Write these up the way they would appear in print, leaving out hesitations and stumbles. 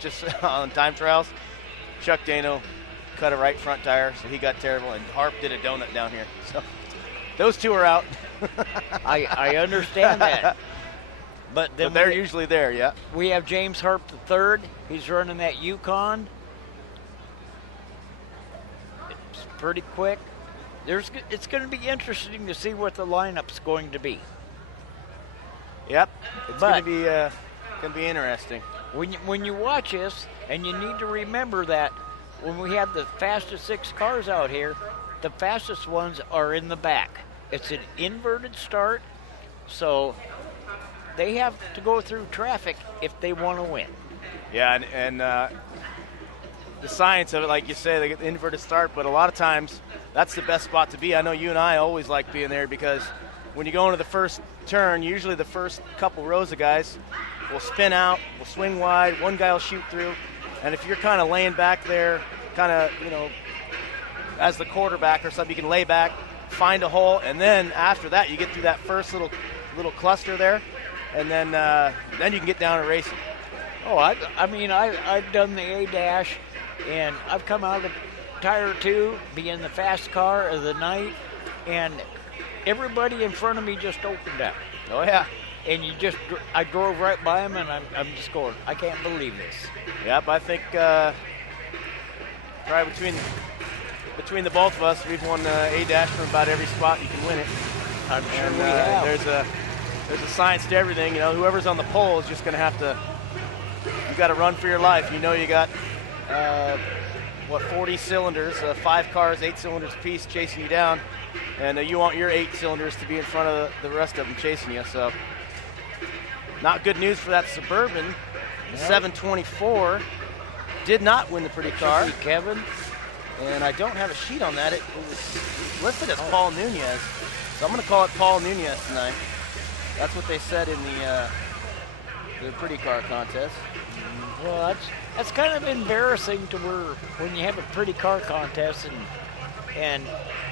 just on time trials. Chuck Dano cut a right front tire, so he got terrible, and Harp did a donut down here. So those two are out. I understand that. But they're usually there, yeah. We have James Harp III. He's running that Yukon. It's pretty quick. It's going to be interesting to see what the lineup's going to be. Yep, it's going to be interesting. When you watch this, and you need to remember that when we have the fastest 6 cars out here, the fastest ones are in the back. It's an inverted start, so they have to go through traffic if they want to win. Yeah, and the science of it, like you say, they get the inverted start, but a lot of times that's the best spot to be. I know you and I always like being there because when you go into the first turn, usually the first couple rows of guys will spin out, will swing wide, one guy will shoot through, and if you're kind of laying back there, kind of, as the quarterback or something, you can lay back, find a hole, and then after that you get through that first little cluster there, and then you can get down and racing. Oh, I've done the A-dash, and I've come out of tire 2, being the fast car of the night, and everybody in front of me just opened up. Oh yeah. And I drove right by them, and I'm just going, I can't believe this. Yep, I think right between the both of us, we've won A-dash from about every spot you can win it. I'm sure we have. There's a science to everything. Whoever's on the pole is just going to have to. You got to run for your life. You got 40 cylinders, 5 cars, 8 cylinders apiece chasing you down, and you want your 8 cylinders to be in front of the rest of them chasing you. So, not good news for that Suburban. The 724 did not win the pretty car. Kevin. And I don't have a sheet on that. It was listed as Paul Nunez. So I'm going to call it Paul Nunez tonight. That's what they said in the pretty car contest. Well, that's kind of embarrassing to where when you have a pretty car contest and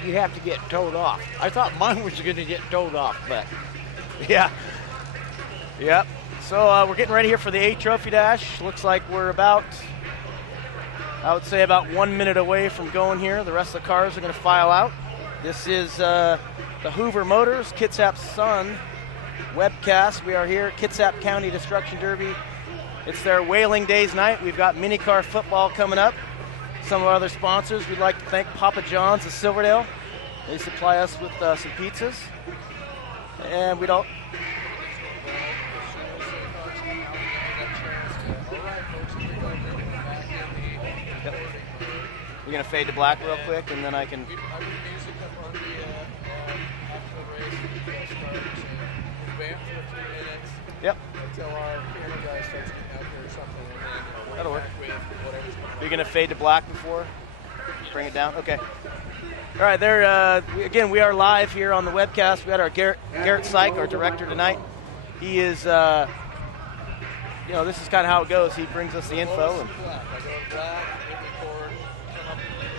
you have to get towed off. I thought mine was going to get towed off, but yeah. Yep. So we're getting ready here for the A Trophy Dash. Looks like we're about 1 minute away from going here. The rest of the cars are going to file out. This is the Hoover Motors, Kitsap's son, webcast. We are here at Kitsap County Destruction Derby. It's their Whaling Days night. We've got mini car football coming up. Some of our other sponsors, we'd like to thank Papa John's of Silverdale. They supply us with some pizzas. And we don't. Yep. We're going to fade to black real quick, and then I can. Yep. Until our camera guy starts getting out there or something, and then that'll work. Whatever's going on. You're going to fade to black before? Bring it down? Okay. All right, again, we are live here on the webcast. We got our Garrett Syke, our director tonight. He is, this is kind of how it goes. He brings us the info. And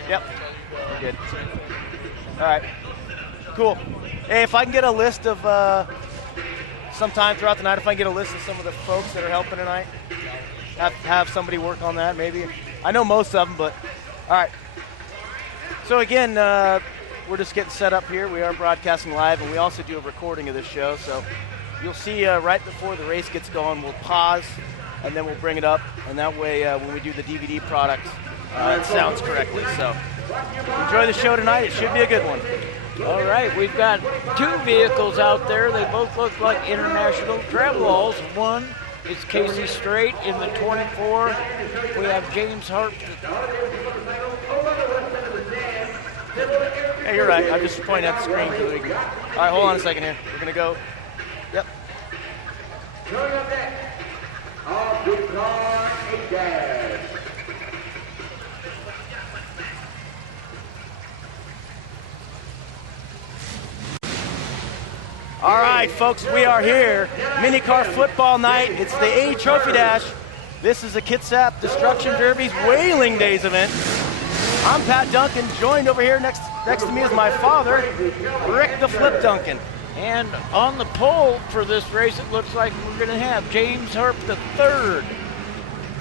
yep, we're good. All right, cool. Hey, if I can get a list of, sometime throughout the night, if I can get a list of some of the folks that are helping tonight, have somebody work on that maybe. I know most of them, but all right. So again, we're just getting set up here. We are broadcasting live, and we also do a recording of this show. So you'll see right before the race gets going, we'll pause, and then we'll bring it up. And that way, when we do the DVD product, it sounds correctly. So enjoy the show tonight. It should be a good one. All right, we've got 2 vehicles out there. They both look like international travel-alls. One is Casey Strait in the 24. We have James Harp. Hey, you're right. I'm just pointing at the screen. All right, hold on a second here. We're going to go. Yep. All right, folks, we are here. Mini car football night. It's the A Trophy Dash. This is the Kitsap Destruction Derby's Whaling Days event. I'm Pat Duncan. Joined over here next to me is my father, Rick the Flip Duncan. And on the pole for this race, it looks like we're going to have James Harp III.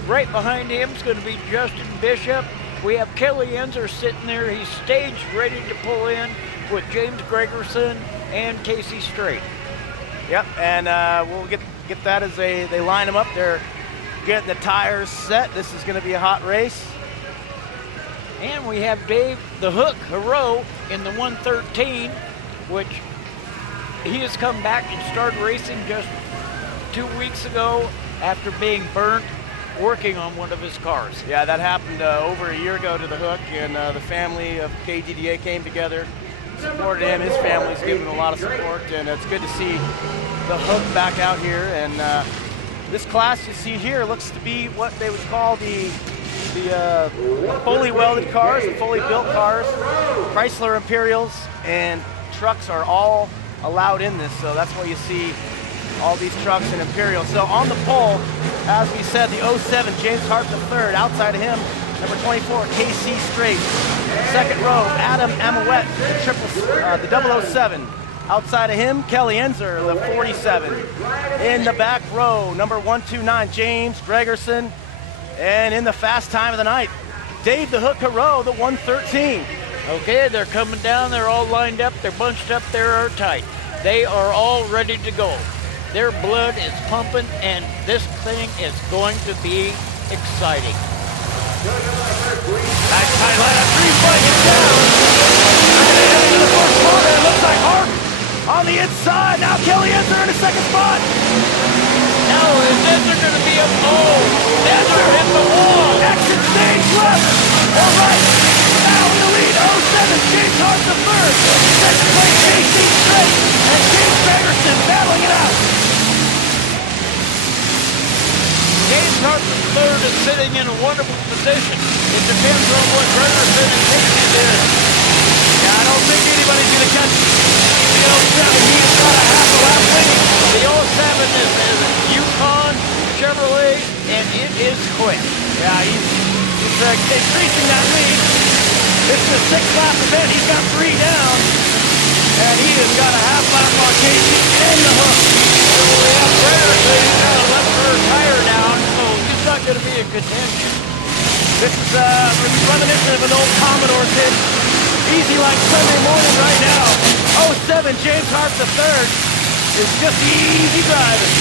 Right behind him is going to be Justin Bishop. We have Kelly Enzer sitting there. He's staged, ready to pull in with James Gregerson and Casey Strait. Yep, and we'll get that as they line them up. They're getting the tires set. This is going to be a hot race. And we have Dave the Hook Hero in the 113, which he has come back and started racing just 2 weeks ago after being burnt working on one of his cars. Yeah, that happened over a year ago to the Hook, and the family of KDDA came together, supported him. His family's given him a lot of support, and it's good to see the Hook back out here. And this class you see here looks to be what they would call the fully welded cars, the fully built cars. Chrysler Imperials and trucks are all allowed in this, so that's why you see all these trucks and Imperials. So on the pole, as we said, the 07, James Hart III. Outside of him, number 24, KC Strait. Second row, Adam Amouette, the 007. Outside of him, Kelly Enzer, the 47. In the back row, number 129, James Gregerson. And in the fast time of the night, Dave the Hook Hero, the 113. Okay, they're coming down. They're all lined up. They're bunched up. They're tight. They are all ready to go. Their blood is pumping, and this thing is going to be exciting. Nice tight line up, 3 flanking down. Into the first corner, it looks like Hart on the inside. Now Kelly Enzer in the second spot. Now is Enzer going to be up? Oh, Enzer hit the wall. Exit stage left or right. Now in the lead, 07, James Hart the third. Second place, KC Strait and James Gregerson battling it out. James Hart III is sitting in a wonderful position. It depends on what Gregerson and Casey did. Yeah, I don't think anybody's going to catch the 07. He's got a half a lap lead. The 07 is Yukon Chevrolet, and it is quick. Yeah, he's increasing that lead. It's the 6-lap event. He's got 3 down, and he has got a half lap on Casey and the Hook. We have Gregerson got a left rear tire down, so he's not going to be in contention. This is reminiscent of an old Commodore kid. Easy like Sunday morning right now. 07, James Hart III is just easy driving.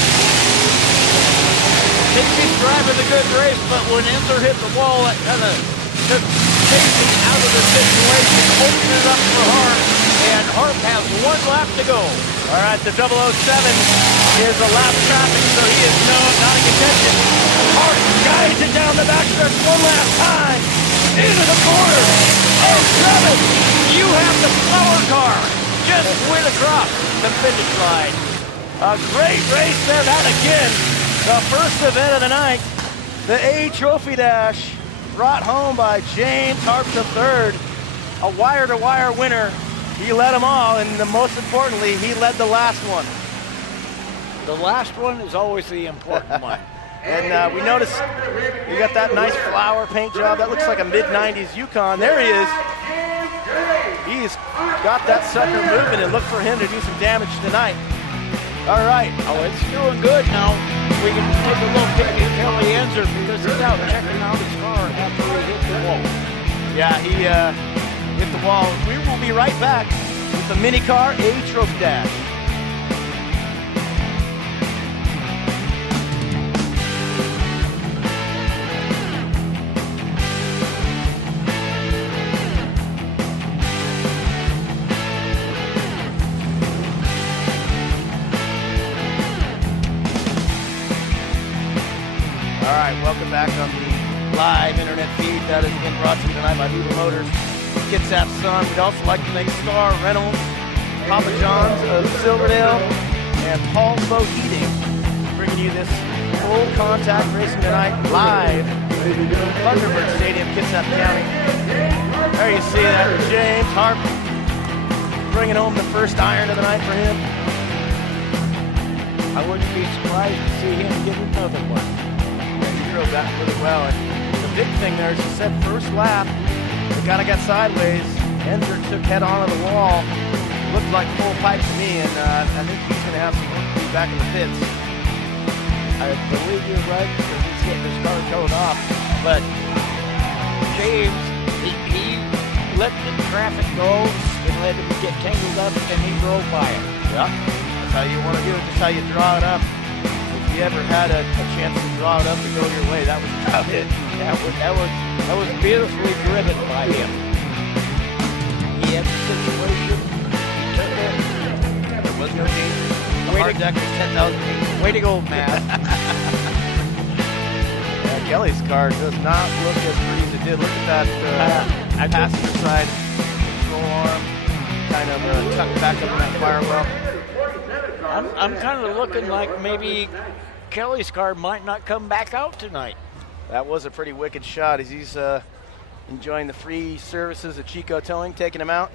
Casey's driving a good race, but when Enzer hit the wall, that kind of took Casey out of the situation, opened it up for Hart, and Hart has 1 lap to go. All right, the 007 is a lap traffic, so he is not in contention. Hart guides it down the backstretch 1 last time. Into the corner. 07. You have the power car. Just went across the finish line. A great race there, that again. The first event of the night. The A Trophy Dash brought home by James Hart III. A wire-to-wire winner. He led them all, and most importantly, he led the last one. The last one is always the important one. And we noticed you got that nice flower paint job. That looks like a mid-90s Yukon. There he is. He's got that sucker moving, and look for him to do some damage tonight. All right. Oh, it's doing good now. We can take a look at Kelly Enzer because he's out checking out his car after he hit the wall. Yeah, he hit the wall. We will be right back with the mini car A Trophy Dash. All right, welcome back on the live internet feed that is being brought to you tonight by Hoover Motors, Kitsap Sun. We'd also like to thank Star Reynolds, Papa John's of Silverdale, and Paul's Boat Heating, bringing you this full contact racing tonight live from Thunderbird Stadium, Kitsap County. There you see that James Hart bringing home the first iron of the night for him. I wouldn't be surprised to see him get another one. He drove that really well. And the big thing there, as you said, first lap, it kind of got sideways. Enzer took head on to the wall. Looked like full pipe to me, and I think he's going to have some work to do back in the pits. I believe you're right, because he's getting his car towed off. But James, he let the traffic go and let him get tangled up, and he drove by it. Yeah, that's how you want to do it. Just how you draw it up. If you ever had a chance to draw it up and go your way, that was about it. That was beautifully driven by him. He had the situation. He took it. There was no danger. The hard deck was 10,000 feet. Way to go, Matt. Yeah, Kelly's car does not look as pretty as it did. Look at that passenger side control arm, kind of tucked back up in that firewall. I'm kind of looking like maybe Kelly's car might not come back out tonight. That was a pretty wicked shot as he's enjoying the free services of Chico Towing, taking him out.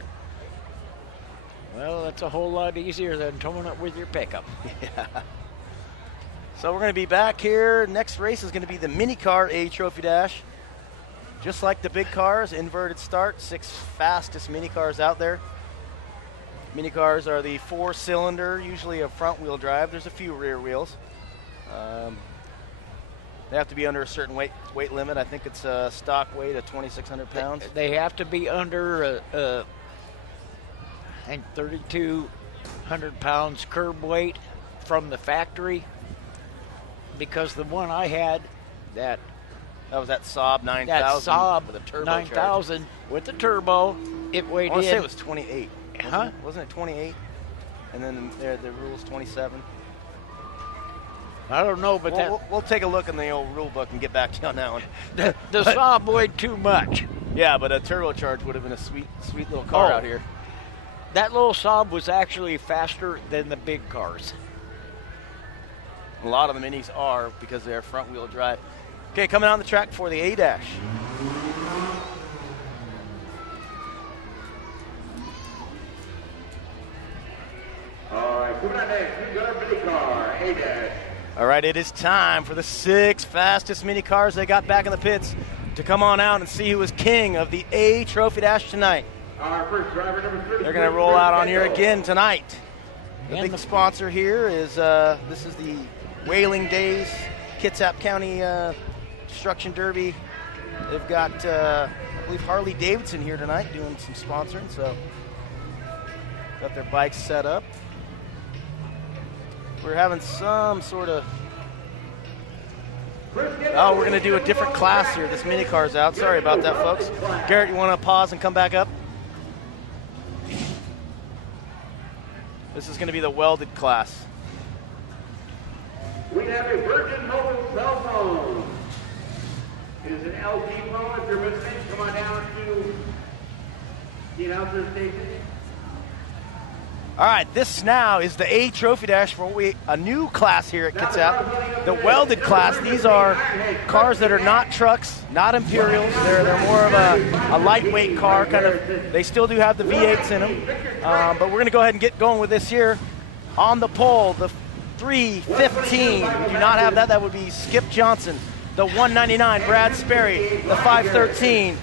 Well, that's a whole lot easier than towing it with your pickup. Yeah. So we're going to be back here. Next race is going to be the mini car A Trophy Dash. Just like the big cars, inverted start, 6 fastest mini cars out there. Mini cars are the 4-cylinder, usually a front wheel drive. There's a few rear wheels. They have to be under a certain weight limit. I think it's a stock weight of 2,600 pounds. They have to be under, I think, 3,200 pounds curb weight from the factory. Because the one I had, that was that Saab 9000. That Saab with a turbo 9000 with the turbo, it weighed I want to in. say it was 28. Huh? Wasn't it 28? And then the rule's 27. I don't know, but we'll take a look in the old rule book and get back to you on that one. the Saab weighed too much. Yeah, but a turbocharged would have been a sweet little car out here. That little Saab was actually faster than the big cars. A lot of the minis are because they're front wheel drive. Okay, coming on the track for the A-Dash. All right, coming on next, we've got our mini car, A-Dash. All right, it is time for the 6 fastest mini cars they got back in the pits to come on out and see who is king of the A Trophy Dash tonight. Our first driver, number 30. They're going to roll out on here again tonight. The big sponsor here is this is the Whaling Days Kitsap County Construction Derby. They've got, I believe, Harley Davidson here tonight doing some sponsoring, so got their bikes set up. We're having some sort of, we're going to do a different class here. This mini car's out. Sorry about that, folks. Garrett, you want to pause and come back up? This is going to be the welded class. We have a Virgin mobile cell phone. It is an LG phone. If you're listening, come on down to the announcer station. All right, this now is the A Trophy Dash for a new class here at Kitsap, the welded class. These are cars that are not trucks, not Imperials. They're more of a lightweight car, kind of. They still do have the V8s in them, but we're going to go ahead and get going with this here. On the pole, the 315. We do not have that. That would be Skip Johnson. The 199, Brad Sperry. The 513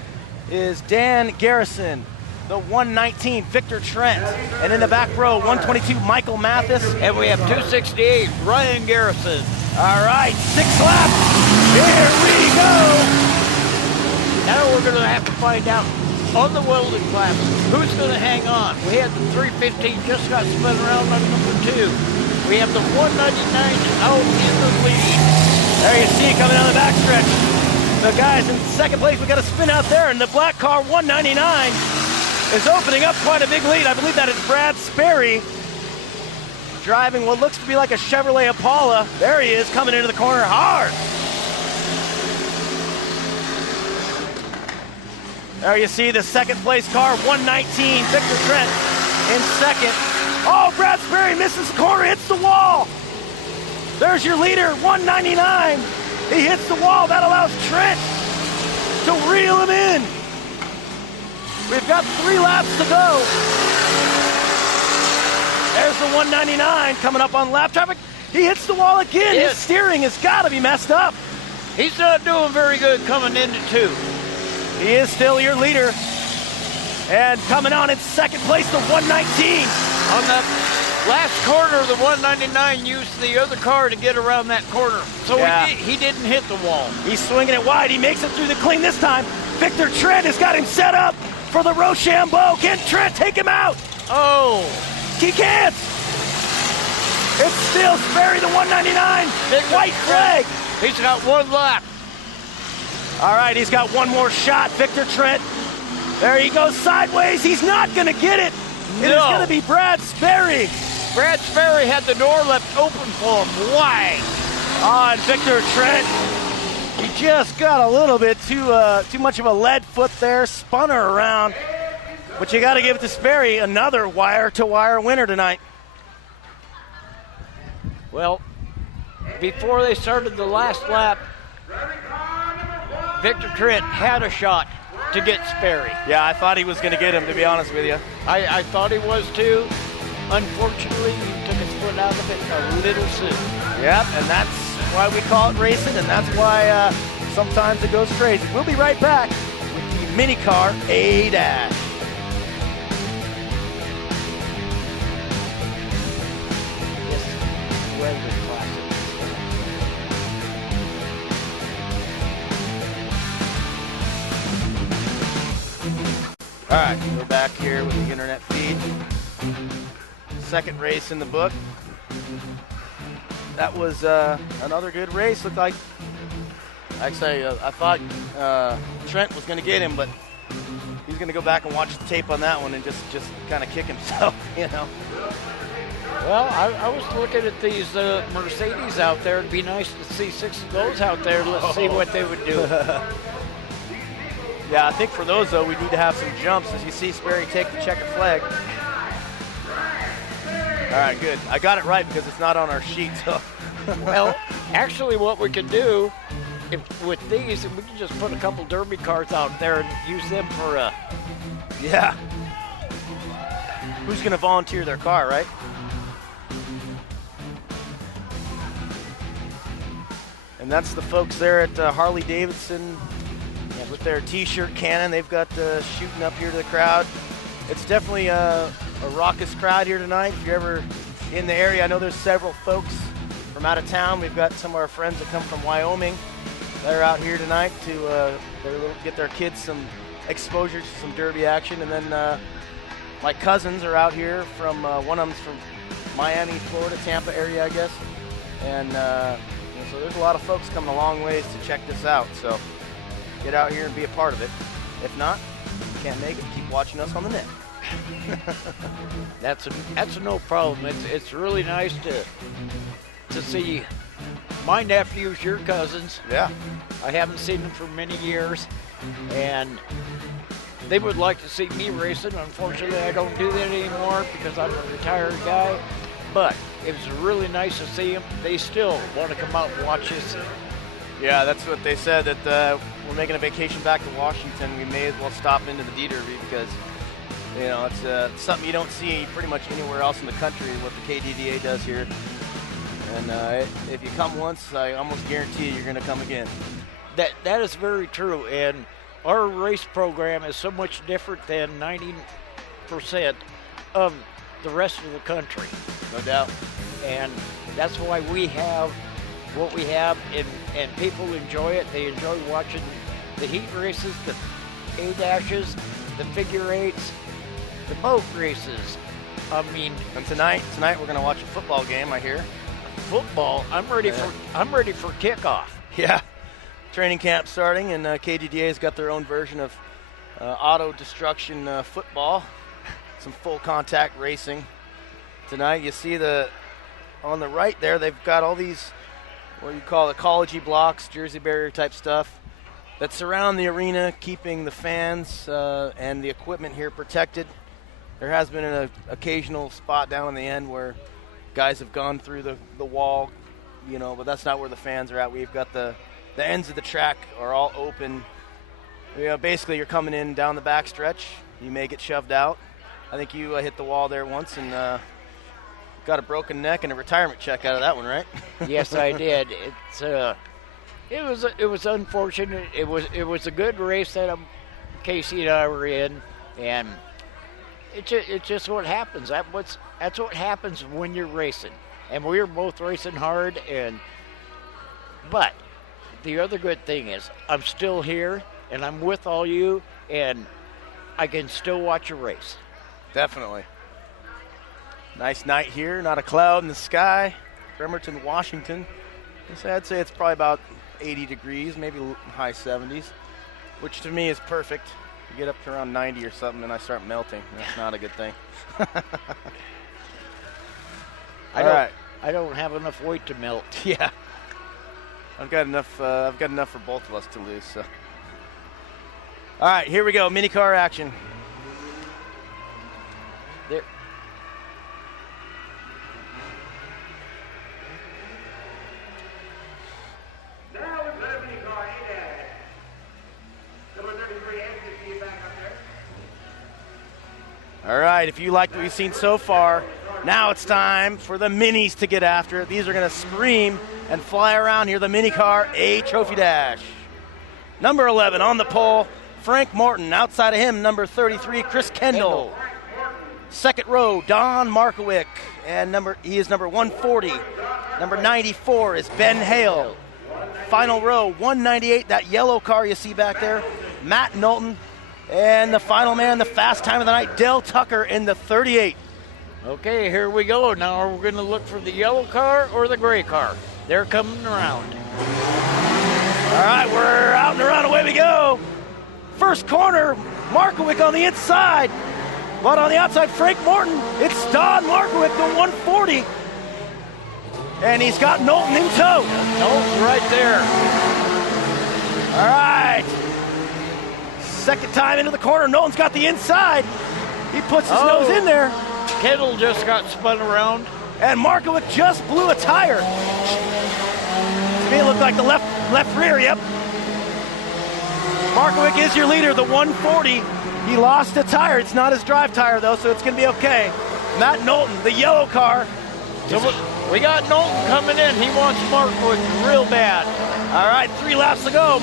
is Dan Garrison. The 119, Victor Trent. And in the back row, 122, Michael Mathis. And we have 268, Ryan Garrison. All right, 6 laps. Here we go. Now we're going to have to find out on the welded class who's going to hang on. We had the 315 just got spun around on number 2. We have the 199 out in the lead. There you see coming down the backstretch. So guys, in second place, we got a spin out there, and the black car 199 is opening up quite a big lead. I believe that is Brad Sperry driving what looks to be like a Chevrolet Impala. There he is, coming into the corner hard. There you see the second place car, 119, Victor Trent in second. Oh, Brad Sperry misses the corner, hits the wall. There's your leader, 199. He hits the wall. That allows Trent to reel him in. We've got 3 laps to go. There's the 199 coming up on lap traffic. He hits the wall again. Yes. His steering has got to be messed up. He's not doing very good coming into 2. He is still your leader. And coming on in second place, the 119. On the Last corner, the 199 used the other car to get around that corner. So Yeah. he didn't hit the wall. He's swinging it wide. He makes it through the clean this time. Victor Trent has got him set up for the Rochambeau. Can Trent take him out? Oh. He can't. It's still Sperry, the 199. White flag. He's got one lap. All right, he's got one more shot. Victor Trent. There he goes sideways. He's not going to get it. It is going to be Brad Sperry. Brad Sperry had the door left open for him. Why? On Victor Trent. He just got a little bit too much of a lead foot there. Spun her around. But you got to give it to Sperry. Another wire-to-wire winner tonight. Well, before they started the last lap, Victor Trent had a shot to get Sperry. Yeah, I thought he was going to get him, to be honest with you. I thought he was too. Unfortunately, he took his foot out of it a little soon. Yep, and that's why we call it racing, and that's why sometimes it goes crazy. We'll be right back with the mini car A-Dash. This Welded classic. All right, we're back here with the internet feed. Second race in the book. That was another good race. Looked like, actually, I thought Trent was going to get him, but he's going to go back and watch the tape on that one and just kind of kick himself, you know. Well, I was looking at these Mercedes out there. It'd be nice to see 6 of those out there. Let's see what they would do. Yeah, I think for those, though, we need to have some jumps. As you see Sperry take the checkered flag. All right, good. I got it right because it's not on our sheet. So. Well, actually what we can do with these, we can just put a couple derby cars out there and use them for a... Yeah. Who's going to volunteer their car, right? And that's the folks there at Harley-Davidson with their T-shirt cannon. They've got shooting up here to the crowd. It's definitely a raucous crowd here tonight. If you're ever in the area, I know there's several folks from out of town. We've got some of our friends that come from Wyoming that are out here tonight to get their kids some exposure to some derby action. And then my cousins are out here from, one of them's from Miami, Florida, Tampa area, I guess. And so there's a lot of folks coming a long ways to check this out. So get out here and be a part of it. If not, you can't make it. Keep watching us on the net. That's no problem. It's really nice to see my nephews, your cousins. Yeah. I haven't seen them for many years, and they would like to see me racing. Unfortunately, I don't do that anymore because I'm a retired guy. But it was really nice to see them. They still want to come out and watch us. Yeah, that's what they said, that we're making a vacation back to Washington. We may as well stop into the D-Derby because, you know, it's something you don't see pretty much anywhere else in the country, what the KDDA does here. And if you come once, I almost guarantee you're going to come again. That is very true, and our race program is so much different than 90% of the rest of the country. No doubt. And that's why we have what we have, and people enjoy it. They enjoy watching the heat races, the A-dashes, the figure eights, the boat races. I mean, and tonight we're going to watch a football game, I hear. Football. I'm ready for kickoff. Yeah. Training camp starting, and KDDA's got their own version of auto destruction football. Some full contact racing tonight. You see on the right there, they've got all these, what you call ecology blocks, Jersey barrier type stuff that surround the arena, keeping the fans and the equipment here protected. There has been an occasional spot down in the end where guys have gone through the wall, you know, but that's not where the fans are at. We've got the ends of the track are all open. You know, basically you're coming in down the back stretch. You may get shoved out. I think you hit the wall there once and got a broken neck and a retirement check out of that one, right? Yes, I did. It was unfortunate. It was a good race that Casey and I were in, and It's just what happens. That's what happens when you're racing. And we were both racing hard. But the other good thing is I'm still here, and I'm with all you, and I can still watch a race. Definitely. Nice night here, not a cloud in the sky. Bremerton, Washington. I'd say it's probably about 80 degrees, maybe high 70s, which to me is perfect. You get up to around 90 or something, and I start melting. That's not a good thing. I don't have enough weight to melt. Yeah. I've got enough for both of us to lose. So. All right, here we go. Mini car action. There. Now we've got a mini car in there. Number 33, Anthony, see you back up there. All right, if you like what we've seen so far, now it's time for the minis to get after it. These are going to scream and fly around here. The mini car A Trophy Dash. Number 11 on the pole, Frank Morton. Outside of him, number 33, Chris Kendall. Second row, Don Markowick. And he is number 140. Number 94 is Ben Hale. Final row, 198, that yellow car you see back there, Matt Knowlton. And the final man, the fast time of the night, Dale Tucker in the 38. Okay, here we go. Now we're going to look for the yellow car or the gray car. They're coming around. All right, we're out and around, away we go. First corner, Markowick on the inside. But on the outside, Frank Morton. It's Don Markowick, the 140. And he's got Knowlton in tow. Knowlton's right there. All right. Second time into the corner, Knowlton's got the inside. He puts his nose in there. Kendall just got spun around. And Markowick just blew a tire. To me, it looked like the left rear, yep. Markowick is your leader, the 140. He lost a tire. It's not his drive tire, though, so it's going to be okay. Matt Knowlton, the yellow car. So we got Knowlton coming in. He wants Markowick real bad. All right, 3 laps to go.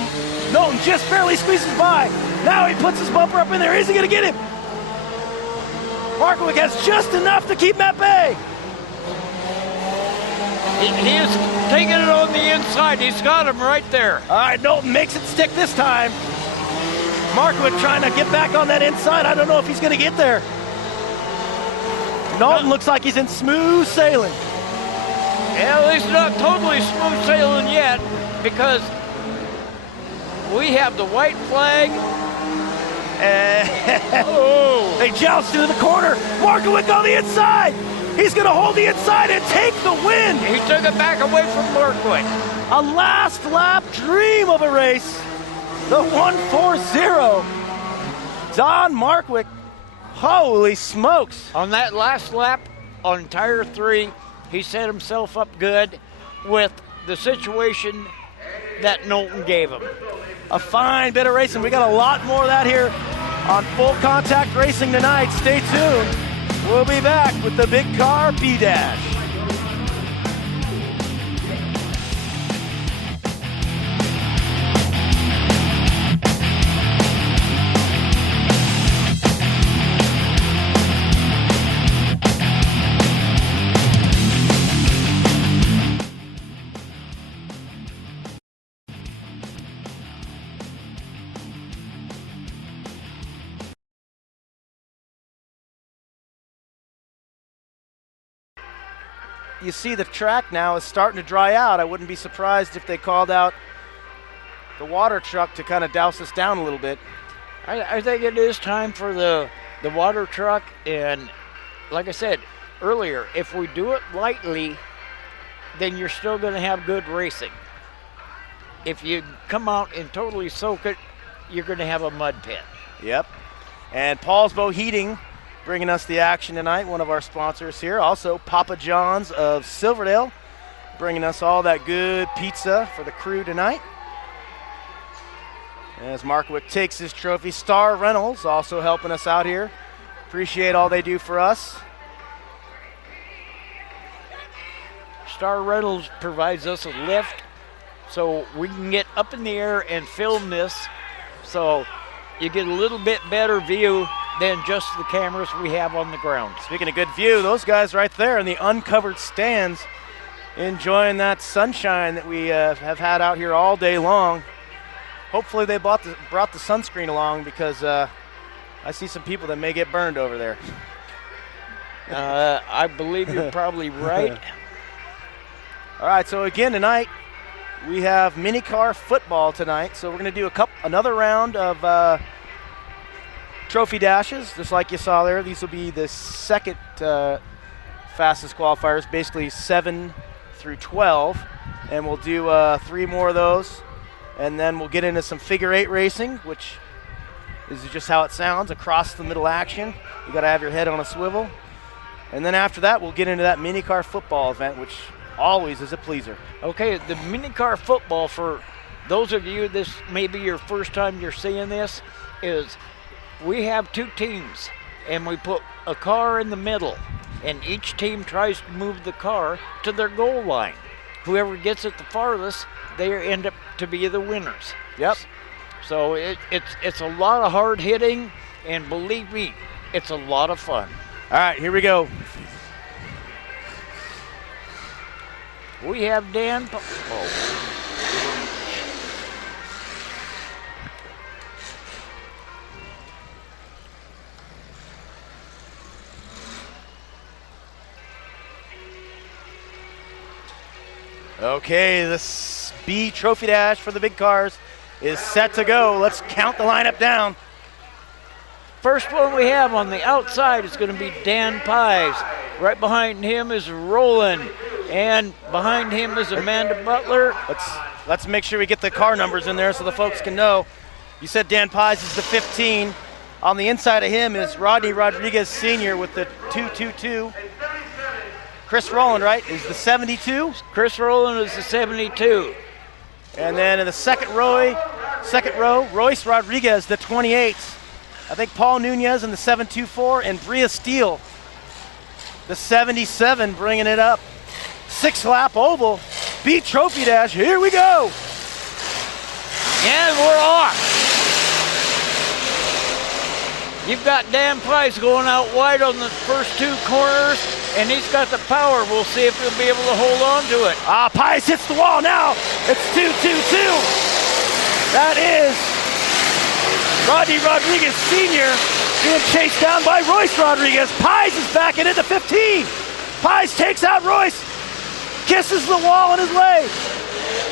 Knowlton just barely squeezes by. Now he puts his bumper up in there. Is he going to get him? Markowick has just enough to keep him at bay. He is taking it on the inside. He's got him right there. All right, Knowlton makes it stick this time. Markowick trying to get back on that inside. I don't know if he's going to get there. Knowlton looks like he's in smooth sailing. Yeah, he's not totally smooth sailing yet because we have the white flag. They joust into the corner. Markowick on the inside. He's going to hold the inside and take the win. He took it back away from Markowick. A last lap dream of a race. The 140. Don Markowick. Holy smokes. On that last lap, on tire 3, he set himself up good with the situation that Knowlton gave him. A fine bit of racing. We got a lot more of that here on Full Contact Racing tonight. Stay tuned. We'll be back with the big car B-Dash. You see the track now is starting to dry out. I wouldn't be surprised if they called out the water truck to kind of douse us down a little bit. I think it is time for the water truck. And like I said earlier, if we do it lightly, then you're still going to have good racing. If you come out and totally soak it, you're going to have a mud pit. Yep. And Paulsbo Heating bringing us the action tonight, one of our sponsors here. Also, Papa John's of Silverdale bringing us all that good pizza for the crew tonight. As Markowick takes his trophy, Star Reynolds also helping us out here. Appreciate all they do for us. Star Reynolds provides us a lift so we can get up in the air and film this, so you get a little bit better view than just the cameras we have on the ground. Speaking of good view, those guys right there in the uncovered stands enjoying that sunshine that we have had out here all day long. Hopefully they brought the sunscreen along, because I see some people that may get burned over there. I believe you're probably right. All right, so again tonight we have mini car football tonight. So we're going to do another round of trophy dashes, just like you saw there. These will be the second fastest qualifiers, basically 7 through 12, and we'll do 3 more of those, and then we'll get into some figure 8 racing, which is just how it sounds, across the middle action. You got to have your head on a swivel. And then after that, we'll get into that mini car football event, which always is a pleaser. Okay, the mini car football, for those of you, this may be your first time you're seeing this, is we have 2 teams, and we put a car in the middle, and each team tries to move the car to their goal line. Whoever gets it the farthest, they end up to be the winners. Yep. So it's a lot of hard hitting, and believe me, it's a lot of fun. All right, here we go. We have Dan. Okay, this B trophy dash for the big cars is set to go. Let's count the lineup down. First one we have on the outside is going to be Dan Pies. Right behind him is Roland, and behind him is Amanda Butler. Let's make sure we get the car numbers in there so the folks can know. You said Dan Pies is the 15. On the inside of him is Rodney Rodriguez Sr. with the 222. Chris Rowland, right, is the 72. Chris Rowland is the 72. And then in the second row, Royce Rodriguez, the 28. I think Paul Nunez in the 724, and Bria Steele, the 77, bringing it up. 6-lap oval, B trophy dash, here we go. And we're off. You've got Dan Price going out wide on the first 2 corners, and he's got the power. We'll see if he'll be able to hold on to it. Pies hits the wall now. It's 2-2-2. That is Rodney Rodriguez Sr. being chased down by Royce Rodriguez. Pies is back in at the 15. Pies takes out Royce, kisses the wall on his way.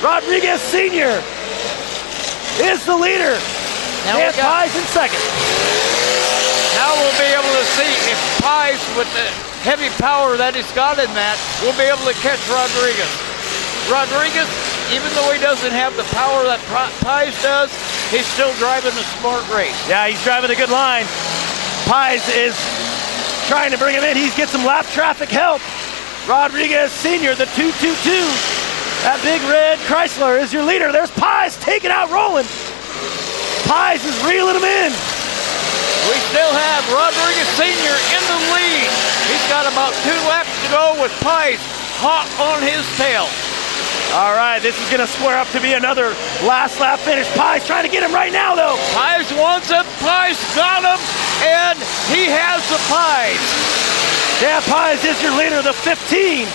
Rodriguez Sr. is the leader. Dan Pies in second. Now we'll be able to see if Pies, with the heavy power that he's got in that, will be able to catch Rodriguez. Rodriguez, even though he doesn't have the power that Pies does, he's still driving a smart race. Yeah, he's driving a good line. Pies is trying to bring him in. He gets some lap traffic help. Rodriguez Sr., the 222. That big red Chrysler is your leader. There's Pies taking out Roland. Pies is reeling him in. We still have Rodriguez Sr. in the lead. He's got about 2 laps to go with Pies hot on his tail. All right, this is going to square up to be another last lap finish. Pies trying to get him right now, though. Pies wants him. Pies got him, and he has the Pies. Dan Pies is your leader, the 15.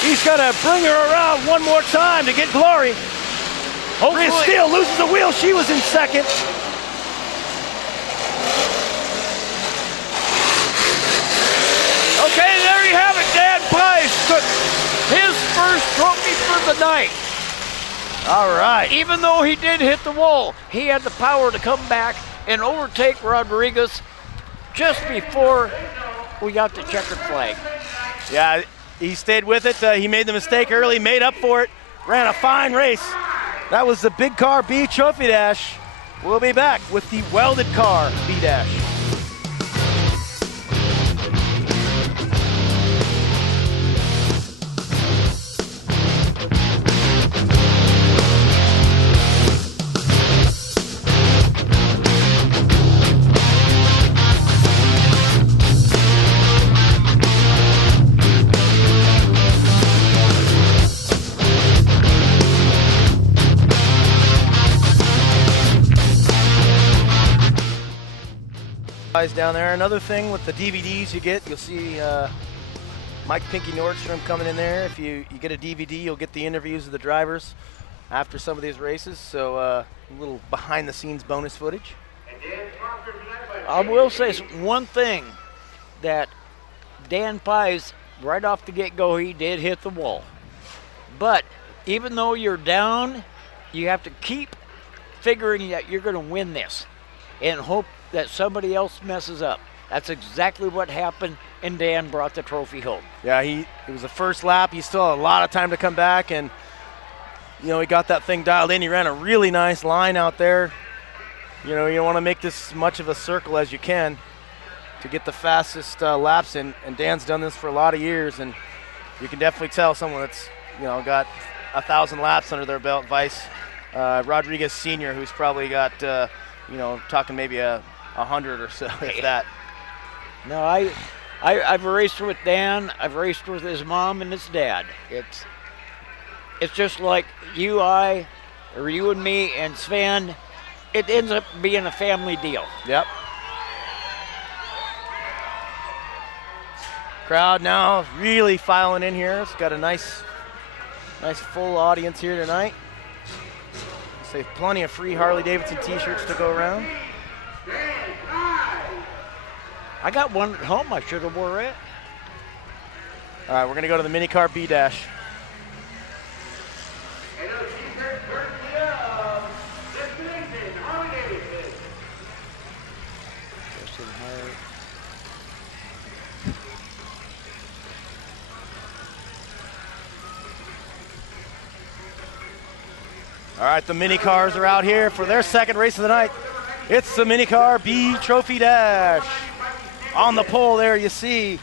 He's going to bring her around one more time to get glory. Bria Steele loses the wheel. She was in second. Okay, there you have it. Dan Pies took his first trophy for the night. All right. Even though he did hit the wall, he had the power to come back and overtake Rodriguez just before we got the checkered flag. Yeah, he stayed with it. He made the mistake early, made up for it, ran a fine race. That was the big car B trophy dash. We'll be back with the welded car B dash. Guys down there. Another thing with the DVDs you get, you'll see Mike Pinky Nordstrom coming in there. If you get a DVD, you'll get the interviews of the drivers after some of these races. So a little behind-the-scenes bonus footage. I will say one thing, that Dan Pies, right off the get-go, he did hit the wall. But even though you're down, you have to keep figuring that you're going to win this and hope that somebody else messes up. That's exactly what happened, and Dan brought the trophy home. Yeah, it was the first lap. He still had a lot of time to come back, and he got that thing dialed in. He ran a really nice line out there. You want to make this much of a circle as you can to get the fastest laps in. And Dan's done this for a lot of years, and you can definitely tell someone that's got 1,000 laps under their belt. Vice Rodriguez Sr., who's probably got talking maybe 100 or so, if that. No, I've raced with Dan. I've raced with his mom and his dad. It's just like you and me and Sven. It ends up being a family deal. Yep. Crowd now really filing in here. It's got a nice full audience here tonight. Save plenty of free Harley-Davidson t-shirts to go around. I got one at home. I should have wore it. All right, we're going to go to the mini car B-dash. All right, the mini cars are out here for their second race of the night. It's the mini car B Trophy Dash. On the pole there you see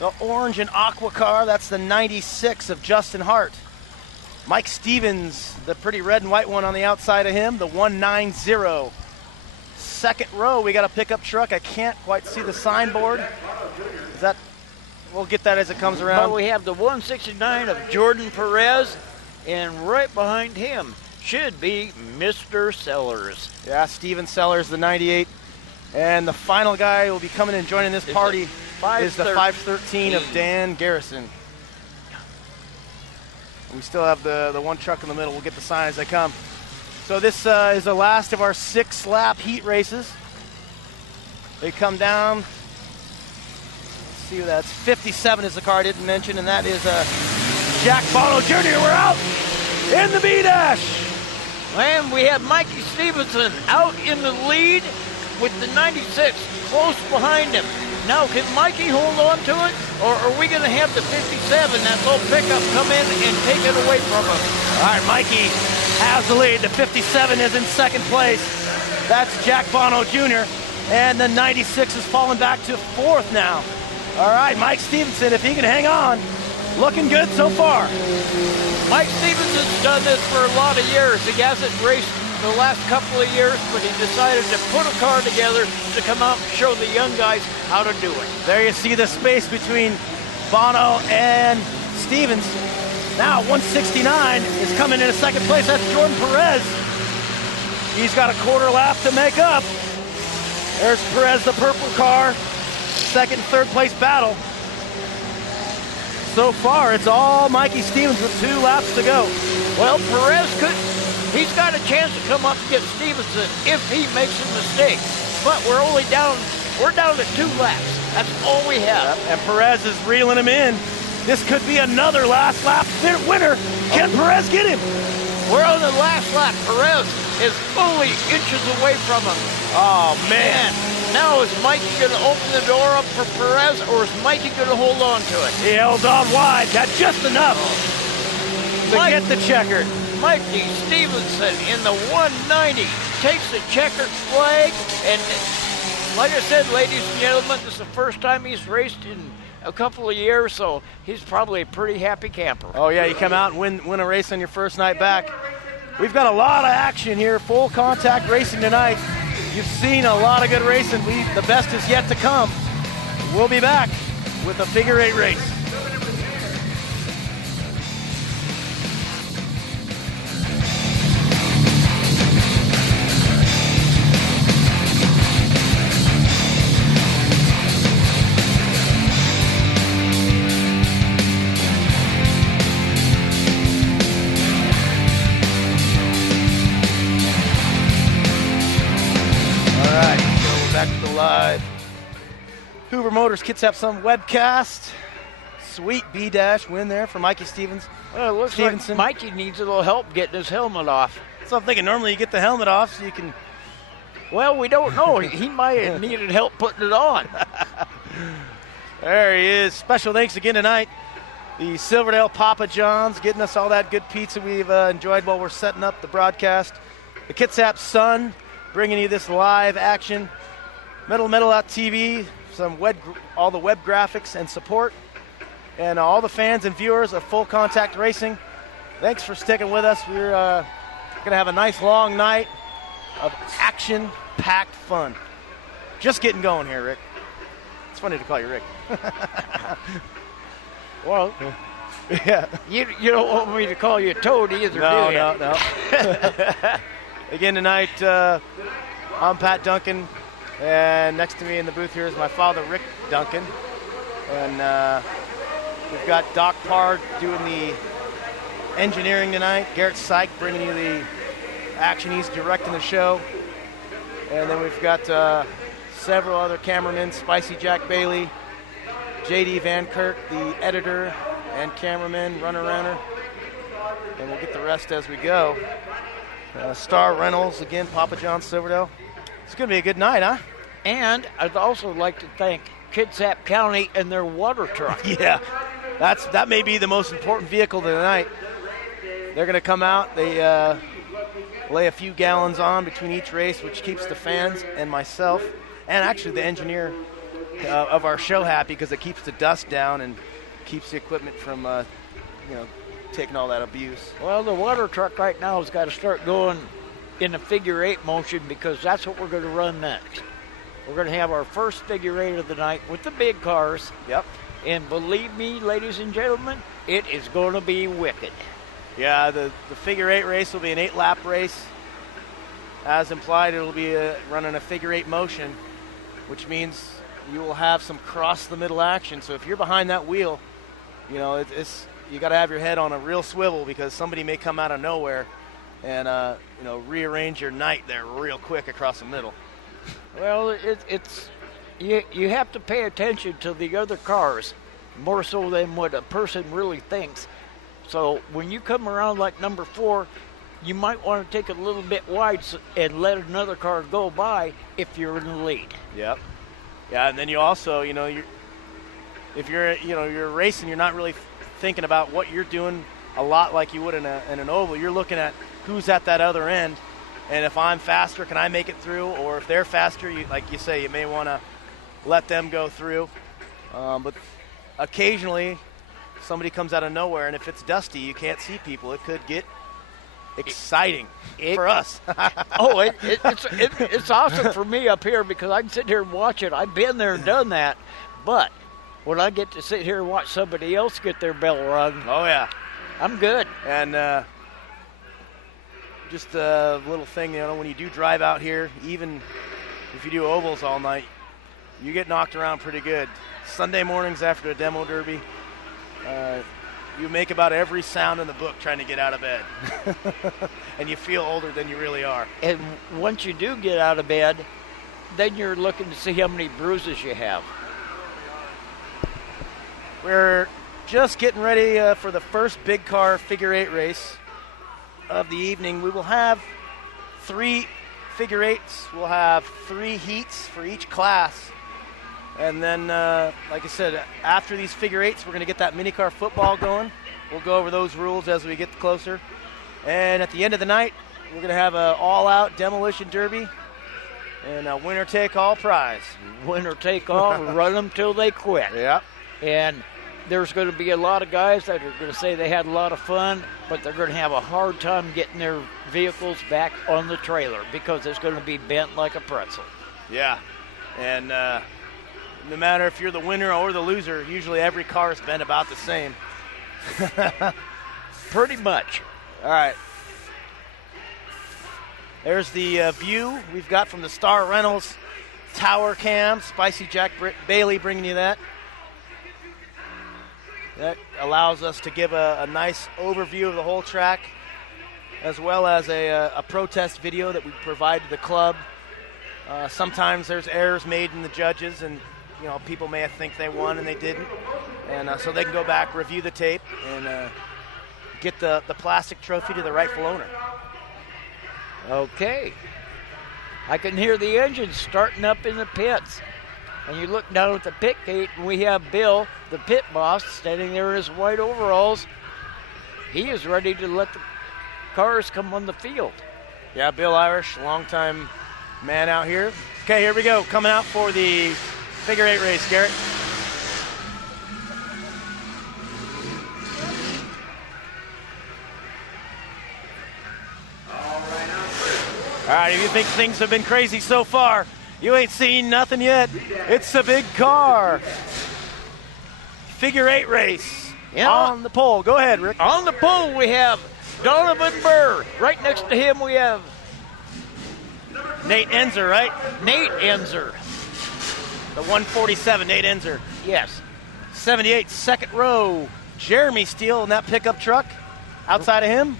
the orange and aqua car. That's the 96 of Justin Hart. Mike Stevens, the pretty red and white one on the outside of him, the 190. Second row, we got a pickup truck. I can't quite see the signboard. We'll get that as it comes around. But we have the 169 of Jordan Perez, and right behind him should be Mr. Sellers. Yeah, Steven Sellers, the 98. And the final guy who will be coming and joining this party is the 513 of Dan Garrison. We still have the one truck in the middle. We'll get the sign as they come. So this is the last of our 6-lap heat races. They come down. Let's see who that's. 57 is the car I didn't mention, and that is Jack Bono Jr. We're out in the B-dash. And we have Mikey Stevenson out in the lead with the 96 close behind him. Now, can Mikey hold on to it, or are we going to have the 57, that little pickup, come in and take it away from him? All right, Mikey has the lead. The 57 is in second place. That's Jack Bono Jr., and the 96 has fallen back to fourth now. All right, Mike Stevenson, if he can hang on, looking good so far. Mike Stevenson's done this for a lot of years. He hasn't raced the last couple of years, but he decided to put a car together to come out and show the young guys how to do it. There you see the space between Bono and Stevens. Now 169 is coming into second place. That's Jordan Perez. He's got a quarter lap to make up. There's Perez, the purple car. Second and third place battle. So far, it's all Mikey Stevens with 2 laps to go. Well, Perez he's got a chance to come up and get Stevenson if he makes a mistake. But we're down to 2 laps. That's all we have. And Perez is reeling him in. This could be another last lap winner. Can Perez get him? We're on the last lap. Perez is only inches away from him. Oh, man. Now is Mikey going to open the door up for Perez, or is Mikey going to hold on to it? He held on wide. Got just enough to get the checkered. Mikey Stevenson in the 190 takes the checkered flag, and like I said, ladies and gentlemen, this is the first time he's raced in a couple of years, so he's probably a pretty happy camper. Oh yeah, you come out and win a race on your first night back. We've got a lot of action here, full contact racing tonight. You've seen a lot of good racing. The best is yet to come. We'll be back with a figure 8 race. back to the live Hoover Motors Kitsap Sun webcast. Sweet B-dash win there for Mikey Stevens. Well, it looks Stevenson. like Mikey needs a little help getting his helmet off. So I'm thinking normally you get the helmet off so you can. Well, we don't know. He might have needed help putting it on. There he is. Special thanks again tonight. The Silverdale Papa John's getting us all that good pizza we've enjoyed while we're setting up the broadcast. The Kitsap Sun bringing you this live action. Metal.TV, all the web graphics and support. And all the fans and viewers of Full Contact Racing, thanks for sticking with us. We're going to have a nice long night of action-packed fun. Just getting going here, Rick. It's funny to call you Rick. Well, yeah. You don't want me to call you Toad either, do you? No. Again tonight, I'm Pat Duncan, and next to me in the booth here is my father, Rick Duncan. And we've got Doc Parr doing the engineering tonight. Garrett Syke bringing you the action. He's directing the show. And then we've got several other cameramen, Spicy Jack Bailey, J.D. Van Kirk, the editor and cameraman, runner. And we'll get the rest as we go. Star Reynolds, again, Papa John Silverdale. It's going to be a good night, huh? And I'd also like to thank Kitsap County and their water truck. Yeah, that may be the most important vehicle tonight. They're going to come out. They lay a few gallons on between each race, which keeps the fans and myself, and actually the engineer of our show happy because it keeps the dust down and keeps the equipment from, taking all that abuse. Well, the water truck right now has got to start going in a figure-8 motion because that's what we're going to run next. We're going to have our first figure-8 of the night with the big cars. Yep. And believe me, ladies and gentlemen, it is going to be wicked. Yeah, the figure-8 race will be an 8-lap race. As implied, it'll be running a figure-8 motion, which means you will have some cross-the-middle action. So if you're behind that wheel, you got to have your head on a real swivel because somebody may come out of nowhere and rearrange your night there real quick across the middle. Well, you have to pay attention to the other cars more so than what a person really thinks. So when you come around like number 4, you might want to take it a little bit wide and let another car go by if you're in the lead. Yep. Yeah, and then you also, if you're racing, you're not really thinking about what you're doing a lot like you would in an oval. You're looking at who's at that other end, and if I'm faster, can I make it through? Or if they're faster, like you say, you may want to let them go through. But occasionally, somebody comes out of nowhere, and if it's dusty, you can't see people. It could get exciting for us. It's awesome for me up here because I can sit here and watch it. I've been there and done that, but when I get to sit here and watch somebody else get their bell rung, oh yeah, I'm good. And just a little thing, when you do drive out here, even if you do ovals all night, you get knocked around pretty good. Sunday mornings after a demo derby, you make about every sound in the book trying to get out of bed. And you feel older than you really are. And once you do get out of bed, then you're looking to see how many bruises you have. We're just getting ready for the first big car figure-8 race of the evening. We will have 3 figure-8s. We'll have 3 heats for each class. And then, like I said, after these figure-8s, we're going to get that mini car football going. We'll go over those rules as we get closer. And at the end of the night, we're going to have an all-out demolition derby and a winner-take-all prize. Winner-take-all, run them till they quit. Yeah. And there's going to be a lot of guys that are going to say they had a lot of fun, but they're going to have a hard time getting their vehicles back on the trailer because it's going to be bent like a pretzel. Yeah. And no matter if you're the winner or the loser, usually every car is bent about the same. Pretty much. All right. There's the view we've got from the Star Reynolds tower cam. Spicy Jack Bailey bringing you that. That allows us to give a nice overview of the whole track, as well as a protest video that we provide to the club Sometimes there's errors made in the judges, and people may think they won and they didn't, and so they can go back, review the tape, and get the plastic trophy to the rightful owner. Okay. I can hear the engines starting up in the pits. And you look down at the pit gate, and we have Bill, the pit boss, standing there in his white overalls. He is ready to let the cars come on the field. Yeah, Bill Irish, longtime man out here. Okay, here we go. Coming out for the figure 8 race, Garrett. All right, if you think things have been crazy so far, you ain't seen nothing yet. It's a big car. Figure 8 race on the pole. Go ahead, Rick. On the pole, we have Donovan Burr. Right next to him, we have Nate Enzer, right? Nate Enzer. The 147, Nate Enzer. Yes. 78, second row, Jeremy Steele in that pickup truck. Outside of him,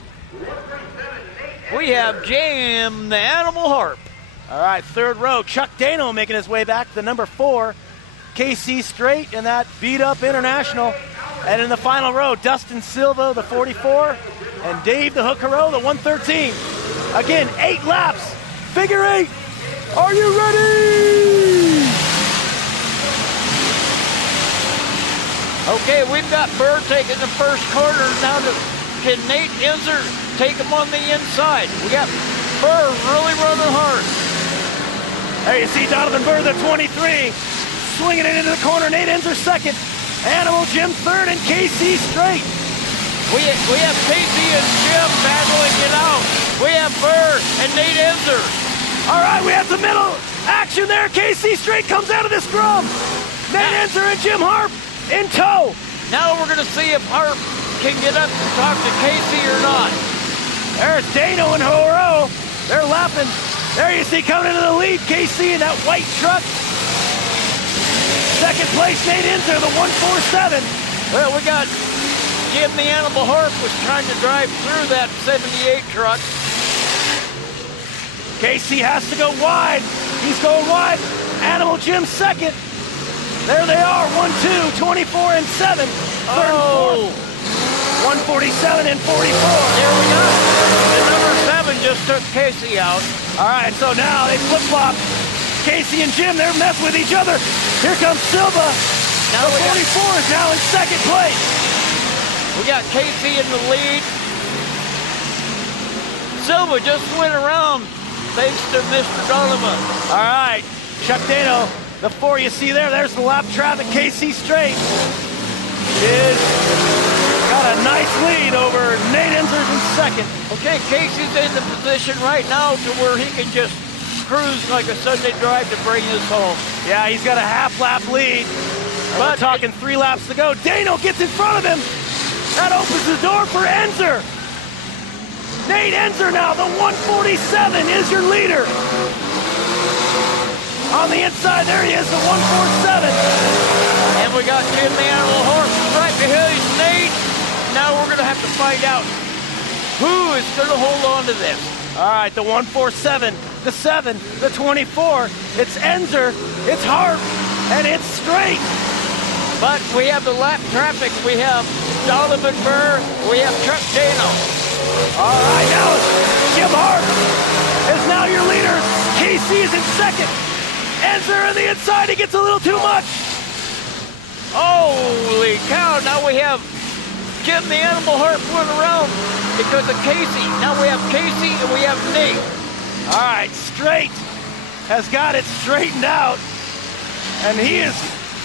we have Jim the Animal Harp. all right, third row, Chuck Dano making his way back, the number 4, KC Straight in that beat-up International. And in the final row, Dustin Silva, the 44, and Dave the Hookero, the 113. Again, 8 laps, figure 8. Are you ready? Okay, we've got Burr taking the first corner. Now can Nate Enzer take him on the inside? We got Burr really running hard. There you see Donovan Burr, the 23, swinging it into the corner. Nate Enzer second. Animal Jim third, and KC Straight. We have Casey and Jim battling it out. We have Burr and Nate Enzer. All right, we have the middle action there. KC Straight comes out of the scrum. Nate Enzer and Jim Harp in tow. Now we're going to see if Harp can get up to talk to Casey or not. There's Dano and Horo. They're lapping. There you see coming into the lead, KC in that white truck. Second place, Nate Enzer, the 147. Well, we got Jim the Animal Harp was trying to drive through that 78 truck. KC has to go wide. He's going wide. Animal Jim second. There they are, 1, 2, 24 and 7. Third and fourth. 147 and 44. There we go. The number 7 just took Casey out. All right, so now they flip-flop. Casey and Jim, they're messing with each other. Here comes Silva. Now the 44 is now in second place. We got Casey in the lead. Silva just went around thanks to Mr. Donovan. All right, Chuck Dano, the 4 you see there. There's the lap traffic. KC Straight is got a nice lead over Nate Enzer's in second. Okay, Casey's in the position right now to where he can just cruise like a Sunday drive to bring us home. Yeah, he's got a half lap lead. But we're talking 3 laps to go. Dano gets in front of him. That opens the door for Enzer. Nate Enzer now, the 147 is your leader. On the inside, there he is, the 147. And we got Jim the Animal Harp right behind Nate. Now we're going to have to find out who is going to hold on to this. All right, the 147, the 7, the 24. It's Enzer, it's Harp, and it's Straight. But we have the lap traffic. We have Donovan Burr. We have Chuck Dano. All right, now Jim Harp is now your leader. KC is in second. Enzer on the inside, he gets a little too much. Holy cow, now we have Jim the Animal Harp went around because of Casey. Now we have Casey and we have Nate. All right, Straight has got it straightened out, and he is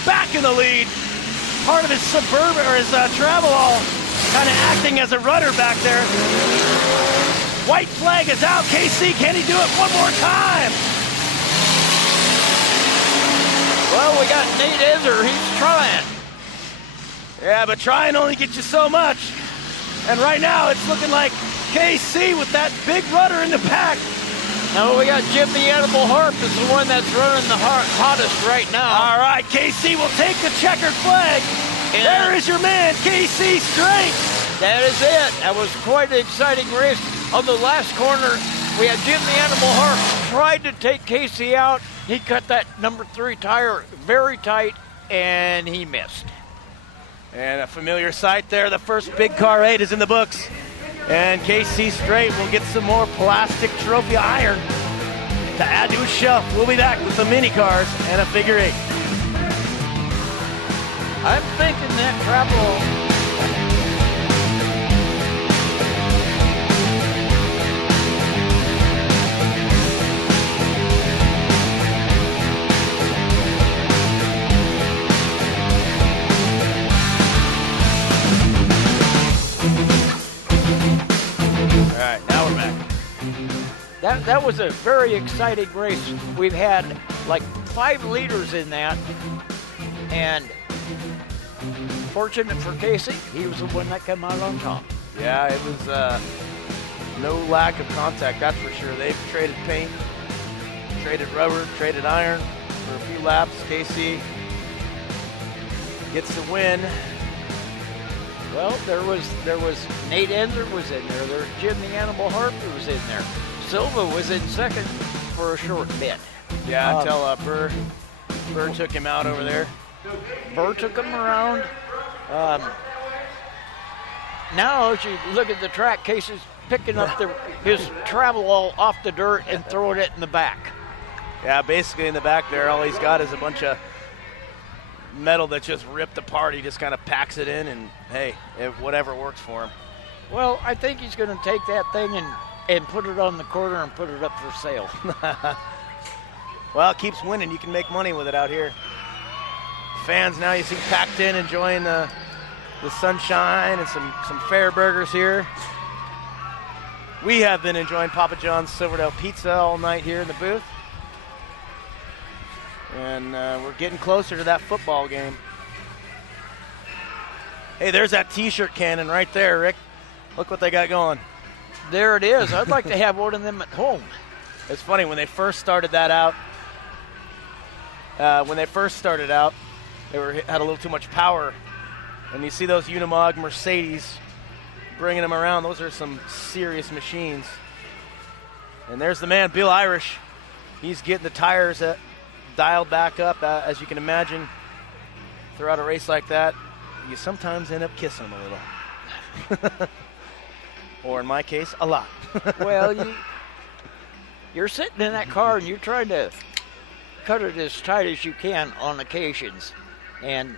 back in the lead. Part of his Suburban or his Travelall kind of acting as a rudder back there. White flag is out. KC, can he do it one more time? Well, we got Nate Enzer. He's trying. Yeah, but trying only gets you so much. And right now, it's looking like KC with that big rudder in the back. Now we got Jim the Animal Harp is the one that's running the hottest right now. All right, KC will take the checkered flag. And there is your man, KC Straight. That is it. That was quite an exciting race. On the last corner, we had Jim the Animal Harp tried to take Casey out. He cut that number 3 tire very tight, and he missed. And a familiar sight there. The first big car 8 is in the books. And KC Straight will get some more plastic trophy iron to add to his shelf. We'll be back with some mini cars and a figure 8. I'm thinking that travel. All right, now we're back. That was a very exciting race. We've had like 5 leaders in that, and fortunate for Casey, he was the one that came out on top. Yeah, it was no lack of contact, that's for sure. They've traded paint, traded rubber, traded iron for a few laps. KC gets the win. Well, there was Nate Enzer was in there. There's Jim the Animal Harper was in there. Silva was in second for a short bit. Yeah, until Burr took him out over there. Burr took him around. Now, as you look at the track, Casey's picking up his travel all off the dirt and throwing it in the back. Yeah, basically in the back there, all he's got is a bunch of metal that's just ripped apart. He just kind of packs it in, and hey, whatever works for him. Well, I think he's going to take that thing and put it on the corner and put it up for sale. Well, it keeps winning. You can make money with it out here. Fans now you see packed in, enjoying the sunshine and some fair burgers here. We have been enjoying Papa John's Silverdale Pizza all night here in the booth. And we're getting closer to that football game. Hey, there's that T-shirt cannon right there, Rick. Look what they got going. There it is. I'd like to have one of them at home. It's funny, when they first started that out, they had a little too much power. And you see those Unimog Mercedes bringing them around. Those are some serious machines. And there's the man, Bill Irish. He's getting the tires dialed back up. As you can imagine, throughout a race like that, you sometimes end up kissing them a little. Or in my case, a lot. Well, you're sitting in that car and you're trying to cut it as tight as you can on occasions. And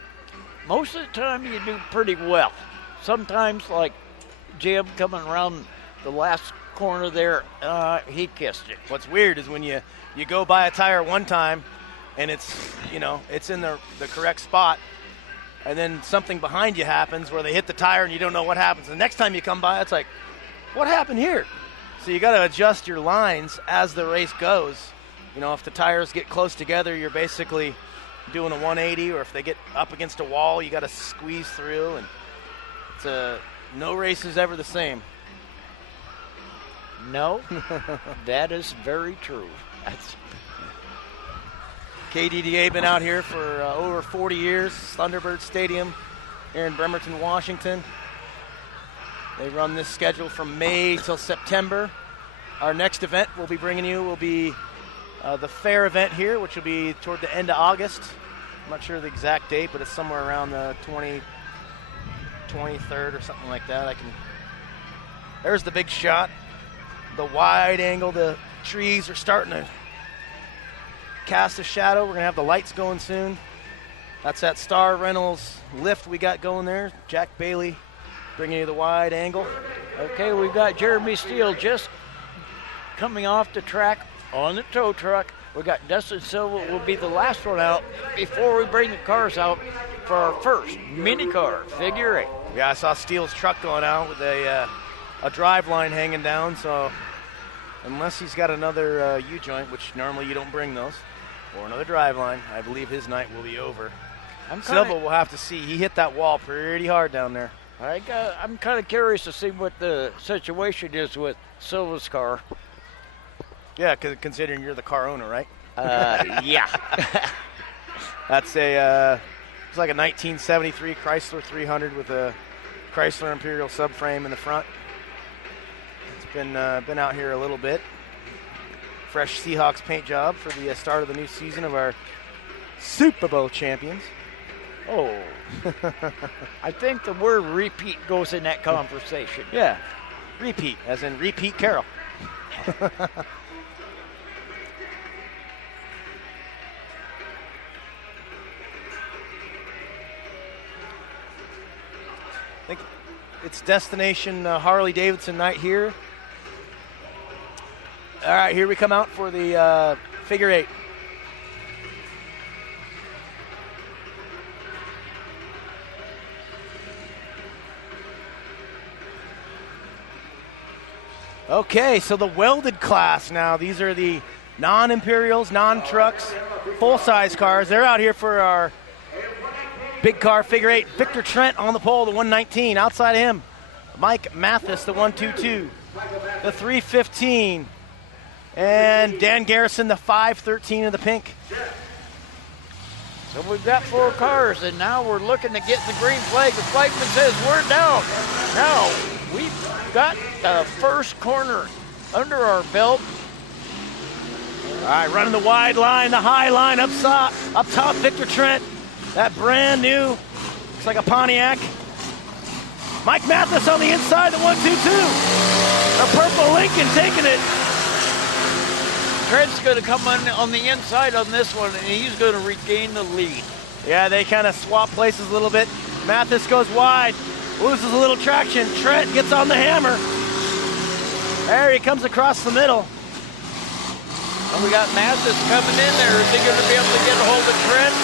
most of the time you do pretty well. Sometimes, like Jim coming around the last corner there, he kissed it. What's weird is when you go buy a tire one time and it's in the correct spot, and then something behind you happens where they hit the tire and you don't know what happens. The next time you come by, it's like, what happened here? So you got to adjust your lines as the race goes. If the tires get close together, you're basically doing a 180, or if they get up against a wall, you got to squeeze through, and no race is ever the same. No, that is very true. KDDA been out here for over 40 years. Thunderbird Stadium here in Bremerton, Washington. They run this schedule from May till September. Our next event we'll be bringing you will be the fair event here, which will be toward the end of August. I'm not sure the exact date, but it's somewhere around the 23rd or something like that. There's the big shot. The wide angle, the trees are starting to cast a shadow. We're going to have the lights going soon. That's that Star Reynolds lift we got going there. Jack Bailey bringing you the wide angle. Okay, we've got Jeremy Steele just coming off the track on the tow truck. We got Dustin Silva will be the last one out before we bring the cars out for our first mini car, figure 8. Yeah, I saw Steele's truck going out with a drive line hanging down, so unless he's got another U-joint, which normally you don't bring those, or another drive line, I believe his night will be over. Silva will have to see. He hit that wall pretty hard down there. I'm kind of curious to see what the situation is with Silva's car. Yeah, considering you're the car owner, right? Yeah. That's it's like a 1973 Chrysler 300 with a Chrysler Imperial subframe in the front. It's been out here a little bit. fresh Seahawks paint job for the start of the new season of our Super Bowl champions. Oh, I think the word repeat goes in that conversation. Yeah, repeat, as in repeat Carroll. I think it's destination Harley Davidson night here. All right, here we come out for the figure eight. Okay, so the welded class now. These are the non-Imperials, non-trucks, full-size cars. They're out here for our big car figure eight. Victor Trent on the pole, the 119. Outside of him, Mike Mathis, the 122, the 315, and Dan Garrison, the 513 in the pink. So we've got 4 cars, and now we're looking to get the green flag. The flagman says we're down. Now, we've got the first corner under our belt. All right, running the wide line, the high line up top, Victor Trent. That brand new, looks like a Pontiac. Mike Mathis on the inside, the 122. The purple Lincoln taking it. Trent's going to come on the inside on this one, and he's going to regain the lead. Yeah, they kind of swap places a little bit. Mathis goes wide, loses a little traction. Trent gets on the hammer. There he comes across the middle. And we got Mathis coming in there. Is he going to be able to get a hold of Trent?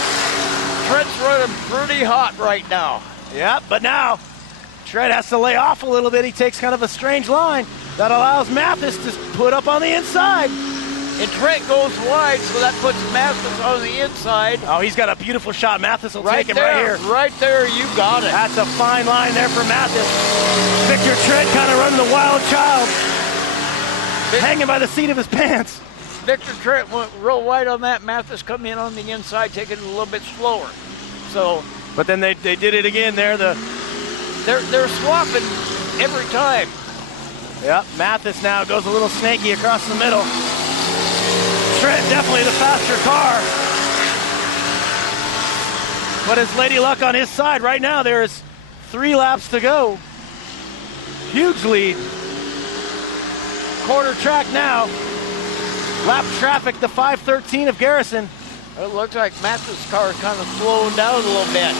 Trent's running pretty hot right now. Yeah, but now Trent has to lay off a little bit. He takes kind of a strange line that allows Mathis to put up on the inside. And Trent goes wide, so that puts Mathis on the inside. Oh, he's got a beautiful shot. Mathis will Right take him there, right here. right there, you got it. That's a fine line there for Mathis. Victor Trent kind of running the wild child, hanging by the seat of his pants. Victor Trent went real wide on that. Mathis come in on the inside, taking it a little bit slower. So, but then they did it again there. They're swapping every time. Yep, Mathis now goes a little snaky across the middle. Trent definitely the faster car. But it's Lady Luck on his side right now. There's 3 laps to go. Huge lead. Quarter track now. Lap traffic, the 513 of Garrison. It looks like Mathis' car is kind of slowing down a little bit.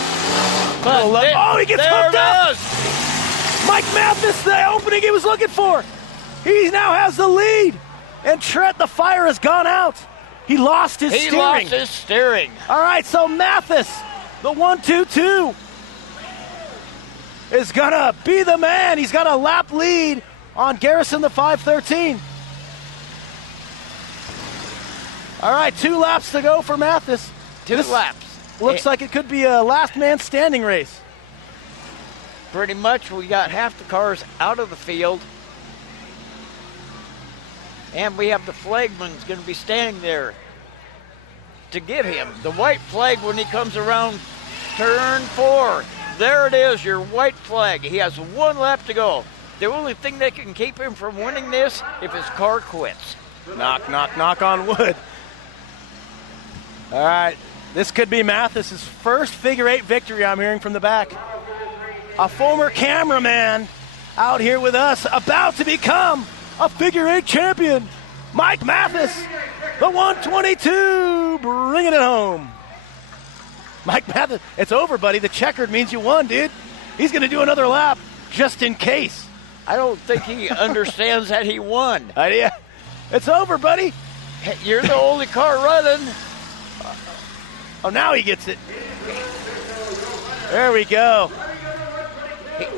But he gets hooked up. Mike Mathis, the opening he was looking for. He now has the lead. And Trent, the fire has gone out. He lost his steering. He lost his steering. All right, so Mathis, the 122, is going to be the man. He's got a lap lead on Garrison, the 513. All right, 2 laps to go for Mathis. 2 laps. Looks like it could be a last man standing race. Pretty much, we got half the cars out of the field. And we have the flagman's going to be standing there to give him the white flag when he comes around turn 4. There it is, your white flag. He has 1 lap to go. The only thing that can keep him from winning this if his car quits. Knock, knock, knock on wood. All right, this could be Mathis's first figure 8 victory, I'm hearing from the back. A former cameraman out here with us, about to become a figure 8 champion. Mike Mathis, the 122, bringing it home. Mike Mathis, it's over, buddy. The checkered means you won, dude. He's going to do another lap just in case. I don't think he understands that he won. Yeah. It's over, buddy. You're the only car running. Oh, now he gets it. There we go.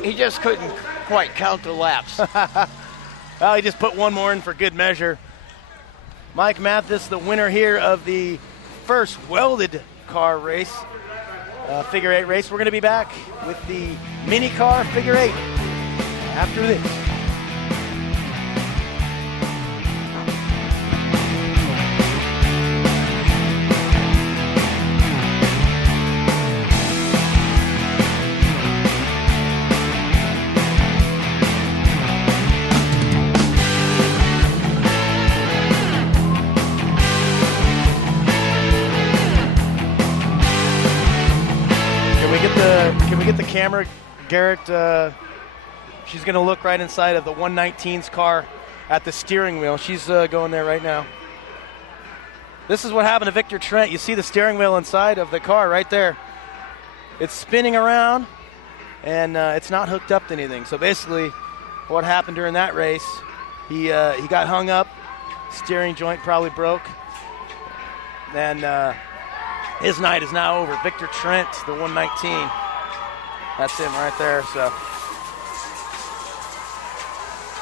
He just couldn't quite count the laps. Well, he just put 1 more in for good measure. Mike Mathis, the winner here of the first welded car race, figure 8 race. We're going to be back with the mini car figure 8 after this. Can we get the camera, Garrett? She's going to look right inside of the 119's car at the steering wheel. She's going there right now. This is what happened to Victor Trent. You see the steering wheel inside of the car right there. It's spinning around, and it's not hooked up to anything. So basically, what happened during that race, he got hung up, steering joint probably broke, and his night is now over. Victor Trent, the 119. That's him right there. So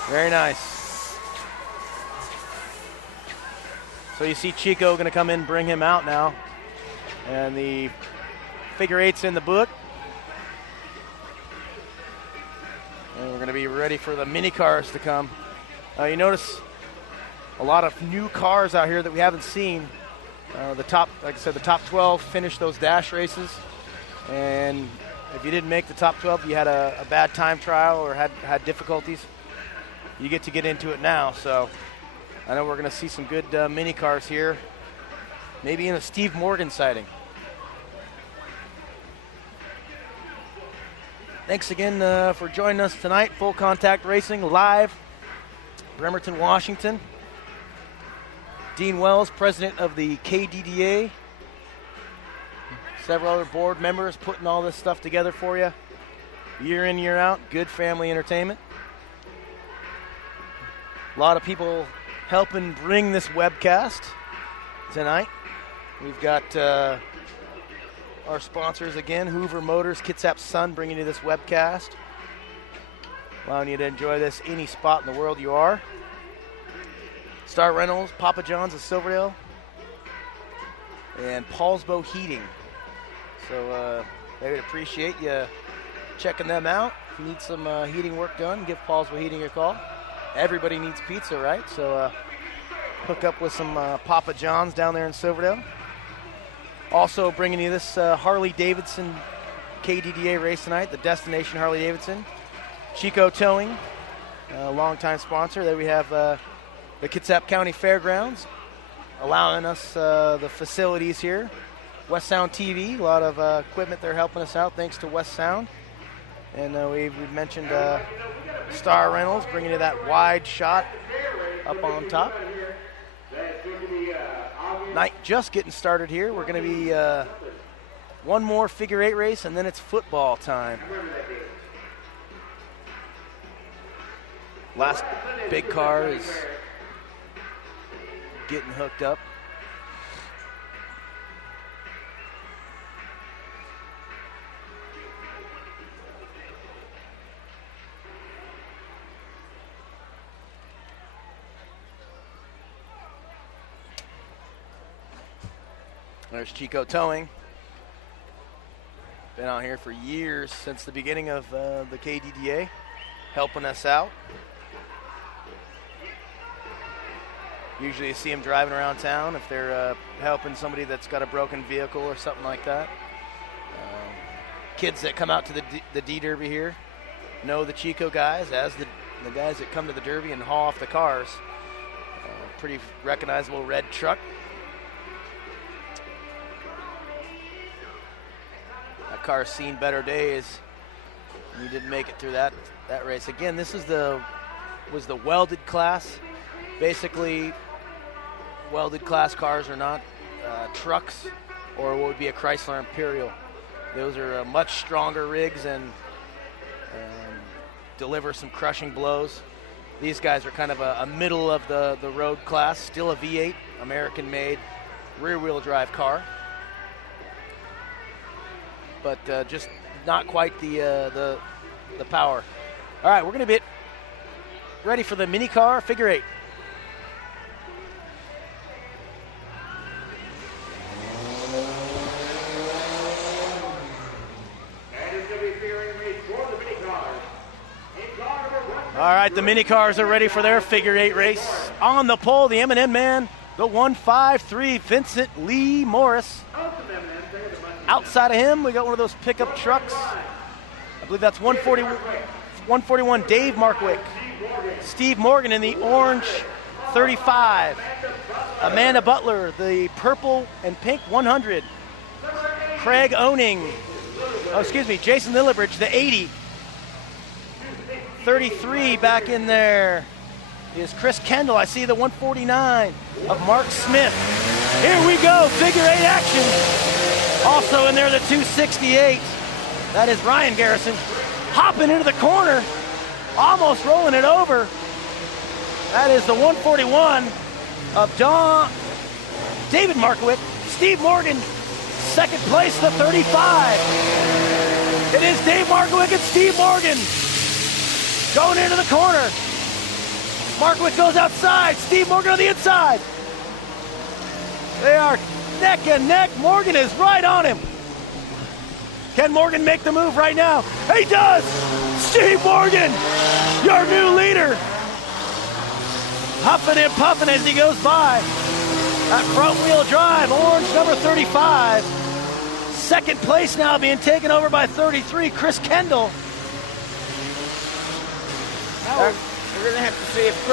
very nice. So you see Chico going to come in, bring him out now. And the figure eight's in the book. And we're going to be ready for the mini cars to come. You notice a lot of new cars out here that we haven't seen. The top, like I said, the top 12 finished those dash races. And if you didn't make the top 12, you had a bad time trial or had difficulties, you get to get into it now. So I know we're going to see some good mini cars here. Maybe in a Steve Morgan sighting. Thanks again for joining us tonight. Full Contact Racing live, Bremerton, Washington. Dean Wells, president of the KDDA. Several other board members putting all this stuff together for you. Year in, year out, good family entertainment. A lot of people helping bring this webcast tonight. We've got our sponsors again, Hoover Motors, Kitsap Sun, bringing you this webcast, allowing you to enjoy this any spot in the world you are. Star Reynolds, Papa John's of Silverdale, and Paulsbo Heating. So they would appreciate you checking them out. If you need some heating work done, give Paulsbo Heating a call. Everybody needs pizza, right? So hook up with some Papa John's down there in Silverdale. Also bringing you this Harley-Davidson KDDA race tonight, the Destination Harley-Davidson. Chico Towing, longtime sponsor. There we have the Kitsap County Fairgrounds, allowing us the facilities here. West Sound TV, a lot of equipment they're helping us out, thanks to West Sound. And we've mentioned Star Reynolds, bringing you that wide shot up on top. Night just getting started here. We're going to be one more figure eight race, and then it's football time. Last big car is getting hooked up. There's Chico Towing. Been out here for years, since the beginning of the KDDA, helping us out. Usually you see them driving around town if they're helping somebody that's got a broken vehicle or something like that. Kids that come out to the D-Derby here know the Chico guys, as the guys that come to the Derby and haul off the cars. Pretty recognizable red truck. That car's seen better days. You didn't make it through that race. Again, this is was the welded class. Basically, welded class cars are not trucks or what would be a Chrysler Imperial. Those are much stronger rigs and deliver some crushing blows. These guys are kind of a middle of the road class, still a V8, American-made, rear-wheel drive car. But just not quite the power. All right, we're going to be ready for the mini car figure eight. All right, the mini cars are ready for their figure eight race. On the pole, the M&M man, the 153, Vincent Lee Morris. Outside of him, we got one of those pickup trucks. I believe that's 141 Dave Markwick. Steve Morgan in the orange 35. Amanda Butler, the purple and pink 100. Craig Owning, Jason Lillibridge, the 80. 33 back in there is Chris Kendall. I see the 149 of Mark Smith. Here we go, figure 8 action. Also in there, the 268. That is Ryan Garrison. Hopping into the corner, almost rolling it over. That is the 141 of David Markowitz. Steve Morgan, second place, the 35. It is Dave Markowitz and Steve Morgan going into the corner. Markowitz goes outside, Steve Morgan on the inside. They are neck and neck. Morgan is right on him. Can Morgan make the move right now? He does! Steve Morgan, your new leader. Huffing and puffing as he goes by. That front wheel drive, orange number 35. Second place now being taken over by 33, Chris Kendall. Now we're going to have to see if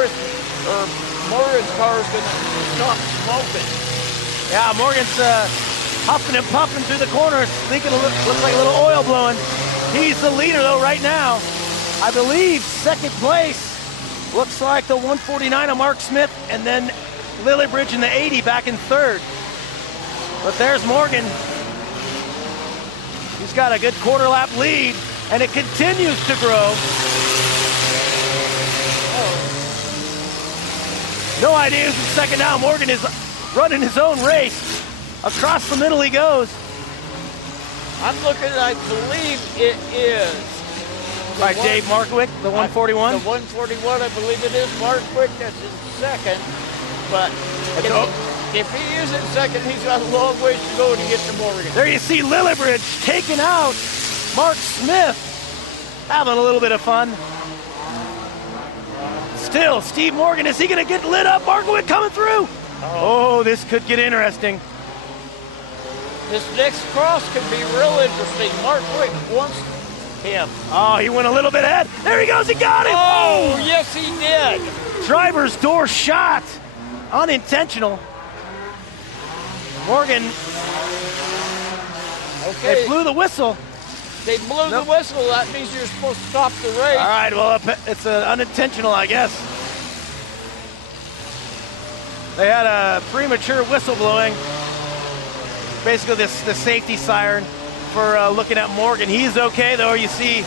Morgan's car is going to stop smoking. Yeah, Morgan's huffing and puffing through the corners, leaking looks like a little oil blowing. He's the leader though right now. I believe second place looks like the 149 of Mark Smith, and then Lillibridge in the 80 back in third. But there's Morgan. He's got a good quarter lap lead, and it continues to grow. No idea who's in second now. Morgan is running his own race. Across the middle he goes. I'm looking, I believe it is. By Dave Markowitz, the 141? The 141, I believe it is. Markowitz, that's in second. But if he is in second, he's got a long ways to go to get to Morgan. There you see Lillibridge taking out Mark Smith. Having a little bit of fun. Still, Steve Morgan, is he going to get lit up? Markowitz coming through. Oh, this could get interesting. This next cross could be real interesting. Markowitz wants him. Oh, he went a little bit ahead. There he goes, he got him. Oh, yes, he did. Driver's door shot. Unintentional. Morgan. Okay. They blew the whistle. They blew the whistle. That means you're supposed to stop the race. All right, well, it's unintentional, I guess. They had a premature whistle blowing. Basically, the safety siren for looking at Morgan. He's okay, though. You see,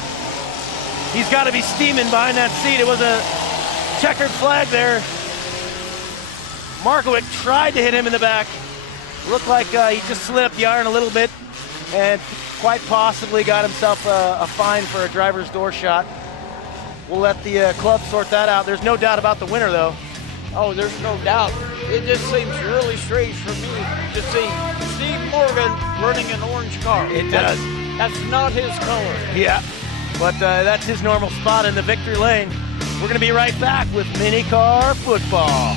he's got to be steaming behind that seat. It was a checkered flag there. Markowitz tried to hit him in the back. Looked like he just slid up the iron a little bit and quite possibly got himself a fine for a driver's door shot. We'll let the club sort that out. There's no doubt about the winner, though. Oh, there's no doubt. It just seems really strange for me to see Steve Morgan running an orange car. It does. That's not his color. Yeah, but that's his normal spot in the victory lane. We're going to be right back with Mini Car Football.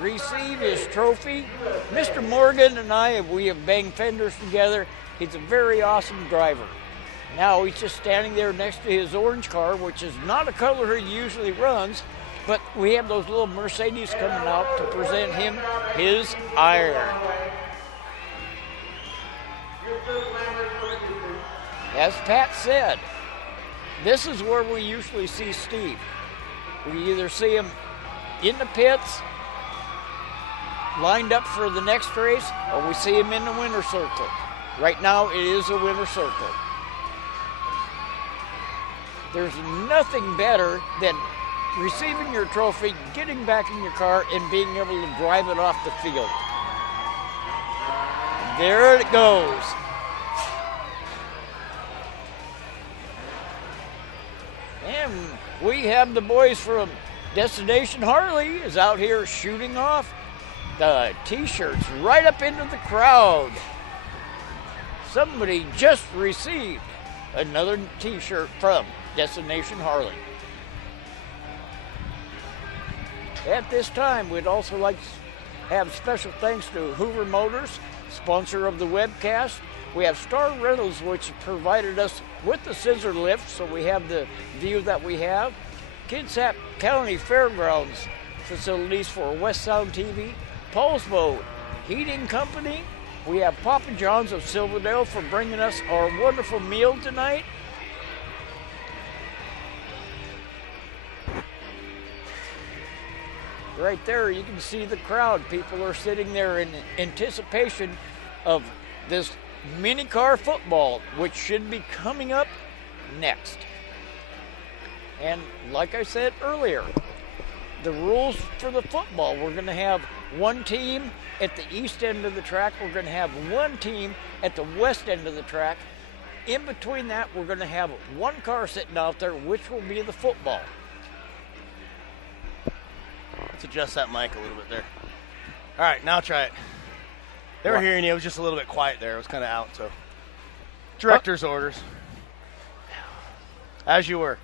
Receive his trophy. Mr. Morgan and we have banged fenders together. He's a very awesome driver. Now he's just standing there next to his orange car, which is not a color he usually runs, but we have those little Mercedes coming out to present him his iron. As Pat said, this is where we usually see Steve. We either see him in the pits, lined up for the next race, or we see him in the winner's circle. Right now, it is a winner's circle. There's nothing better than receiving your trophy, getting back in your car, and being able to drive it off the field. There it goes. And we have the boys from Destination Harley is out here shooting off. the T-shirts right up into the crowd. Somebody just received another T-shirt from Destination Harley. At this time, we'd also like to have special thanks to Hoover Motors, sponsor of the webcast. We have Star Rentals, which provided us with the scissor lift, so we have the view that we have. Kitsap County Fairgrounds facilities for West Sound TV. Paulsbo Heating Company. We have Papa John's of Silverdale for bringing us our wonderful meal tonight. Right there, you can see the crowd. People are sitting there in anticipation of this mini car football, which should be coming up next. And like I said earlier, the rules for the football, we're going to have one team at the east end of the track. We're going to have one team at the west end of the track. In between that, we're going to have one car sitting out there, which will be the football. Let's adjust that mic a little bit there. All right, now try it. They were hearing you. It was just a little bit quiet there. It was kind of out, so. Director's orders. As you were.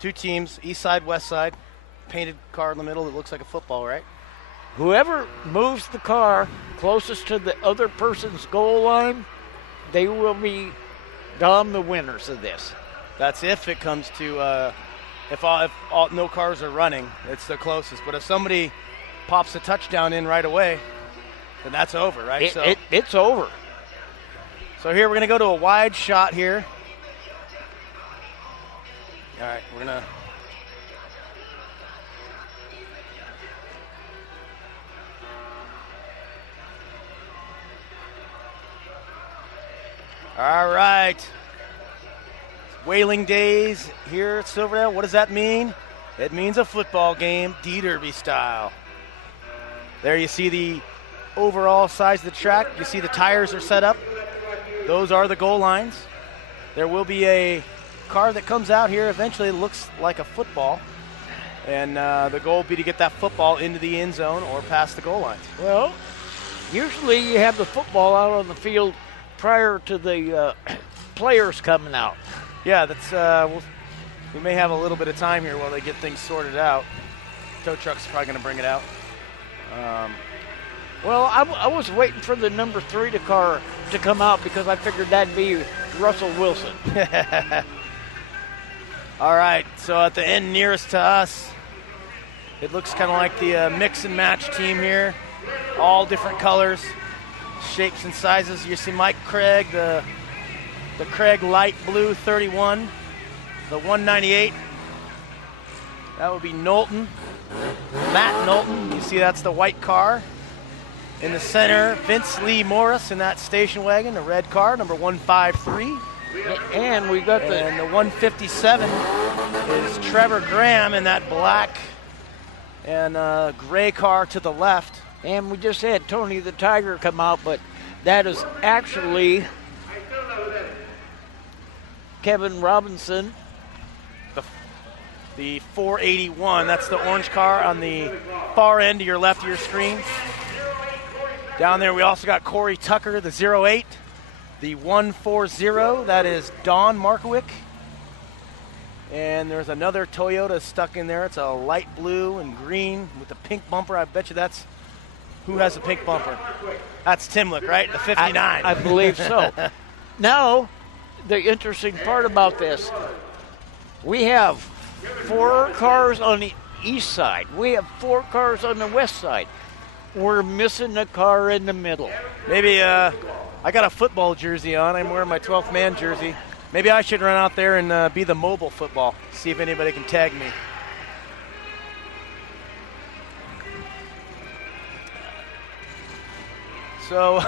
Two teams, east side, west side. Painted car in the middle that looks like a football, right? Whoever moves the car closest to the other person's goal line, they will be the winners of this. That's if it comes to, if no cars are running, it's the closest. But if somebody pops a touchdown in right away, then that's over, right? It's over. So here we're going to go to a wide shot here. All right, we're going to. All right. Whaling Days here at Silverdale. What does that mean? It means a football game, D-Derby style. There you see the overall size of the track. You see the tires are set up. Those are the goal lines. There will be a car that comes out here eventually. It looks like a football. And the goal will be to get that football into the end zone or past the goal lines. Well, usually you have the football out on the field prior to the players coming out. Yeah, that's we may have a little bit of time here while they get things sorted out. Tow truck's probably going to bring it out. Well, I was waiting for the number 3 car to come out because I figured that'd be Russell Wilson. All right, so at the end nearest to us, it looks kind of like the mix and match team here. All different colors, shapes and sizes. You see Mike Craig, the Craig light blue 31, the 198. That would be Knowlton, Matt Knowlton. You see that's the white car. In the center, Vince Lee Morris in that station wagon, the red car, number 153. And we got And the 157 is Trevor Graham in that black and gray car to the left. And we just had Tony the Tiger come out, but that is actually Kevin Robinson. The 481, that's the orange car on the far end to your left of your screen. Down there we also got Corey Tucker, the 08. The 140, that is Don Markowick. And there's another Toyota stuck in there. It's a light blue and green with the pink bumper. I bet you that's who has the pink bumper. That's Timlick, right? The 59. I believe so. Now, the interesting part about this, we have 4 cars on the east side. We have 4 cars on the west side. We're missing a car in the middle. Maybe I got a football jersey on. I'm wearing my 12th man jersey. Maybe I should run out there and be the mobile football. See if anybody can tag me. So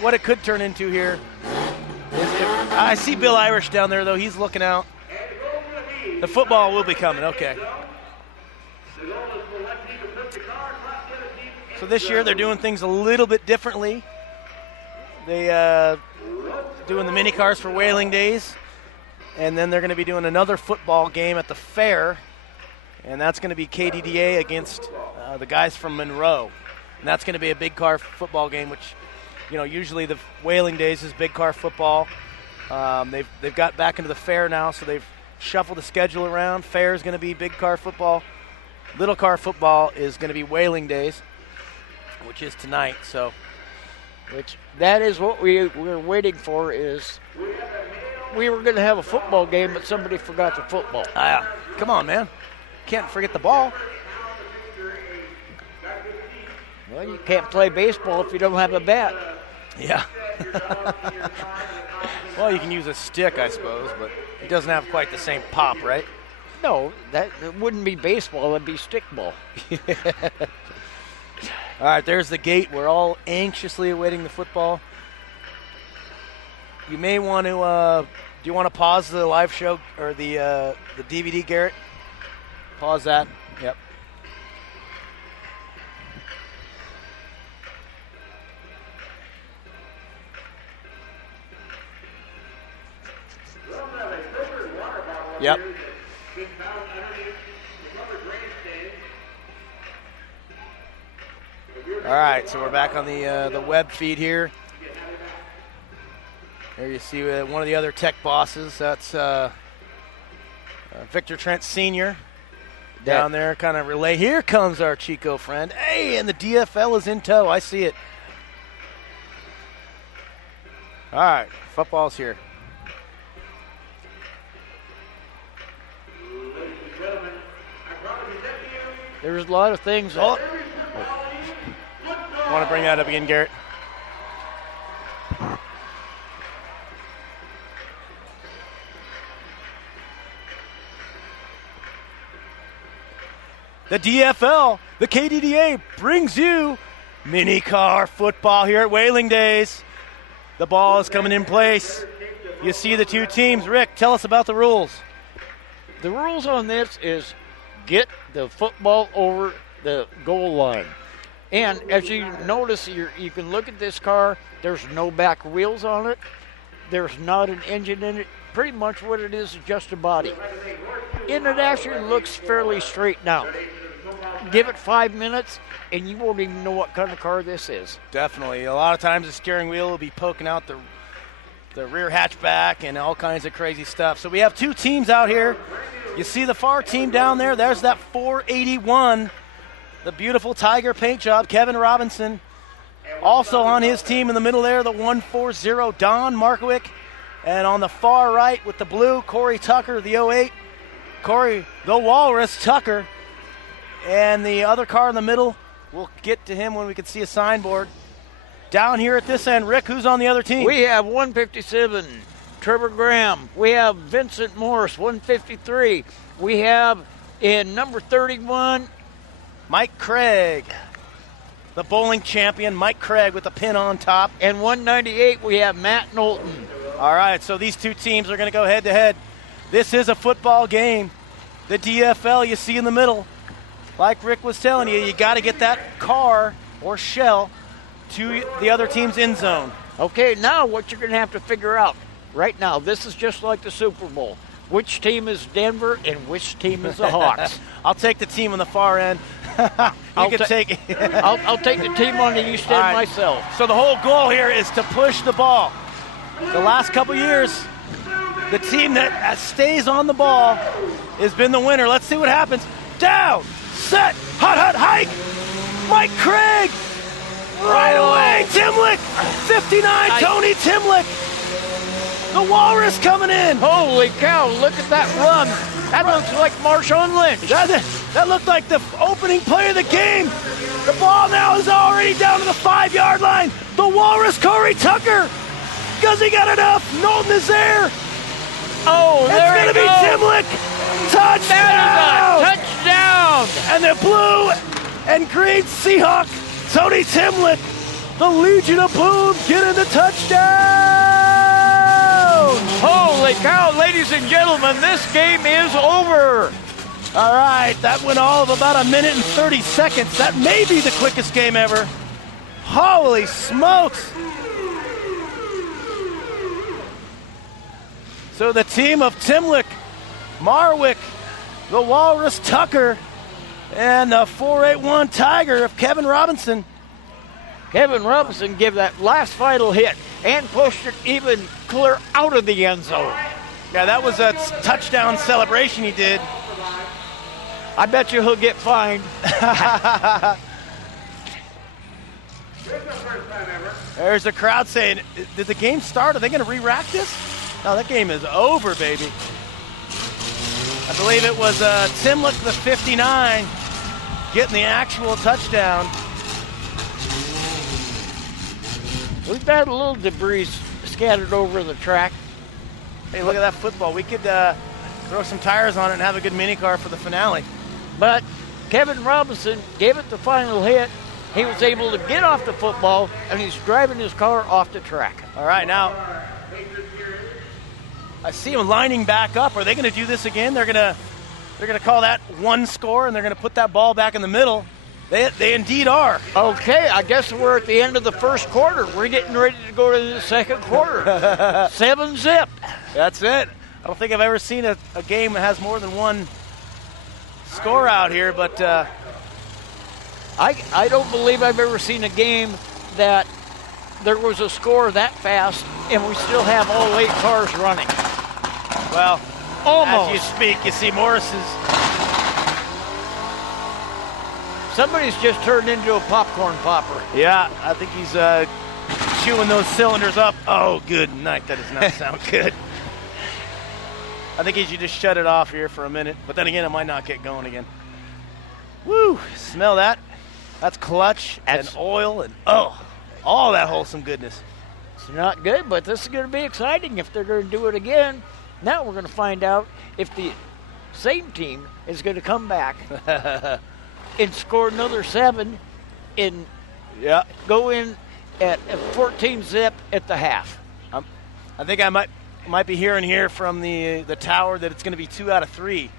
what it could turn into here is I see Bill Irish down there though. He's looking out. The football will be coming. Okay. So this year they're doing things a little bit differently. They doing the mini cars for Whaling Days, and then they're going to be doing another football game at the fair, and that's going to be KDDA against the guys from Monroe. And that's going to be a big car football game, which, usually the Whaling Days is big car football. They've got back into the fair now, so they've shuffled the schedule around. Fair is going to be big car football. Little car football is going to be Whaling Days, which is tonight. So, which that is what we're waiting for. Is we were going to have a football game, but somebody forgot the football. Come on, man. Can't forget the ball. Well, you can't play baseball if you don't have a bat. Yeah. Well, you can use a stick, I suppose, but it doesn't have quite the same pop, right? No, that wouldn't be baseball. It'd be stickball. All right, there's the gate. We're all anxiously awaiting the football. You may want to. Do you want to pause the live show or the DVD, Garrett? Pause that. Yep. Yep. All right, so we're back on the web feed here. There you see one of the other tech bosses. That's Victor Trent Sr. down there, kind of relay. Here comes our Chico friend. Hey, and the DFL is in tow. I see it. All right, football's here. There's a lot of things. Want to bring that up again, Garrett? The DFL, the KDDA, brings you mini car football here at Whaling Days. The ball is coming in place. You see the two teams. Rick, tell us about the rules. The rules on this is get the football over the goal line. And as you notice, you can look at this car. There's no back wheels on it. There's not an engine in it. Pretty much what it is just a body. And it actually looks fairly straight now. Give it 5 minutes, and you won't even know what kind of car this is. Definitely. A lot of times the steering wheel will be poking out the rear hatchback and all kinds of crazy stuff. So we have two teams out here. You see the far team down there. There's that 481. The beautiful Tiger paint job, Kevin Robinson. Also on his team in the middle there, the 140, Don Markowick. And on the far right with the blue, Corey Tucker, the 08. Corey, the Walrus Tucker. And the other car in the middle, we'll get to him when we can see a signboard. Down here at this end, Rick, who's on the other team? We have 157, Trevor Graham. We have Vincent Morris, 153. We have in number 31, Mike Craig, the bowling champion, Mike Craig with the pin on top. And 198, we have Matt Knowlton. All right, so these two teams are going to go head-to-head. This is a football game. The DFL you see in the middle. Like Rick was telling you, you got to get that car or shell to the other team's end zone. Okay, now what you're going to have to figure out right now, this is just like the Super Bowl. Which team is Denver and which team is the Hawks? I'll take the team on the far end. I'll take the team on the east end myself. So the whole goal here is to push the ball. The last couple years, the team that stays on the ball has been the winner. Let's see what happens. Down, set, hot hike. Mike Craig. Right away, Timlick. 59, Tony Timlick. The Walrus coming in. Holy cow, look at that run. That looks like Marshawn Lynch. That looked like the opening play of the game. The ball now is already down to the 5-yard line. The Walrus, Corey Tucker. Does he got enough? Knowlton is there. Oh, there it's going to be Timlick. Touchdown. That is a touchdown. And the blue and green Seahawk, Tony Timlick, the Legion of Boom, getting the touchdown. Holy cow, ladies and gentlemen, this game is over. All right, that went all of about 1 minute and 30 seconds. That may be the quickest game ever. Holy smokes. So the team of Timlick, Marwick, the Walrus Tucker, And the 481 Tiger of Kevin Robinson. Kevin Robinson gave that last final hit and pushed it even clear out of the end zone. Yeah, that was a touchdown celebration he did. I bet you he'll get fined. There's the crowd saying, did the game start? Are they going to re-rack this? No, that game is over, baby. I believe it was Timlick, the 59, getting the actual touchdown. We've had a little debris scattered over the track. Hey, look at that football. We could throw some tires on it and have a good mini car for the finale. But Kevin Robinson gave it the final hit. He was able to get off the football, and he's driving his car off the track. All right, now I see him lining back up. Are they going to do this again? They're going to call that one score, and they're going to put that ball back in the middle. They indeed are. Okay, I guess we're at the end of the first quarter. We're getting ready to go to the second quarter. 7-zip. That's it. I don't think I've ever seen a game that has more than one score out here, but I don't believe I've ever seen a game that there was a score that fast and we still have all 8 cars running. Well, almost. As you speak, you see Morris's. Somebody's just turned into a popcorn popper. Yeah, I think he's chewing those cylinders up. Oh, good night. That does not sound good. I think he should just shut it off here for a minute. But then again, it might not get going again. Woo! Smell that? That's clutch and oil and all that wholesome goodness. It's not good, but this is going to be exciting if they're going to do it again. Now we're going to find out if the same team is going to come back and score another 7 and go in at 14-zip at the half. I think I might be hearing here from the tower that it's going to be 2 out of 3.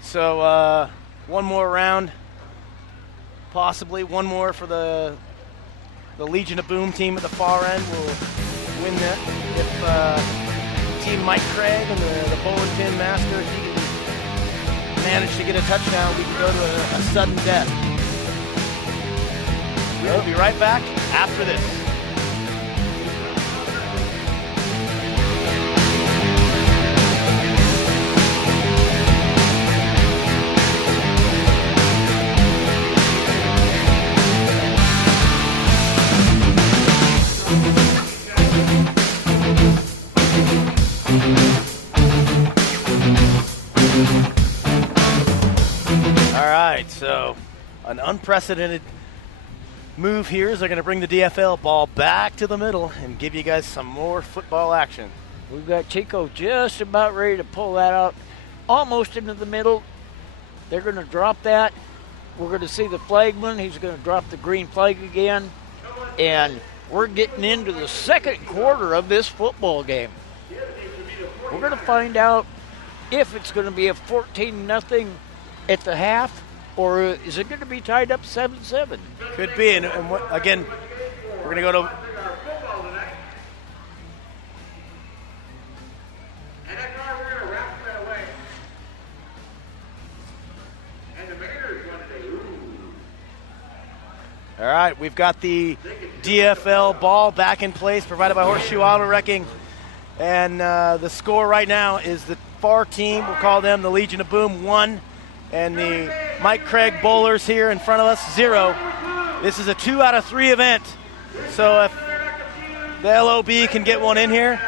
So one more round, possibly one more for the Legion of Boom team at the far end will win that. If Team Mike Craig and the Bowling Pin Master, if he can manage to get a touchdown, we can go to a sudden death. We'll be right back after this. All right, so an unprecedented move here is they're going to bring the DFL ball back to the middle and give you guys some more football action. We've got Chico just about ready to pull that out almost into the middle. They're going to drop that. We're going to see the flagman. He's going to drop the green flag again. And we're getting into the second quarter of this football game. We're going to find out if it's going to be a 14-0 at the half, or is it going to be tied up 7-7? Could be, and again, we're going to go to... All right, we've got the DFL ball back in place, provided by Horseshoe Auto Wrecking. And the score right now is the far team, we'll call them the Legion of Boom, 1. And the Mike Craig Bowlers here in front of us, 0. This is a 2 out of 3 event. So if the LOB can get one in here,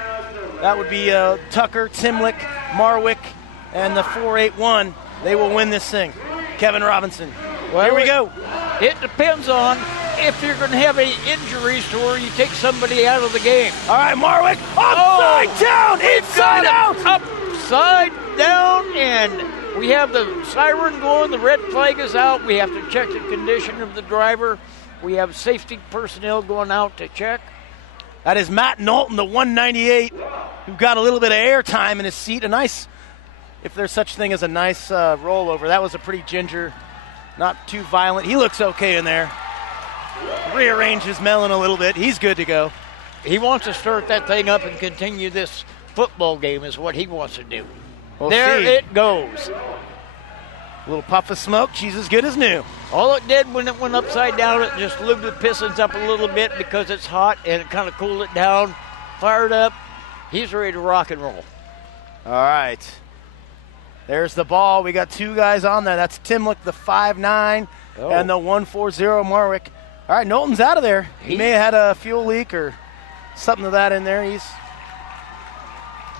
that would be Tucker, Timlick, Marwick, and the 481. They will win this thing. Kevin Robinson. Well, here we go. It depends on if you're going to have any injuries to where you take somebody out of the game. All right, Marwick, upside down, inside out. Upside down, and we have the siren going, the red flag is out. We have to check the condition of the driver. We have safety personnel going out to check. That is Matt Knowlton, the 198, who got a little bit of air time in his seat. A nice, if there's such thing as a nice rollover. That was a pretty ginger, not too violent. He looks okay in there. Rearrange his melon a little bit. He's good to go. He wants to start that thing up and continue this football game is what he wants to do. We'll there see. it goes. little puff of smoke. She's as good as new. All it did when it went upside down, it just lubed the pistons up a little bit because it's hot, and it kind of cooled it down. Fired up. He's ready to rock and roll. All right. There's the ball. We got 2 guys on there. That's Timlick, the 5'9", and the 140 Marwick. All right, Knowlton's out of there. He may have had a fuel leak or something of that in there.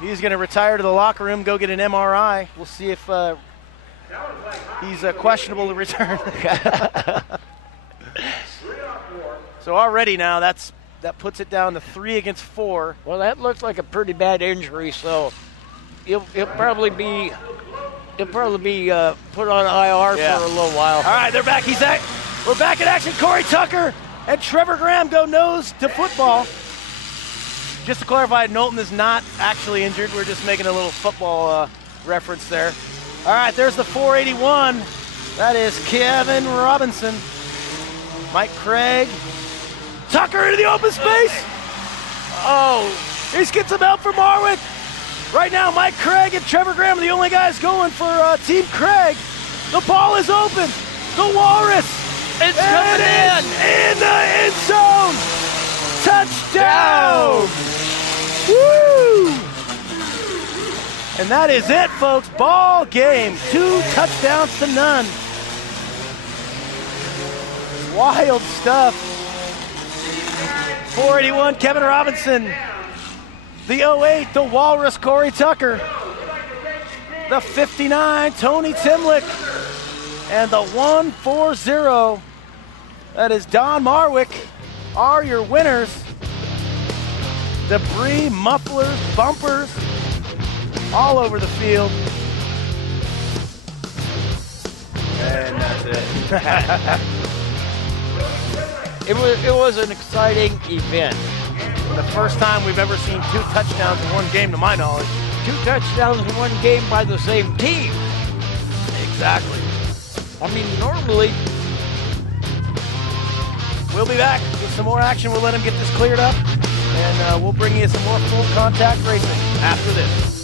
He's going to retire to the locker room, go get an MRI. We'll see if he's questionable to return. So already now that puts it down to 3 against 4. Well, that looks like a pretty bad injury, so he'll probably be put on IR for a little while. All right, they're back. We're back in action. Corey Tucker and Trevor Graham go nose to football. Just to clarify, Knowlton is not actually injured. We're just making a little football reference there. All right, there's the 481. That is Kevin Robinson. Mike Craig. Tucker into the open space. Oh, he's getting some help from Marwick. Right now, Mike Craig and Trevor Graham are the only guys going for Team Craig. The ball is open. The Walrus. It's coming in the end zone. Touchdown. Woo! And that is it, folks. Ball game. 2 touchdowns to none. Wild stuff. 481, Kevin Robinson. The 08, the Walrus, Corey Tucker. The 59, Tony Timlick. And the 140, that is Don Marwick, are your winners. Debris, mufflers, bumpers, all over the field. And that's it. It was an exciting event. The first time we've ever seen 2 touchdowns in one game, to my knowledge. 2 touchdowns in one game by the same team. Exactly. I mean, normally. We'll be back with some more action. We'll let him get this cleared up, and we'll bring you some more full contact racing after this.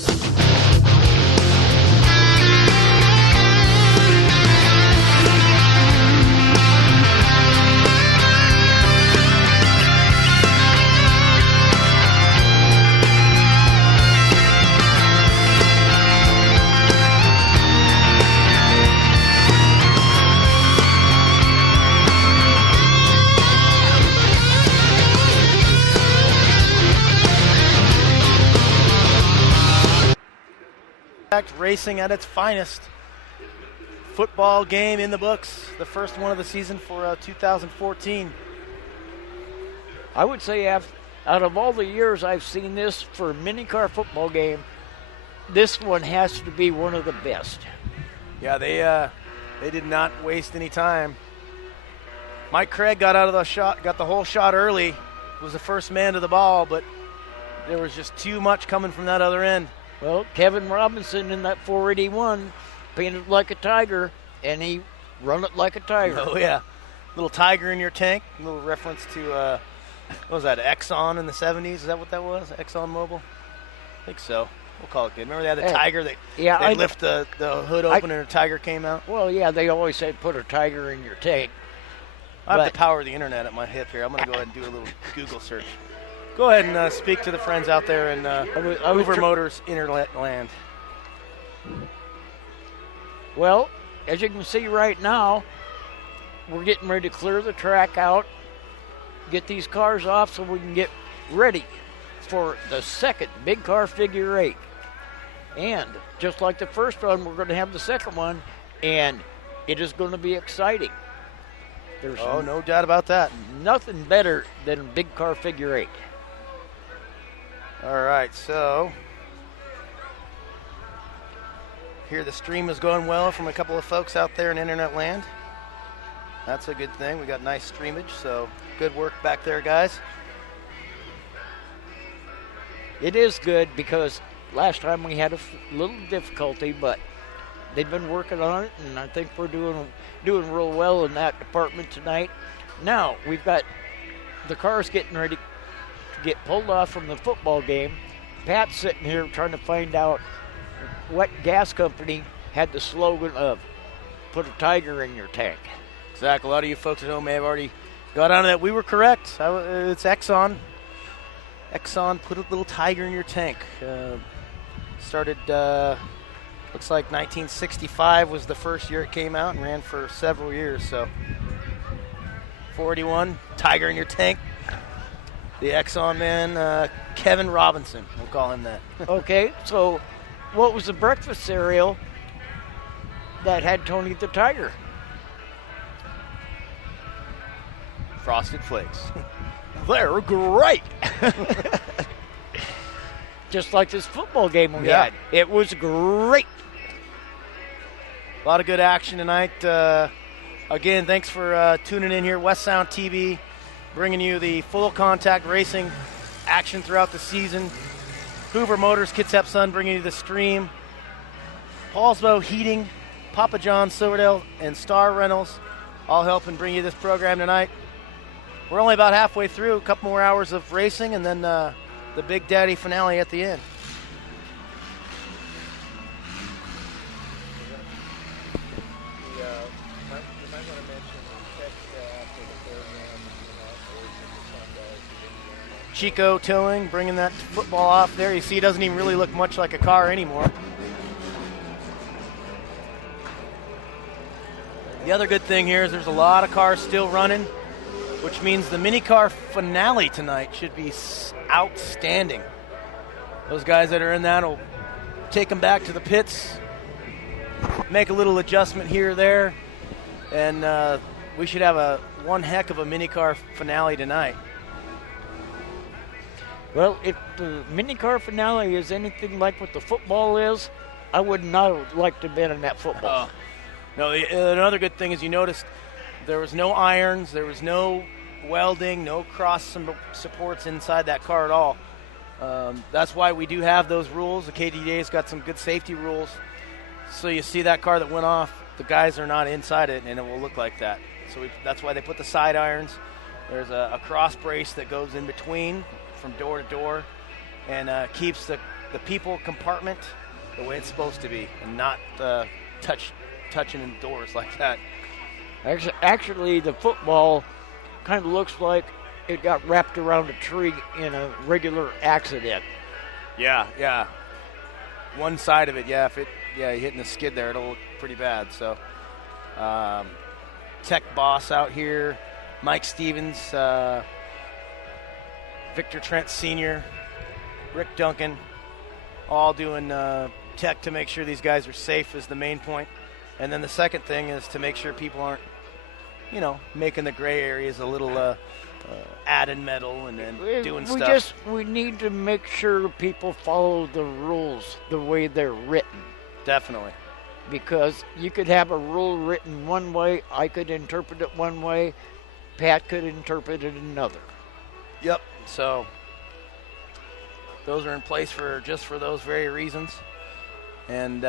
Racing at its finest. Football game in the books. The first one of the season for 2014. I would say out of all the years I've seen this for a mini-car football game, this one has to be one of the best. Yeah, they did not waste any time. Mike Craig got out of the shot, got the whole shot early, was the first man to the ball, but there was just too much coming from that other end. Well, Kevin Robinson in that 481 painted like a tiger, and he run it like a tiger. Oh, yeah. Little tiger in your tank. A little reference to, what was that, Exxon in the 70s? Is that what that was? Exxon Mobil? I think so. We'll call it good. Remember they had the tiger? They lift the hood open and a tiger came out? Well, yeah, they always say put a tiger in your tank. I have the power of the internet at my hip here. I'm going to go ahead and do a little Google search. Go ahead and speak to the friends out there in Hoover Motors Interland. Well, as you can see right now, we're getting ready to clear the track out, get these cars off so we can get ready for the second big car figure 8. And just like the first one, we're going to have the second one, and it is going to be exciting. There's no doubt about that. Nothing better than a big car figure 8. All right, so here the stream is going well from a couple of folks out there in internet land. That's a good thing. We got nice streamage, so good work back there, guys. It is good because last time we had a little difficulty, but they've been working on it, and I think we're doing real well in that department tonight. Now we've got the cars getting ready to get pulled off from the football game. Pat's sitting here trying to find out what gas company had the slogan of put a tiger in your tank. Exactly. A lot of you folks at home may have already got onto that. We were correct. It's Exxon. Exxon put a little tiger in your tank. Started, looks like 1965 was the first year it came out and ran for several years. So 41, tiger in your tank. The Exxon man, Kevin Robinson, we'll call him that. Okay, so what was the breakfast cereal that had Tony the Tiger? Frosted Flakes. They're great. Just like this football game we Yeah. had. It was great. A lot of good action tonight. Again, thanks for tuning in here. West Sound TV, bringing you the full contact racing action throughout the season. Hoover Motors, Kitsap Sun, bringing you the stream. Paulsbo Heating, Papa John, Silverdale, and Star Reynolds, all helping bring you this program tonight. We're only about halfway through, a couple more hours of racing, and then the Big Daddy finale at the end. You might want to mention the text after the program, Sunday. Chico Towing, bringing that football off there. You see, it doesn't even really look much like a car anymore. The other good thing here is there's a lot of cars still running, which means the mini car finale tonight should be outstanding. Those guys that are in that will take them back to the pits, make a little adjustment here or there, and we should have one heck of a mini car finale tonight. Well, if the mini car finale is anything like what the football is, I would not have liked to have been in that football. No, another good thing is you noticed there was no irons, there was no welding, no cross supports inside that car at all. That's why we do have those rules. The KDDA's got some good safety rules. So you see that car that went off, the guys are not inside it, and it will look like that. So that's why they put the side irons. There's a cross brace that goes in between from door to door and keeps the people compartment the way it's supposed to be and not touching in doors like that. Actually, the football kind of looks like it got wrapped around a tree in a regular accident. Yeah. One side of it, you're hitting the skid there, it'll look pretty bad. So, Tech Boss out here, Mike Stevens, Victor Trent Sr., Rick Duncan, all doing tech to make sure these guys are safe is the main point. And then the second thing is to make sure people aren't, making the gray areas a little added metal and then doing stuff. We need to make sure people follow the rules the way they're written. Definitely. Because you could have a rule written one way, I could interpret it one way, Pat could interpret it another. Yep. So those are in place for those very reasons. And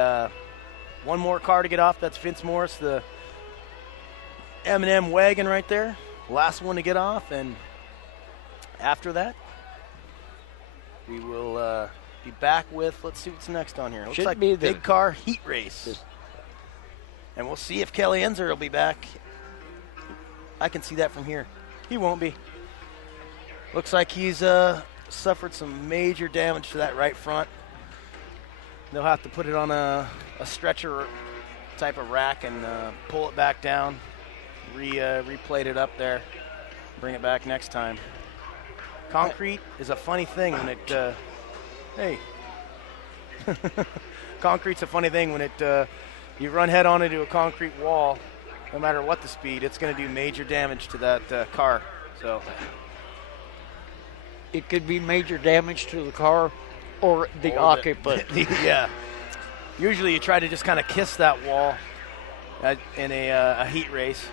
one more car to get off. That's Vince Morris, the M&M wagon right there. Last one to get off. And after that, we will be back with, let's see what's next on here. Looks Should like be big car heat race. And we'll see if Kelly Enzer will be back. I can see that from here. He won't be. Looks like he's suffered some major damage to that right front. They'll have to put it on a stretcher type of rack and pull it back down, replate it up there, bring it back next time. Concrete is a funny thing when it, concrete's a funny thing when it, you run head on into a concrete wall, no matter what the speed, it's going to do major damage to that car. So it could be major damage to the car or the occupant. Yeah. Usually you try to just kind of kiss that wall in a heat race.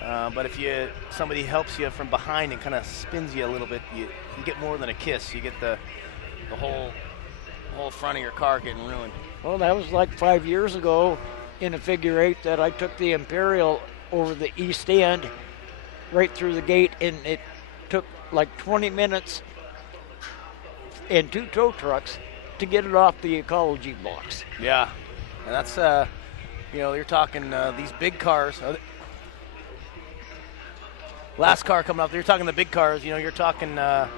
But if somebody helps you from behind and kind of spins you a little bit, you get more than a kiss. You get the whole front of your car getting ruined. Well, that was like 5 years ago in a figure eight that I took the Imperial over the east end right through the gate, and it took like 20 minutes and 2 tow trucks to get it off the ecology box. Yeah, and that's you're talking these big cars. Last car coming up, you're talking the big cars. You're talking, a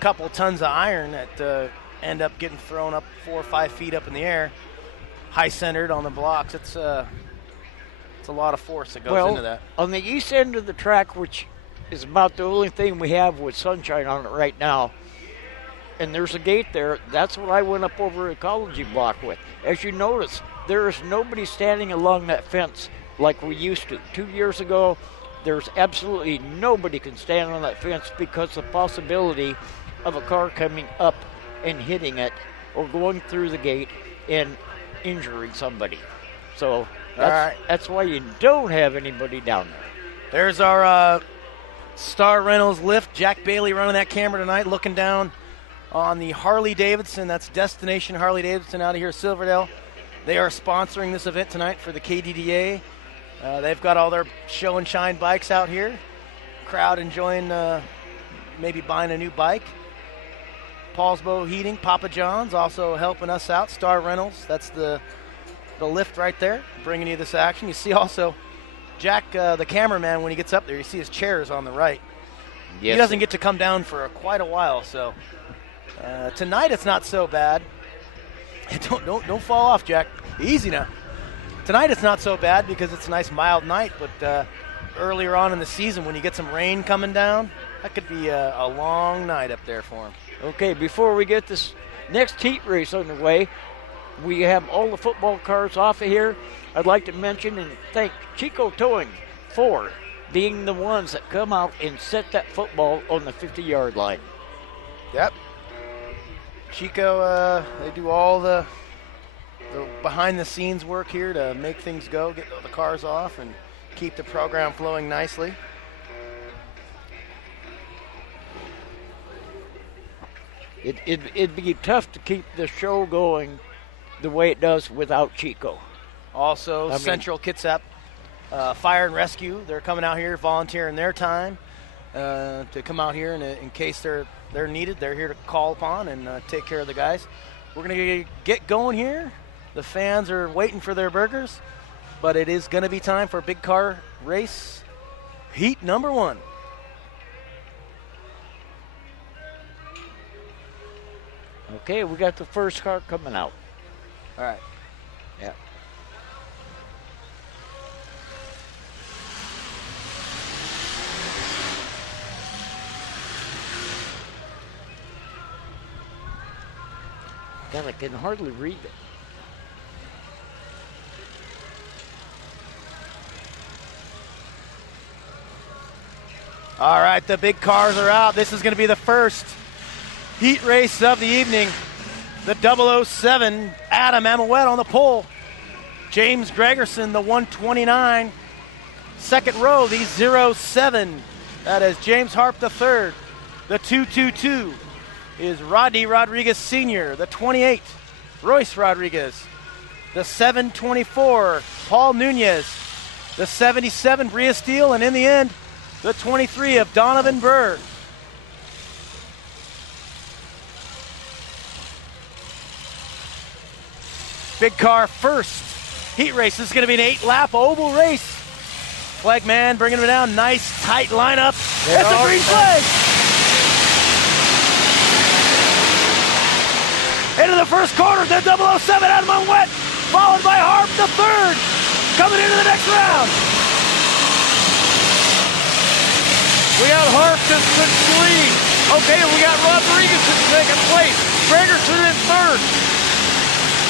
couple tons of iron that end up getting thrown up 4 or 5 feet up in the air, high centered on the blocks. It's a lot of force that goes into that. On the east end of the track, which is about the only thing we have with sunshine on it right now, and there's a gate there. That's what I went up over ecology block with. As you notice, there is nobody standing along that fence like we used to. 2 years ago, there's absolutely nobody can stand on that fence because the possibility of a car coming up and hitting it or going through the gate and injuring somebody. So that's why you don't have anybody down there. There's our Star Reynolds lift. Jack Bailey running that camera tonight, looking down on the Harley-Davidson. That's Destination Harley-Davidson out of here, Silverdale. They are sponsoring this event tonight for the KDDA. They've got all their show and shine bikes out here. Crowd enjoying maybe buying a new bike. Paulsbo Heating, Papa John's also helping us out. Star Reynolds, that's the lift right there, bringing you this action. You see also Jack, the cameraman, when he gets up there, you see his chairs on the right. Yes, he doesn't get to come down for quite a while, so tonight it's not so bad. Don't fall off, Jack. Easy now. Tonight it's not so bad because it's a nice mild night, but earlier on in the season when you get some rain coming down, that could be a long night up there for him. Okay, before we get this next heat race underway, we have all the football cars off of here. I'd like to mention and thank Chico Towing for being the ones that come out and set that football on the 50-yard line. Yep. Chico, they do all the behind-the-scenes work here to make things go, get the cars off, and keep the program flowing nicely. It'd be tough to keep the show going the way it does without Chico. Also, Central Kitsap Fire and Rescue, they're coming out here volunteering their time to come out here, and in case they're needed, they're here to call upon and take care of the guys. We're going to get going here. The fans are waiting for their burgers, but it is going to be time for a big car race, heat number 1. Okay, we got the first car coming out. All right. Yeah. God, I can hardly read it. All right, the big cars are out. This is going to be the first heat race of the evening. The 007, Adam Amouette on the pole. James Gregerson, the 129. Second row, the 07. That is James Harp the third. The 222 is Rodney Rodriguez Sr., the 28, Royce Rodriguez. The 724, Paul Nunez. The 77, Bria Steele. And in the end, the 23 of Donovan Burr. Big car first heat race. This is going to be an 8-lap oval race. Flag man bringing it down. Nice tight lineup. That's a green flag. Into the first quarter, the 007 Adam Amouette, followed by Harp the third, coming into the next round. We got Harp in lead. Okay, we got Rodriguez in second place. Gregerson in third.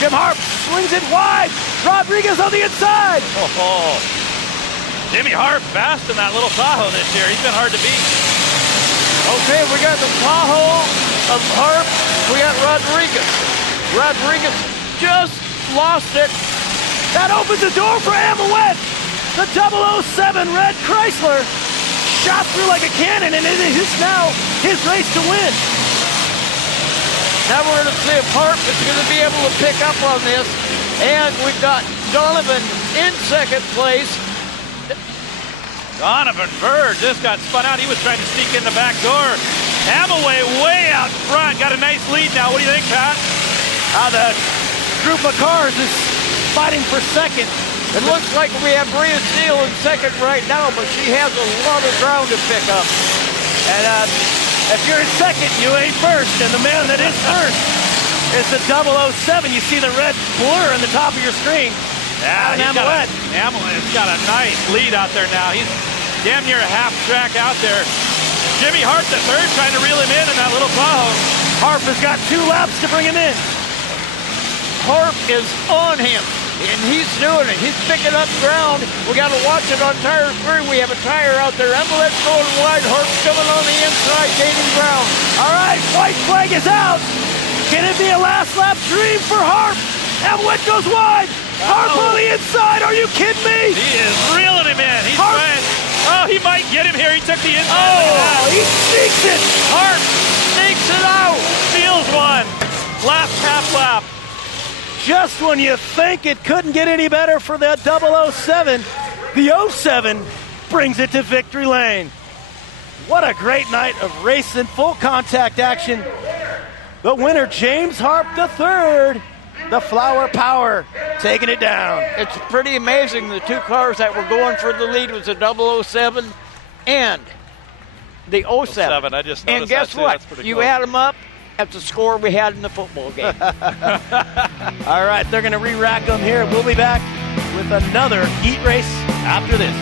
Jim Harp swings it wide. Rodriguez on the inside. Oh, Jimmy Harp fast in that little Tahoe this year. He's been hard to beat. Okay, we got the Tahoe of Harp. We got Rodriguez. Rodriguez just lost it. That opens the door for Amouette. The 007 red Chrysler shot through like a cannon, and it is now his race to win. Now we're going to see if Harp is going to be able to pick up on this. And we've got Donovan in second place. Donovan Burr just got spun out. He was trying to sneak in the back door. Amouette way out front. Got a nice lead now. What do you think, Pat? The group of cars is fighting for second. It looks like we have Bria Steele in second right now, but she has a lot of ground to pick up. And if you're in second, you ain't first. And the man that is first is the 007. You see the red blur on the top of your screen. Yeah, Amelet's got a nice lead out there now. He's damn near a half track out there. Jimmy Hart, the third, trying to reel him in that little Tahoe. Harp has got 2 laps to bring him in. Harp is on him, and he's doing it. He's picking up ground. We got to watch it on tire 3. We have a tire out there. Emelet's going wide. Harp's coming on the inside, gaining ground. All right, white flag is out. Can it be a last lap dream for Harp? Emelet goes wide. Harp on the inside. Are you kidding me? He is reeling him in. He's trying. Oh, he might get him here. He took the inside. Oh, he sneaks it. Hart sneaks it out. Steals one. Last half lap. Just when you think it couldn't get any better for the 007, the 07 brings it to victory lane. What a great night of racing, full contact action. The winner, James Harp III, the Flower Power, taking it down. It's pretty amazing. The 2 cars that were going for the lead was the 007 and the 07. I just noticed and guess that too. what? That's pretty You cool. add them up, that's the score we had in the football game. All right, they're going to re-rack them here. We'll be back with another heat race after this.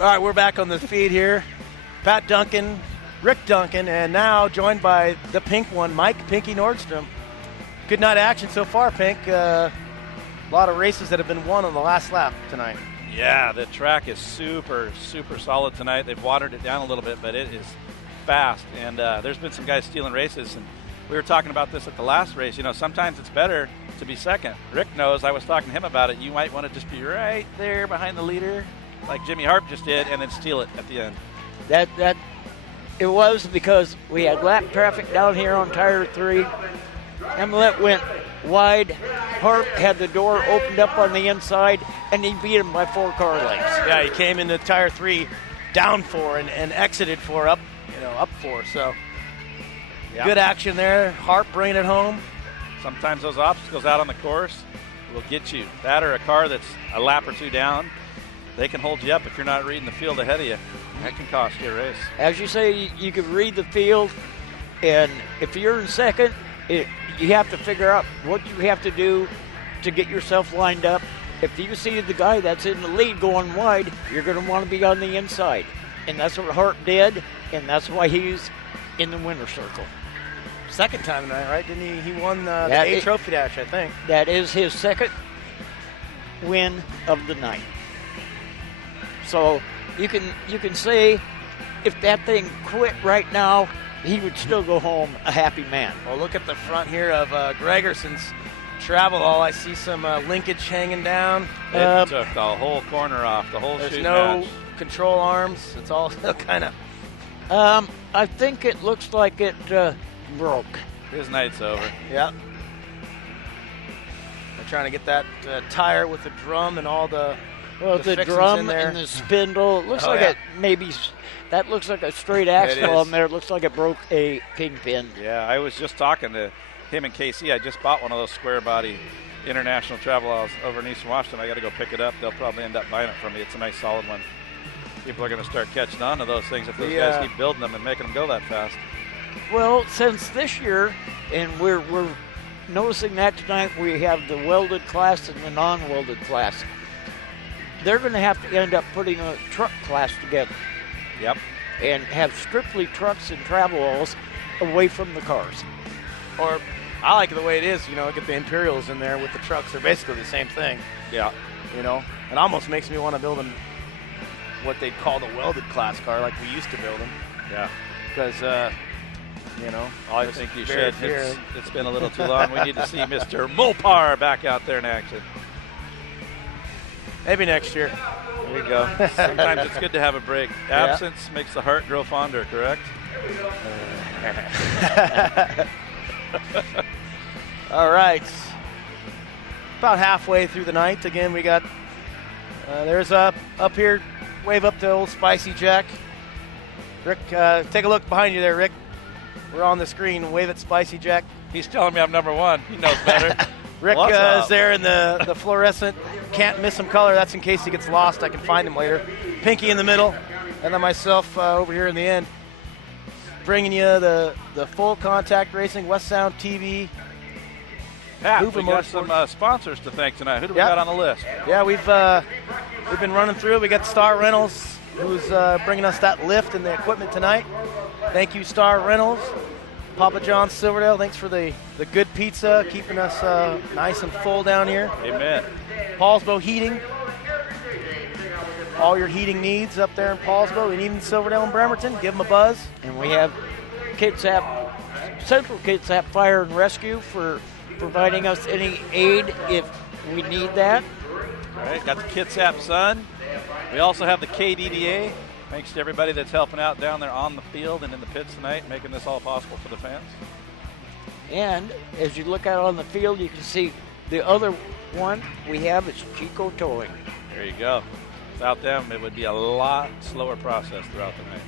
All right, we're back on the feed here. Pat Duncan, Rick Duncan, and now joined by the pink one, Mike Pinky Nordstrom. Good night of action so far, Pink. A lot of races that have been won on the last lap tonight. Yeah, the track is super, super solid tonight. They've watered it down a little bit, but it is fast. And there's been some guys stealing races, and we were talking about this at the last race. You know, sometimes it's better to be second. Rick knows. I was talking to him about it. You might want to just be right there behind the leader, like Jimmy Harp just did, and then steal it at the end. That it was because we had lap traffic down here on tire 3. Emelet went wide. Harp had the door opened up on the inside, and he beat him by 4 car lengths. Yeah, he came into tire 3 down 4 and exited 4 up, up 4. So good action there. Harp bringing it home. Sometimes those obstacles out on the course will get you. That or a car that's a lap or 2 down, they can hold you up if you're not reading the field ahead of you. That can cost you a race. As you say, you can read the field, and if you're in second, you have to figure out what you have to do to get yourself lined up. If you see the guy that's in the lead going wide, you're going to want to be on the inside. And that's what Hart did, and that's why he's in the winner's circle. Second time tonight, right? Didn't he? He won the A Trophy Dash, I think. That is his second win of the night. So you can say if that thing quit right now, he would still go home a happy man. Well, look at the front here of Gregerson's travel hall. I see some linkage hanging down. It took the whole corner off, the whole There's shooting no match. control arms. It's all still kind of. I think it looks like it broke. His night's over. Yep. They're trying to get that tire with the drum and all the. Well, the drum and the spindle. It looks like it maybe. That looks like a straight axle on there. It looks like it broke a kingpin. Yeah, I was just talking to him and KC. I just bought one of those square body international travel halls over in Eastern Washington. I got to go pick it up. They'll probably end up buying it from me. It's a nice solid one. People are going to start catching on to those things if those guys keep building them and making them go that fast. Well, since this year, and we're noticing that tonight, we have the welded class and the non-welded class. They're going to have to end up putting a truck class together. Yep. And have strictly trucks and travel halls away from the cars. Or I like it the way it is, get the Imperials in there with the trucks. They're basically the same thing. Yeah. It almost makes me want to build them what they'd call the welded class car like we used to build them. Yeah. Because you know. I think you Very should. fair. It's been a little too long. We need to see Mr. Mopar back out there in action. Maybe next year. There you go. Sometimes it's good to have a break. Absence makes the heart grow fonder, correct? All right. About halfway through the night. Again, we got, there's up here, wave up to old Spicy Jack. Rick, take a look behind you there, Rick. We're on the screen. Wave at Spicy Jack. He's telling me I'm number one. He knows better. Rick What's up? is there in the fluorescent. Can't miss him color. That's in case he gets lost. I can find him later. Pinky in the middle. And then myself over here in the end. Bringing you the full contact racing, West Sound TV. Pat, Hoover we got Motorsports. some sponsors to thank tonight. Who do we Yep. got on the list? Yeah, we've been running through. We got Star Reynolds, who's bringing us that lift and the equipment tonight. Thank you, Star Reynolds. Papa John's Silverdale, thanks for the good pizza, keeping us nice and full down here. Amen. Paulsbo Heating. All your heating needs up there in Paulsbo and even Silverdale and Bremerton, give them a buzz. And we have Kitsap, Central Kitsap Fire and Rescue for providing us any aid if we need that. All right, got the Kitsap Sun. We also have the KDDA. Thanks to everybody that's helping out down there on the field and in the pits tonight, making this all possible for the fans. And as you look out on the field, you can see the other one we have is Chico Towing. There you go. Without them, it would be a lot slower process throughout the night.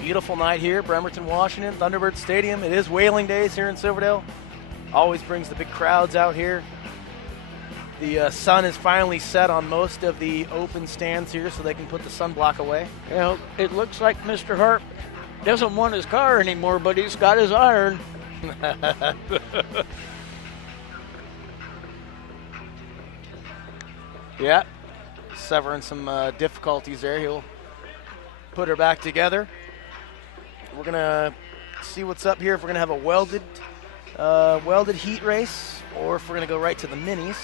Beautiful night here, Bremerton, Washington, Thunderbird Stadium. It is whaling days here in Silverdale. Always brings the big crowds out here. The sun is finally set on most of the open stands here so they can put the sunblock away. Well, it looks like Mr. Harp doesn't want his car anymore, but he's got his iron. Yeah, severing some difficulties there. He'll put her back together. We're going to see what's up here, if we're going to have a welded heat race or if we're going to go right to the minis.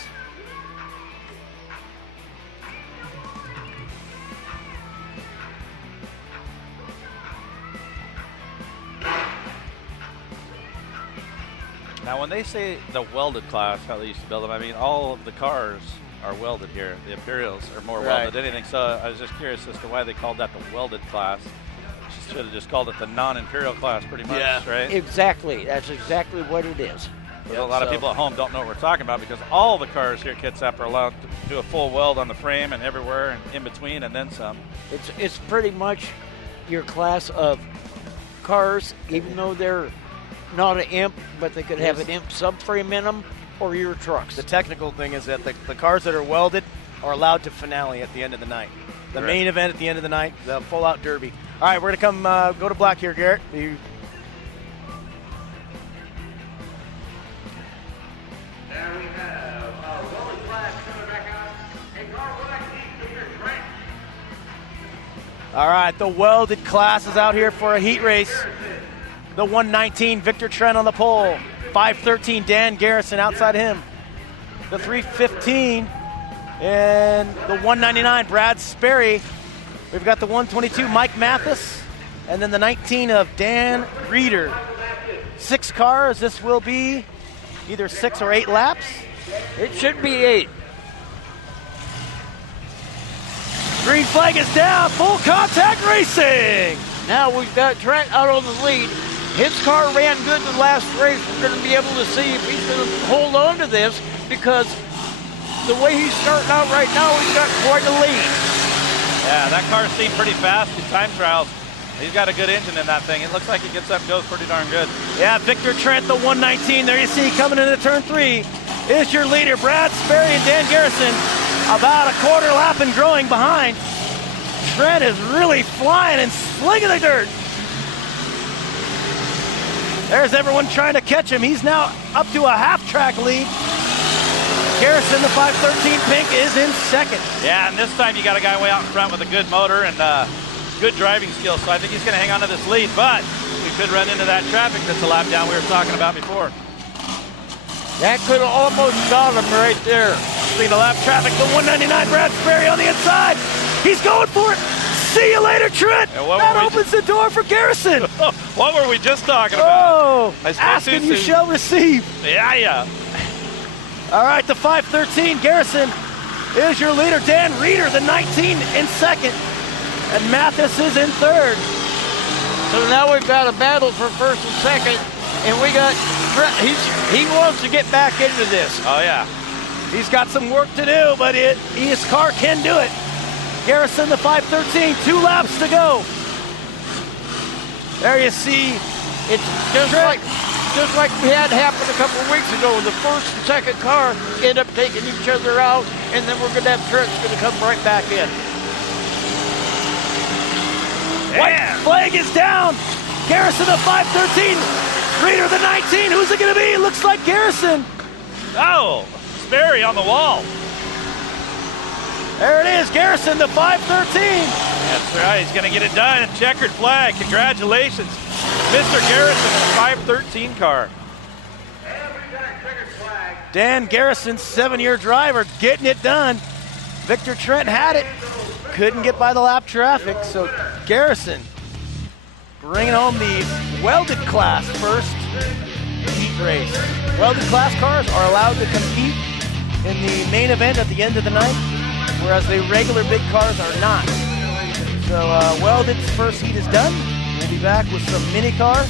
Now, when they say the welded class, how they used to build them, I mean, all of the cars are welded here. The Imperials are more Right. welded than anything. So I was just curious as to why they called that the welded class. Should have just called it the non-Imperial class pretty much, Yeah. right? Exactly. That's exactly what it is. But a lot of people at home don't know what we're talking about because all the cars here at Kitsap are allowed to do a full weld on the frame and everywhere and in between and then some. It's pretty much your class of cars, even though they're not an imp, but they could have an imp subframe in them, or your trucks. The technical thing is that the cars that are welded are allowed to finale at the end of the night. The Correct. main event at the end of the night, the full-out derby. All right, we're going to go to black here, Garrett. There we have welded class coming back out. And car black, Victor Trent. All right, the welded class is out here for a heat race. The 119, Victor Trent on the pole. 513, Dan Garrison outside him. The 315 and the 199, Brad Sperry. We've got the 122, Mike Mathis. And then the 19 of Dan Reeder. 6 cars. This will be either 6 or 8 laps. It should be 8. Green flag is down. Full contact racing. Now we've got Trent out on the lead. His car ran good in the last race. We're going to be able to see if he's going to hold on to this because the way he's starting out right now, he's got quite a lead. Yeah, that car seemed pretty fast in time trials. He's got a good engine in that thing. It looks like he gets up and goes pretty darn good. Yeah, Victor Trent, the 119. There you see coming into turn 3 is your leader, Brad Sperry and Dan Garrison. About a quarter lap and growing behind. Trent is really flying and slinging the dirt. There's everyone trying to catch him. He's now up to a half-track lead. Garrison, the 513 pink, is in second. Yeah, and this time you got a guy way out in front with a good motor and good driving skills, so I think he's going to hang on to this lead, but we could run into that traffic that's a lap down we were talking about before. That could have almost got him right there. Between the lap traffic, the 199 Brad Sperry on the inside. He's going for it. See you later, Trent. And what That were we opens the door for Garrison. What were we just talking about? Oh, I spoke ask too and you soon. shall receive. Yeah. All right, the 513, Garrison is your leader. Dan Reeder, the 19 in second. And Mathis is in third. So now we've got a battle for first and second, and we got he wants to get back into this. Oh, yeah. He's got some work to do, but his car can do it. Garrison, the 513, 2 laps to go. There you see. It's just like we had happen a couple of weeks ago. The first and second car end up taking each other out, and then we're going to have Trent's going to come right back in. White flag is down. Garrison, the 513. Reeder, the 19. Who's it going to be? It looks like Garrison. Oh, Sperry on the wall. There it is. Garrison, the 513. That's right. He's going to get it done. Checkered flag. Congratulations, Mr. Garrison, in the 513 car. Dan Garrison, 7-year driver, getting it done. Victor Trent had it. Couldn't get by the lap traffic, so Garrison bringing home the welded class first heat race. Welded class cars are allowed to compete in the main event at the end of the night, whereas the regular big cars are not. So Welded's first heat is done. We'll be back with some mini car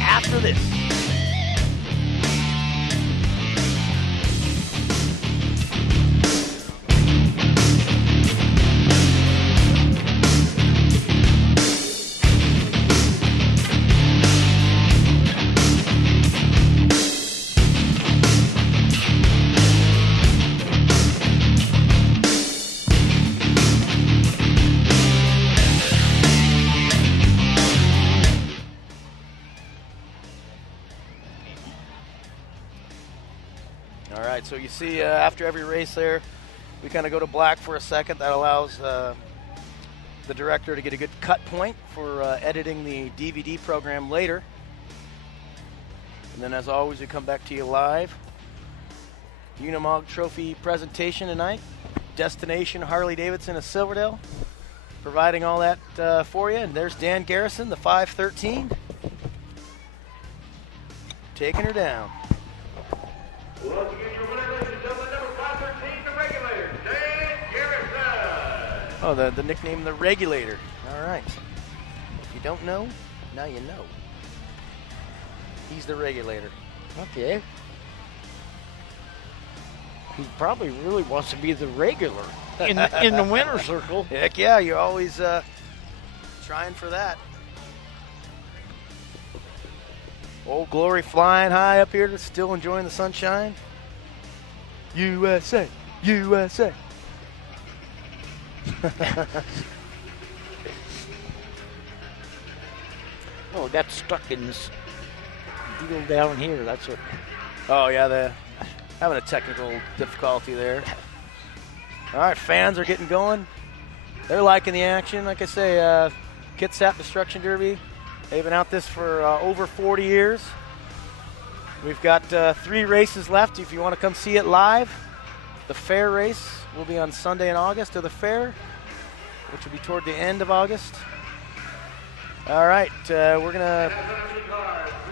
after this. So you see after every race there, we kind of go to black for a second. That allows the director to get a good cut point for editing the DVD program later. And then as always, we come back to you live. Unimog Trophy presentation tonight. Destination Harley-Davidson of Silverdale. Providing all that for you. And there's Dan Garrison, the 513. Taking her down. Once again, your winner, ladies and gentlemen, number 513, the regulator, Dan Garrison. Oh, the nickname, the Regulator. All right. If you don't know, now you know. He's the Regulator. Okay. He probably really wants to be the regular in the winner's circle. Heck yeah, you're always trying for that. Old Glory flying high up here, still enjoying the sunshine. USA, USA. Oh, it got stuck in this deal down here. That's what. Oh yeah, they're having a technical difficulty there. All right, fans are getting going. They're liking the action. Like I say, Kitsap Destruction Derby. They've been out this for over 40 years. We've got 3 races left if you want to come see it live. The fair race will be on Sunday in August of the fair, which will be toward the end of August. All right, we're going to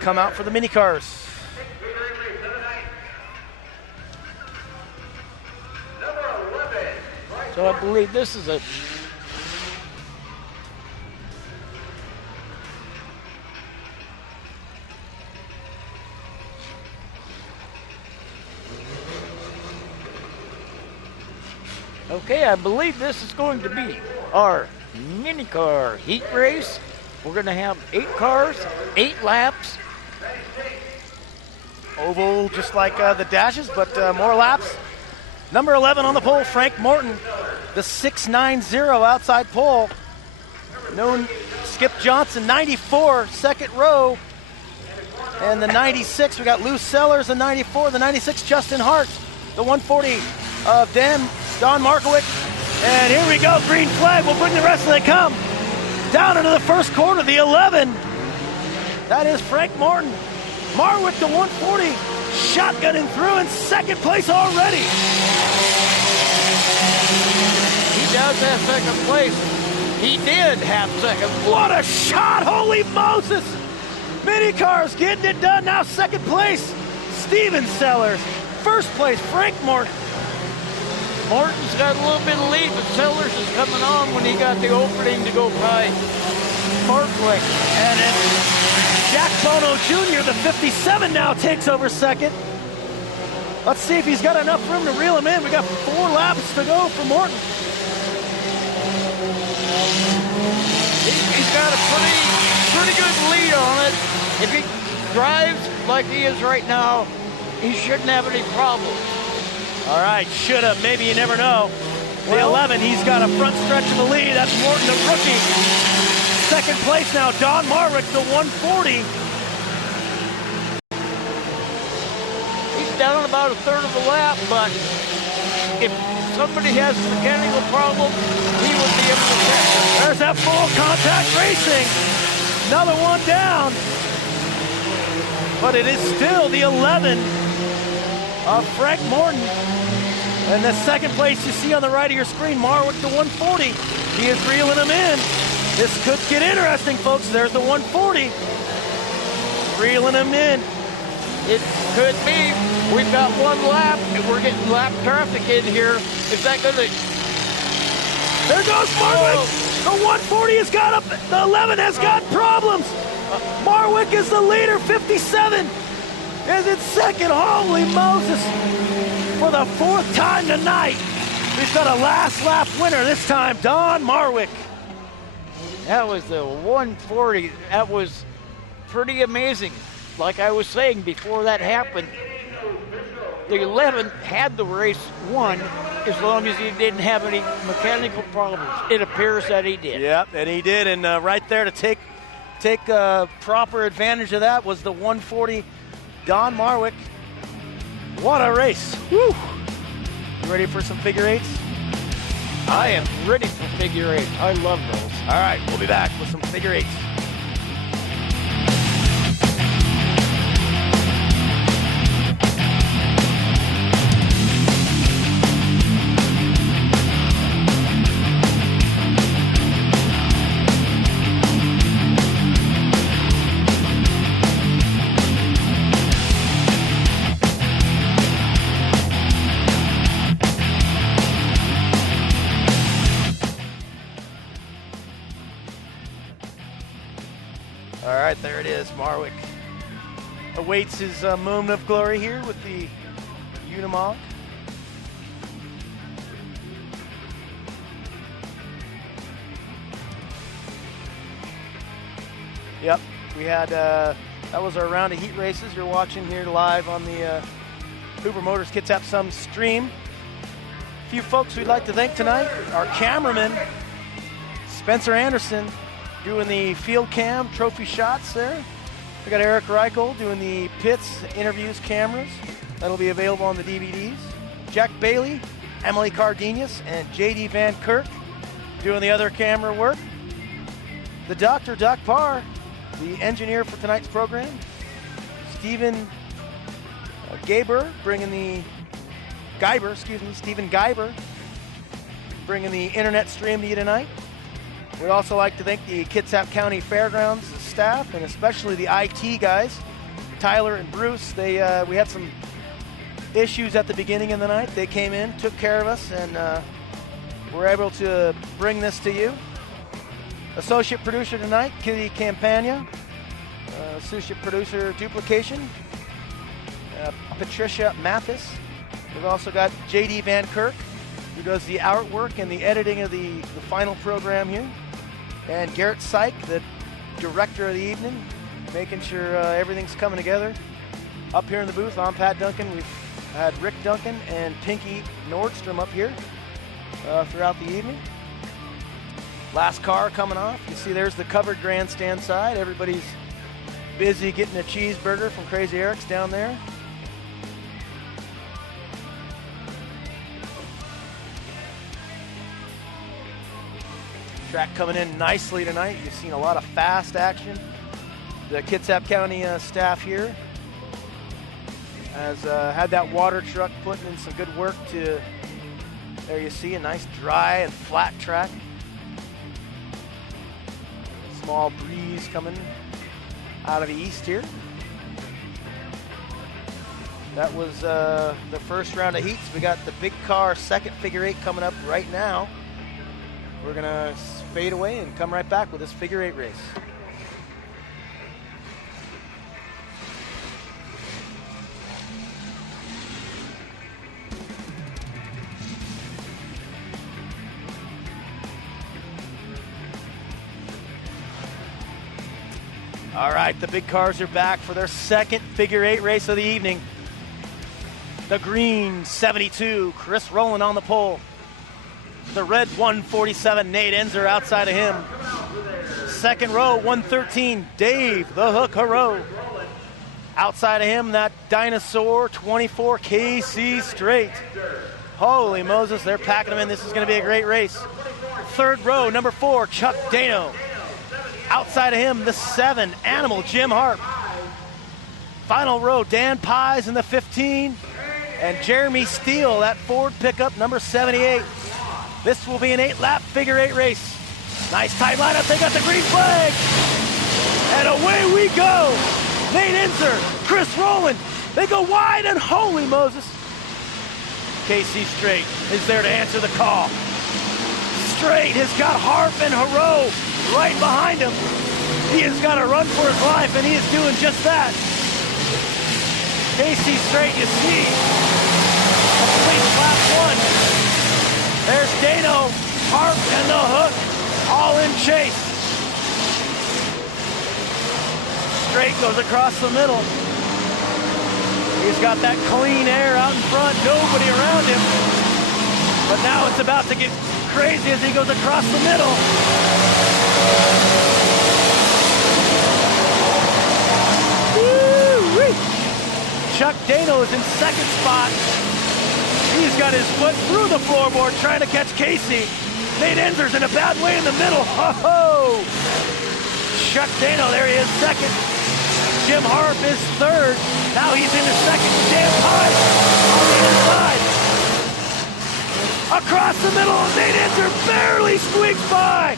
come out for the mini cars. So I believe this is a. Okay, I believe this is going to be our mini car heat race. We're going to have 8 cars, 8 laps. Oval just like the dashes, but more laps. Number 11 on the pole, Frank Morton. The 690 outside pole. Known Skip Johnson, 94, second row. And the 96, we got Lou Sellers, the 94. The 96, Justin Hart. The 140 of Don Markowitz. And here we go, green flag. We'll bring the rest of the come down into the first quarter, the 11. That is Frank Morton. Marwick, the 140, shotgunning through in second place already. He does have second place. He did have second. What a shot! Holy Moses! Mini cars getting it done. Now second place, Steven Sellers. First place, Frank Morton. Morton's got a little bit of lead, but Sellers is coming on when he got the opening to go by Markwick. And then Jack Bono Jr., the 57 now takes over second. Let's see if he's got enough room to reel him in. We got 4 laps to go for Morton. He's got a pretty good lead on it. If he drives like he is right now, he shouldn't have any problems. All right, should have, maybe, you never know. The 11, he's got a front stretch of the lead. That's Morton, the rookie. Second place now, Don Marwick, the 140. He's down about a third of a lap, but if somebody has a mechanical problem, he will be able to catch it. There's that full contact racing. Another one down. But it is still the 11 of Frank Morton. And the second place you see on the right of your screen, Marwick, the 140. He is reeling him in. This could get interesting, folks. There's the 140. Reeling him in. It could be. We've got 1 lap, and we're getting lap traffic in here. Is that going to... There goes Marwick. The 140 has got up. The 11 has got problems. Marwick is the leader, 57. Is in second. Holy Moses. For the 4th time tonight, we've got a last lap winner, this time Don Marwick. That was the 140. That was pretty amazing. Like I was saying before that happened, the 11 had the race won as long as he didn't have any mechanical problems. It appears that he did. Yep, and he did. And right there to take proper advantage of that was the 140 Don Marwick. What a race. Woo! You ready for some figure eights? I am ready for figure eight. I love those. All right, we'll be back with some figure eights. All right, there it is. Marwick awaits his moment of glory here with the Unimog. Yep, we had, that was our round of heat races. You're watching here live on the Hoover Motors Kitsap Sum stream. A few folks we'd like to thank tonight. Our cameraman, Spencer Anderson, doing the field cam trophy shots there. We got Eric Reichel doing the pits, interviews, cameras. That'll be available on the DVDs. Jack Bailey, Emily Cardenas, and JD Van Kirk doing the other camera work. The doctor, Doc Parr, the engineer for tonight's program. Stephen Geiber bringing the Stephen Geiber bringing the internet stream to you tonight. We'd also like to thank the Kitsap County Fairgrounds staff and especially the IT guys, Tyler and Bruce. We had some issues at the beginning of the night. They came in, took care of us, and we're able to bring this to you. Associate producer tonight, Kitty Campagna. Associate producer duplication, Patricia Mathis. We've also got JD Van Kirk, who does the artwork and the editing of the final program here. And Garrett Syke, the director of the evening, making sure everything's coming together. Up here in the booth, I'm Pat Duncan. We've had Rick Duncan and Pinky Nordstrom up here throughout the evening. Last car coming off. You see there's the covered grandstand side. Everybody's busy getting a cheeseburger from Crazy Eric's down there. Track coming in nicely tonight. You've seen a lot of fast action. The Kitsap County staff here has had that water truck putting in some good work to, there you see a nice dry and flat track. small breeze coming out of the east here. That was the first round of heats. We got the big car second figure eight coming up right now. We're gonna fade away and come right back with this figure eight race. All right, the big cars are back for their second figure eight race of the evening. The green 72, Chris Rowland on the pole. The red 147, Nate Enzer outside of him. Second row, 113, Dave the Hook Haro. Outside of him, that dinosaur 24, KC Straight. Holy Moses, they're packing them in. This is going to be a great race. Third row, number 4, Chuck Dano. Outside of him, the 7, Animal Jim Harp. Final row, Dan Pies in the 15. And Jeremy Steele, that Ford pickup, number 78. This will be an 8-lap figure eight race. Nice tight lineup. They got the green flag. And away we go. Nate Enzer, Chris Rowland. They go wide, and holy Moses. KC Straight is there to answer the call. Straight has got Harp and Haro right behind him. He has got to run for his life, and he is doing just that. KC Straight, you see, complete lap 1. There's Dano, Harp, and the Hook, all in chase. Straight goes across the middle. He's got that clean air out in front, nobody around him. But now it's about to get crazy as he goes across the middle. Chuck Dano is in second spot. He's got his foot through the floorboard trying to catch Casey. Nate Enzer's in a bad way in the middle. Ho-ho! Chuck Dano, there he is, second. Jim Harp is third. Now he's into second. Dan Pye on the inside. Across the middle, Nate Enzer barely squeaks by.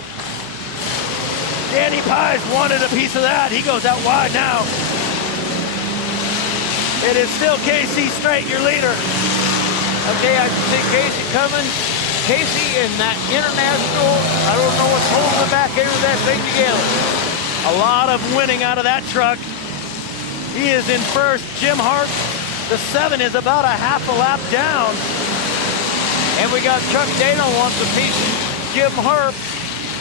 Danny Pies wanted a piece of that. He goes out wide now. It is still KC Straight, your leader. Okay, I see Casey coming. Casey in that international, I don't know what's holding the back end of that thing together. A lot of winning out of that truck. He is in first. Jim Hart, the 7, is about a half a lap down. And we got Chuck Dano wants a piece of Jim Harp.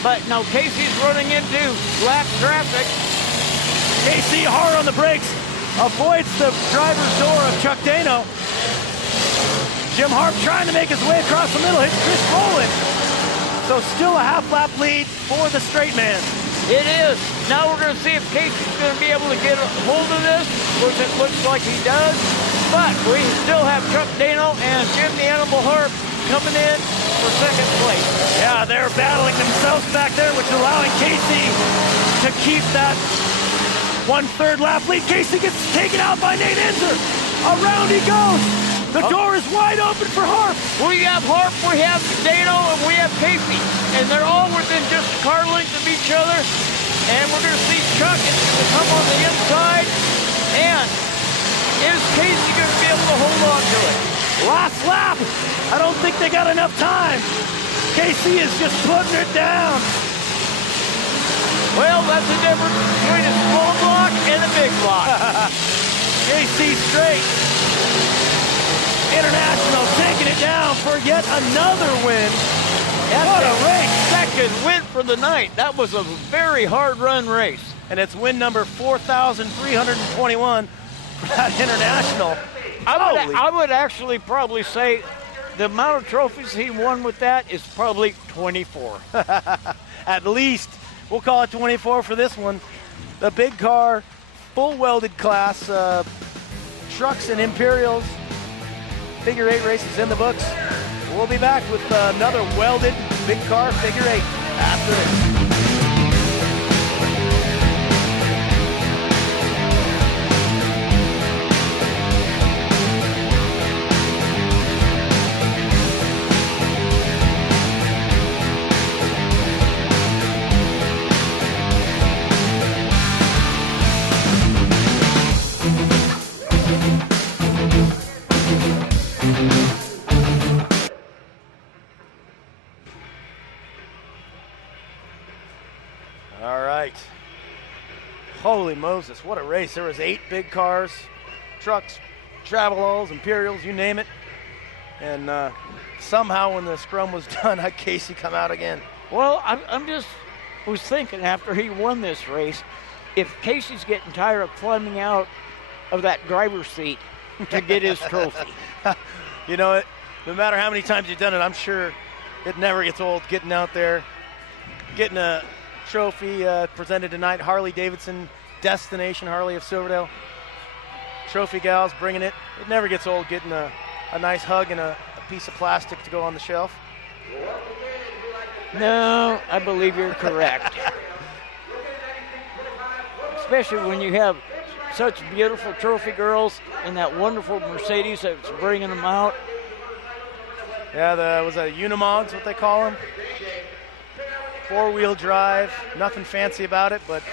But no, Casey's running into black traffic. KC hard on the brakes. Avoids the driver's door of Chuck Dano. Jim Harp trying to make his way across the middle, hits Chris Rowland. So still a half-lap lead for the straight man. It is. Now we're going to see if Casey's going to be able to get a hold of this, which it looks like he does. But we still have Chuck Dano and Jim the Animal Harp coming in for second place. Yeah, they're battling themselves back there, which is allowing Casey to keep that 1/3 lap lead. Casey gets taken out by Nate Enzer. Around he goes. The door is wide open for Harp. We have Harp, we have Dano, and we have Casey. And they're all within just a car length of each other. And we're going to see Chuck is going to come on the inside. And is Casey going to be able to hold on to it? Last lap. I don't think they got enough time. Casey is just putting it down. Well, that's the difference between a small block and a big block. KC Straight International taking it down for yet another win. What a race. Second win for the night. That was a very hard run race. And it's win number 4,321 for that International. I would actually probably say the amount of trophies he won with that is probably 24. At least. We'll call it 24 for this one. The big car, full welded class, trucks and Imperials. Figure eight races in the books. We'll be back with another welded big car figure eight after this. Moses, what a race. There was 8 big cars, trucks, Travelals, Imperials, you name it. And somehow when the scrum was done, had Casey come out again. Well, I'm just was thinking after he won this race, if Casey's getting tired of climbing out of that driver's seat to get his trophy. You know, no matter how many times you've done it, I'm sure it never gets old getting out there, getting a trophy presented tonight. Harley Davidson Destination Harley of Silverdale. Trophy gals bringing it. It never gets old getting a nice hug and a piece of plastic to go on the shelf. No, I believe you're correct. Especially when you have such beautiful trophy girls and that wonderful Mercedes that's bringing them out. Yeah, was that Unimogs, what they call them? 4-wheel drive, nothing fancy about it, but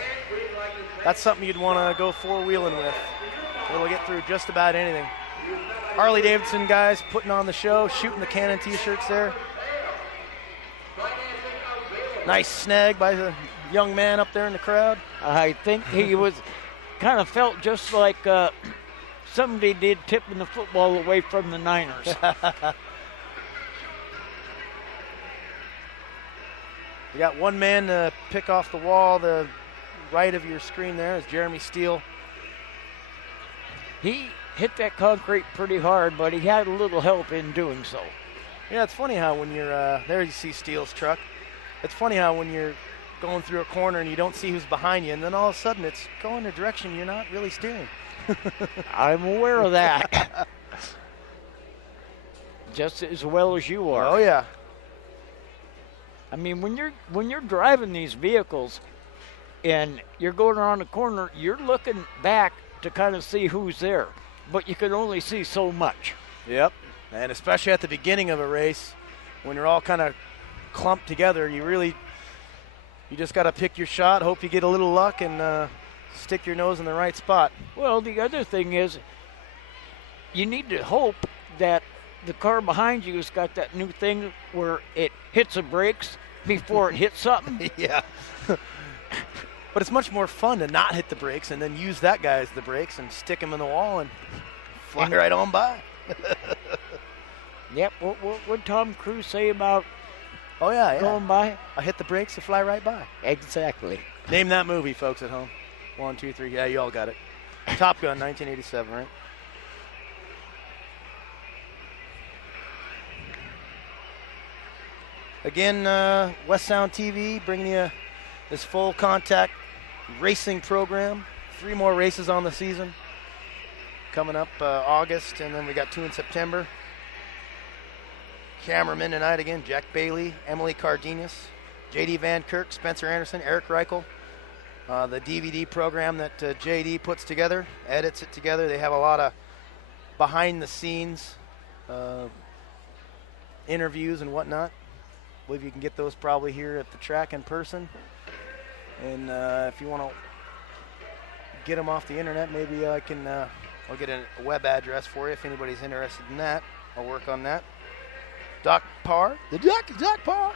that's something you'd want to go 4-wheeling with. It'll get through just about anything. Harley Davidson guys putting on the show, shooting the Cannon t-shirts there. Nice snag by the young man up there in the crowd. I think he was kind of felt just like somebody did tipping the football away from the Niners. You got one man to pick off the wall, the right of your screen there is Jeremy Steele. He hit that concrete pretty hard, but he had a little help in doing so. Yeah, it's funny how when you're, there you see Steele's truck. It's funny how when you're going through a corner and you don't see who's behind you, and then all of a sudden it's going in a direction you're not really steering. I'm aware of that. Just as well as you are. Oh, yeah. I mean, when you're driving these vehicles and you're going around a corner, you're looking back to kind of see who's there, but you can only see so much. Yep, and especially at the beginning of a race, when you're all kind of clumped together, you just got to pick your shot, hope you get a little luck, and stick your nose in the right spot. Well, the other thing is you need to hope that the car behind you has got that new thing where it hits the brakes before it hits something. Yeah. But it's much more fun to not hit the brakes and then use that guy as the brakes and stick him in the wall and fly right on by. Yep. What would Tom Cruise say about going by? I hit the brakes to fly right by. Exactly. Name that movie, folks at home. 1, 2, 3. Yeah, you all got it. Top Gun, 1987, right? Again, West Sound TV bringing you this full contact racing program. 3 more races on the season. Coming up August, and then we got 2 in September. Cameramen tonight again, Jack Bailey, Emily Cardenas, J.D. Van Kirk, Spencer Anderson, Eric Reichel. The DVD program that J.D. puts together, edits it together. They have a lot of behind-the-scenes interviews and whatnot. I believe you can get those probably here at the track in person. And if you want to get them off the internet, maybe I'll get a web address for you if anybody's interested in that. I'll work on that. Doc Parr, Doc Parr.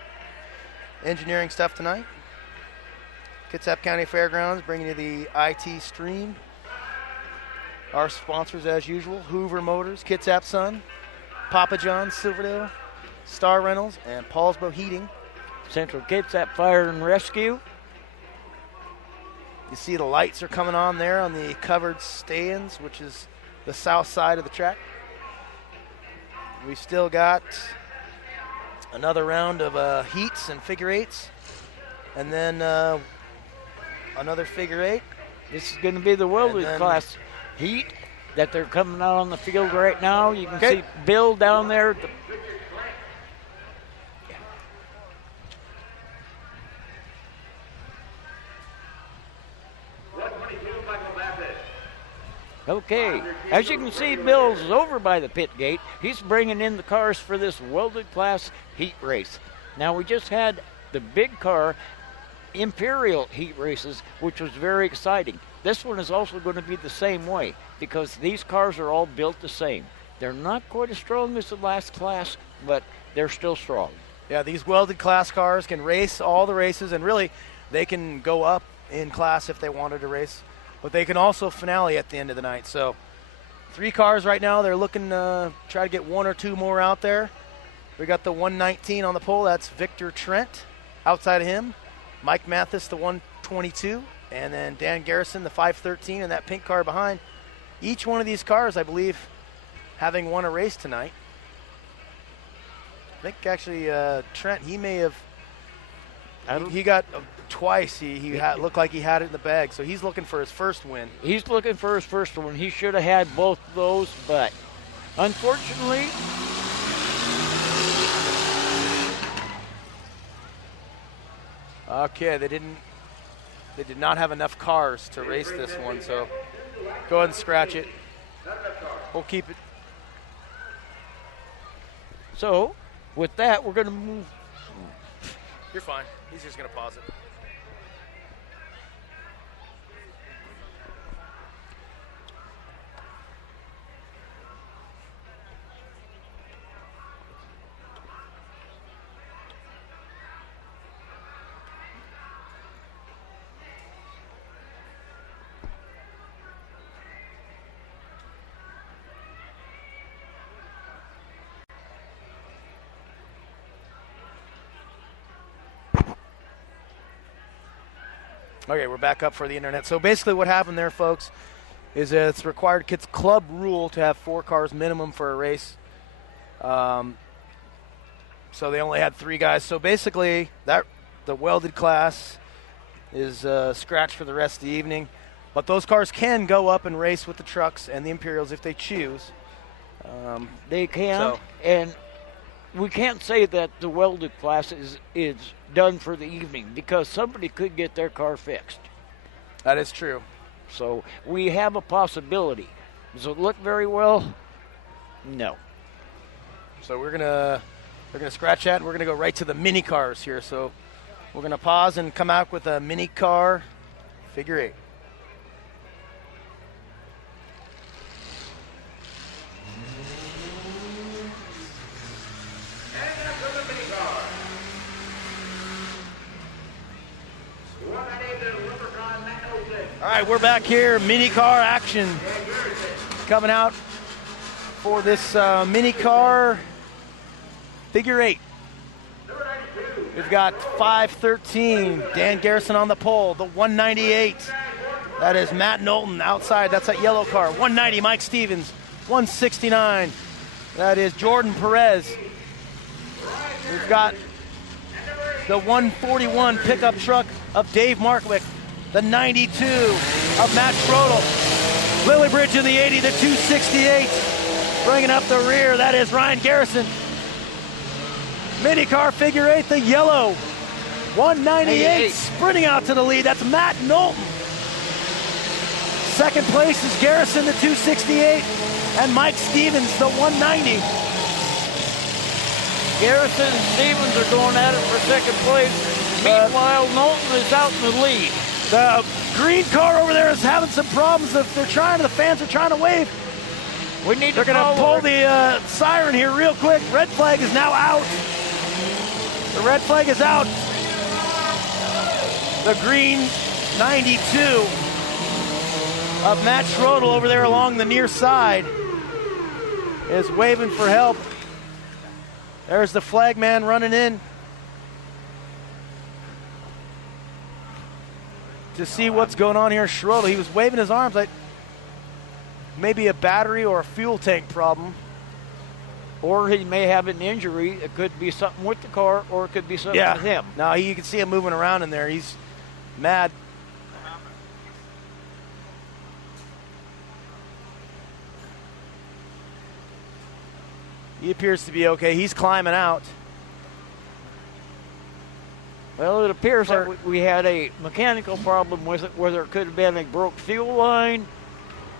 Engineering stuff tonight. Kitsap County Fairgrounds bringing you the IT stream. Our sponsors as usual, Hoover Motors, Kitsap Sun, Papa John's, Silverdale, Star Reynolds, and Paulsbo Heating. Central Kitsap Fire and Rescue. You see the lights are coming on there on the covered stands, which is the south side of the track. We still got another round of heats and figure eights, and then another figure eight. This is going to be the welded class heat that they're coming out on the field right now. You can see Bill down there. Okay, as you can see, Bill's over by the pit gate. He's bringing in the cars for this welded class heat race. Now, we just had the big car Imperial heat races, which was very exciting. This one is also going to be the same way because these cars are all built the same. They're not quite as strong as the last class, but they're still strong. Yeah, these welded class cars can race all the races, and really they can go up in class if they wanted to race but they can also finale at the end of the night. So 3 cars right now. They're looking to try to get 1 or 2 more out there. We got the 119 on the pole. That's Victor Trent. Outside of him, Mike Mathis, the 122, and then Dan Garrison, the 513, and that pink car behind. Each one of these cars, I believe, having won a race tonight. I think actually Trent, he may have. He got twice. He looked like he had it in the bag, so he's looking for his first win. He's looking for his first one. He should have had both of those, but unfortunately, okay, they did not have enough cars to race this one, so go ahead and scratch it. We'll keep it. So with that, we're going to move. You're fine. He's just going to pause it. Okay, we're back up for the internet. So basically what happened there, folks, is it's required Kits club rule to have 4 cars minimum for a race. So they only had 3 guys. So basically the welded class is scratched for the rest of the evening. But those cars can go up and race with the trucks and the Imperials if they choose. They can, and we can't say that the welded class is done for the evening because somebody could get their car fixed. That is true. So we have a possibility. Does it look very well? No. So we're gonna scratch that, and we're gonna go right to the mini cars here. So we're gonna pause and come out with a mini car figure 8. All right, we're back here. Mini car action coming out for this mini car figure 8. We've got 513, Dan Garrison on the pole. The 198, that is Matt Knowlton outside. That's that yellow car. 190, Mike Stevens. 169, that is Jordan Perez. We've got the 141 pickup truck of Dave Markwick. The 92 of Matt Schrodel. Lilybridge in the 80, the 268. Bringing up the rear, that is Ryan Garrison. Mini car figure 8, the yellow. 198 sprinting out to the lead, that's Matt Knowlton. Second place is Garrison, the 268, and Mike Stevens, the 190. Garrison and Stevens are going at it for second place. Meanwhile, Knowlton is out in the lead. The green car over there is having some problems. The fans are trying to wave. They're going to pull the siren here real quick. Red flag is now out. The red flag is out. The green 92 of Matt Schrodel over there along the near side is waving for help. There's the flag man running in to see what's going on here. Schrodel, he was waving his arms like maybe a battery or a fuel tank problem. Or he may have an injury. It could be something with the car, or it could be something with him. No, you can see him moving around in there. He's mad. He appears to be okay. He's climbing out. Well, it appears that we had a mechanical problem with it, whether it could have been a broke fuel line.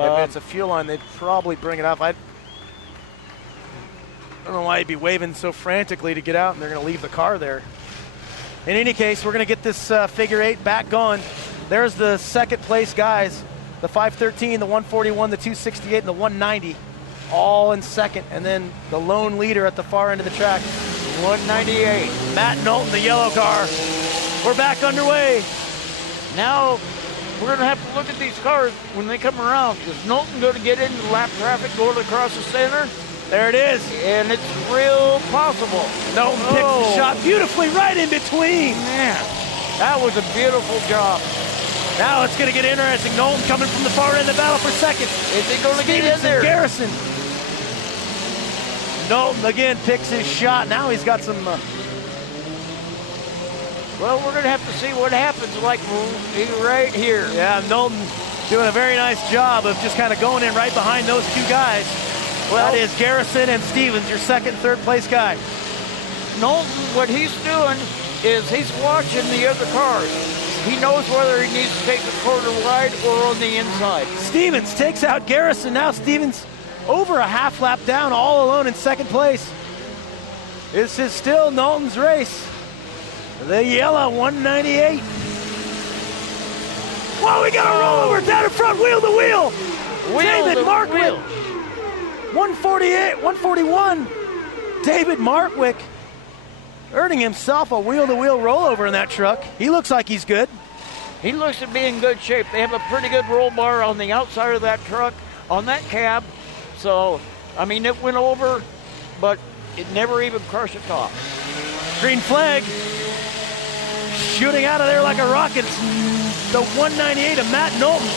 If it's a fuel line, they'd probably bring it up. I don't know why he'd be waving so frantically to get out, and they're going to leave the car there. In any case, we're going to get this figure 8 back going. There's the second place guys, the 513, the 141, the 268, and the 190, all in second. And then the lone leader at the far end of the track, 198. Matt Knowlton, the yellow car. We're back underway. Now we're going to have to look at these cars when they come around. Is Knowlton going to get into the lap traffic going across the center? There it is. And it's real possible. Knowlton picks the shot beautifully right in between. Man, that was a beautiful job. Now it's going to get interesting. Knowlton coming from the far end of the battle for second. Is he going to get in there? Garrison. Knowlton again picks his shot. Now he's got some... Well, we're going to have to see what happens, like right here. Yeah, Knowlton doing a very nice job of just kind of going in right behind those two guys. Well, that is Garrison and Stevens, your second, third place guy. Knowlton, what he's doing is he's watching the other cars. He knows whether he needs to take the corner wide or on the inside. Stevens takes out Garrison. Now Stevens over a half lap down, all alone in second place. This is still Knowlton's race. The yellow 198. Whoa, we got a rollover down in front, wheel to wheel. David Markwick. 148, 141. David Markwick earning himself a wheel-to-wheel rollover in that truck. He looks like he's good. He looks to be in good shape. They have a pretty good roll bar on the outside of that truck, on that cab. So, I mean, it went over, but it never even crushed the top. Green flag. Shooting out of there like a rocket. It's the 198 of Matt Knowlton.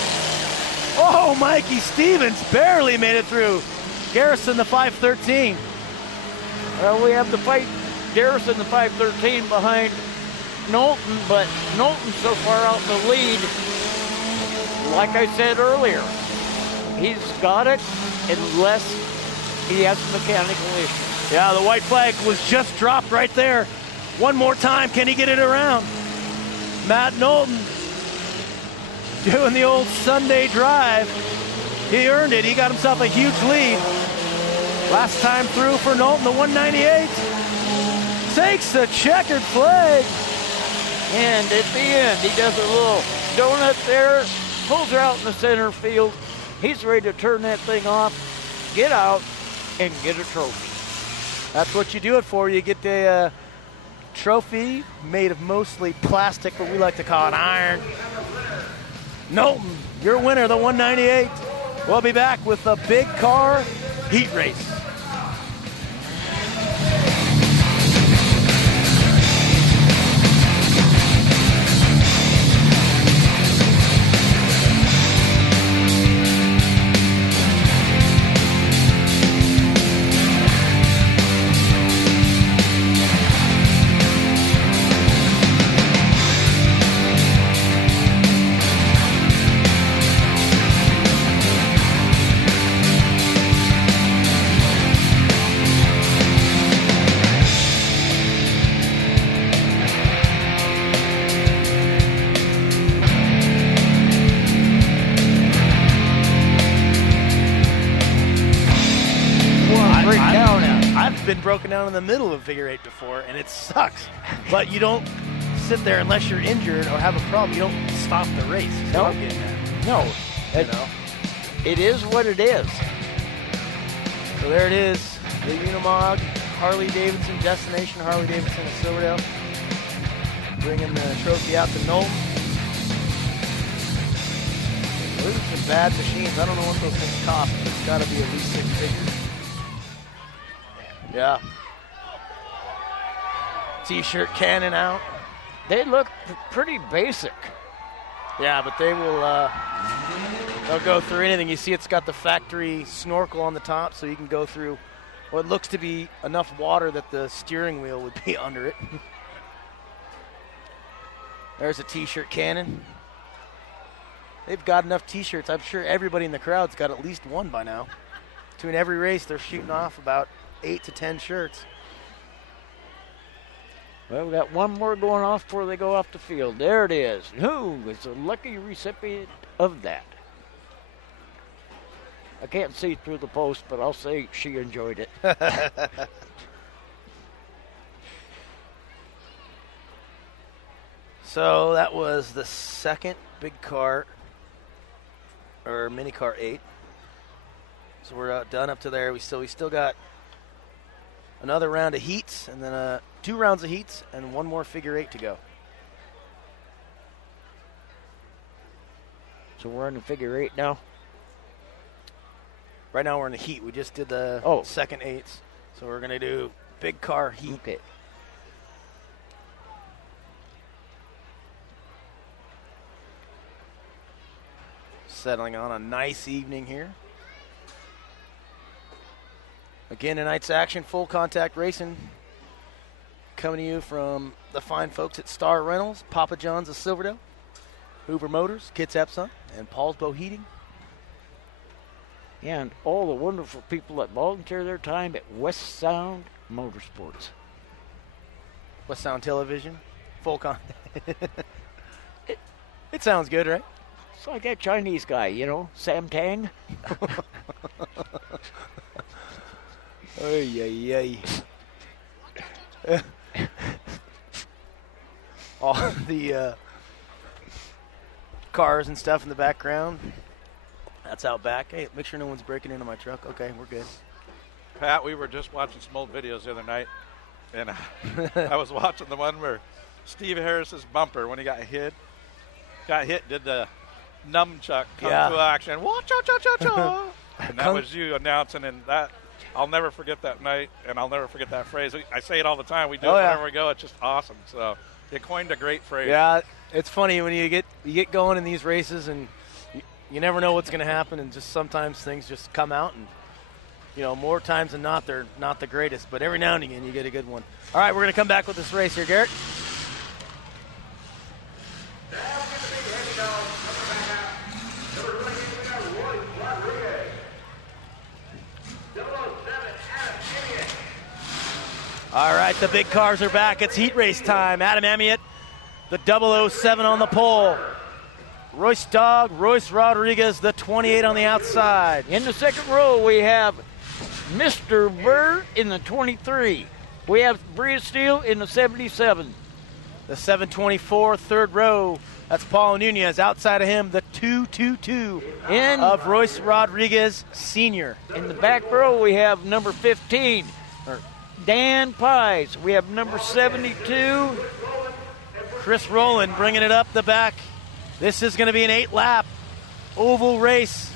Oh, Mikey Stevens barely made it through. Garrison, the 513. Well, we have the fight. Garrison, the 513, behind Knowlton, but Knowlton's so far out in the lead. Like I said earlier, he's got it unless he has a mechanical issue. Yeah, the white flag was just dropped right there. One more time, can he get it around? Matt Knowlton doing the old Sunday drive. He earned it. He got himself a huge lead. Last time through for Knowlton, the 198. Takes the checkered flag. And at the end, he does a little donut there, pulls her out in the center field. He's ready to turn that thing off, get out, and get a trophy. That's what you do it for. You get the trophy made of mostly plastic, but we like to call it iron. Knowlton, your winner, the 198. We'll be back with a big car heat race. Been broken down in the middle of figure eight before, and it sucks. But you don't sit there unless you're injured or have a problem. You don't stop the race. No, no. You know, it is what it is. So there it is, the Unimog Harley Davidson destination, Harley Davidson of Silverdale, bringing the trophy out to Knowlton. Those are some bad machines. I don't know what those things cost, but it's got to be at least six figures. Yeah. T-shirt cannon out. They look pretty basic. Yeah, but they will, they'll go through anything. You see it's got the factory snorkel on the top, so you can go through what looks to be enough water that the steering wheel would be under it. There's a T-shirt cannon. They've got enough T-shirts. I'm sure everybody in the crowd's got at least one by now. Between every race, they're shooting off about 8 to 10 shirts. Well, we got one more going off before they go off the field. There it is. Who is the lucky recipient of that? I can't see through the post, but I'll say she enjoyed it. So that was the second big car, or mini car 8. So we're done up to there. We still got another round of heats, and then 2 rounds of heats, and one more figure 8 to go. So we're on the figure 8 now. Right now we're in the heat. We just did the second 8s. So we're going to do big car heat. Okay. Settling on a nice evening here. Again, tonight's action, full contact racing. Coming to you from the fine folks at Star Rentals, Papa John's of Silverdale, Hoover Motors, Kitsap Sun, and Paulsbo Heating. And all the wonderful people that volunteer their time at West Sound Motorsports. West Sound Television, full contact. It sounds good, right? It's like that Chinese guy, you know, Sam Tang. Ay. All the cars and stuff in the background. That's out back. Hey, make sure no one's breaking into my truck. Okay, we're good. Pat, we were just watching some old videos the other night, and I was watching the one where Steve Harris's bumper, when he got hit, did the nunchuck come to action. Wah-cha-cha-cha-cha. And that was you announcing, and that I'll never forget that night, and I'll never forget that phrase. I say it all the time. We do it whenever we go. It's just awesome. So you coined a great phrase. Yeah, it's funny when you get going in these races, and you never know what's going to happen, and just sometimes things just come out, and more times than not, they're not the greatest, but every now and again you get a good one. All right, we're going to come back with this race here, Garrett. All right, the big cars are back. It's heat race time. Adam Amiot, the 007 on the pole. Royce Dogg, Royce Rodriguez, the 28 on the outside. In the second row, we have Mr. Burr in the 23. We have Bria Steele in the 77. The 724, third row. That's Paul Nunez. Outside of him, the 222 of Royce Rodriguez Sr. In the back row, we have number 15, Dan Pies. We have number 72. Chris Rowland bringing it up the back. This is going to be an 8-lap oval race.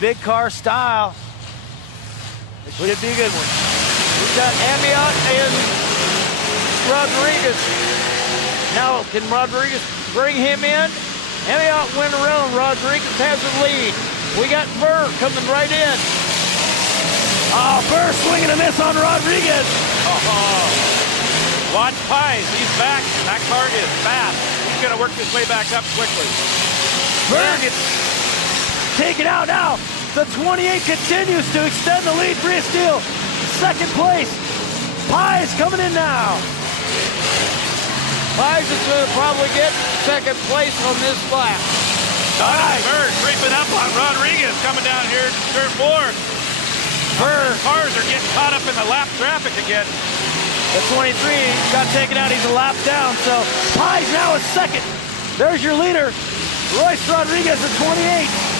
Big car style. It should be a good one. We've got Amiot and Rodriguez. Now, can Rodriguez bring him in? Amiot went around. Rodriguez has the lead. We got Burr coming right in. Oh, Burr swinging a miss on Rodriguez. Watch Pies. He's back. That car is fast. He's going to work his way back up quickly. Burr gets taken out now. The 28 continues to extend the lead. Bria Steele, second place. Pies coming in now. Pies is going to probably get second place on this lap. Burr creeping up on Rodriguez coming down here to turn 4. Burr. Cars are getting caught up in the lap traffic again. The 23 got taken out. He's a lap down. So Pies now is second. There's your leader, Royce Rodriguez at 28.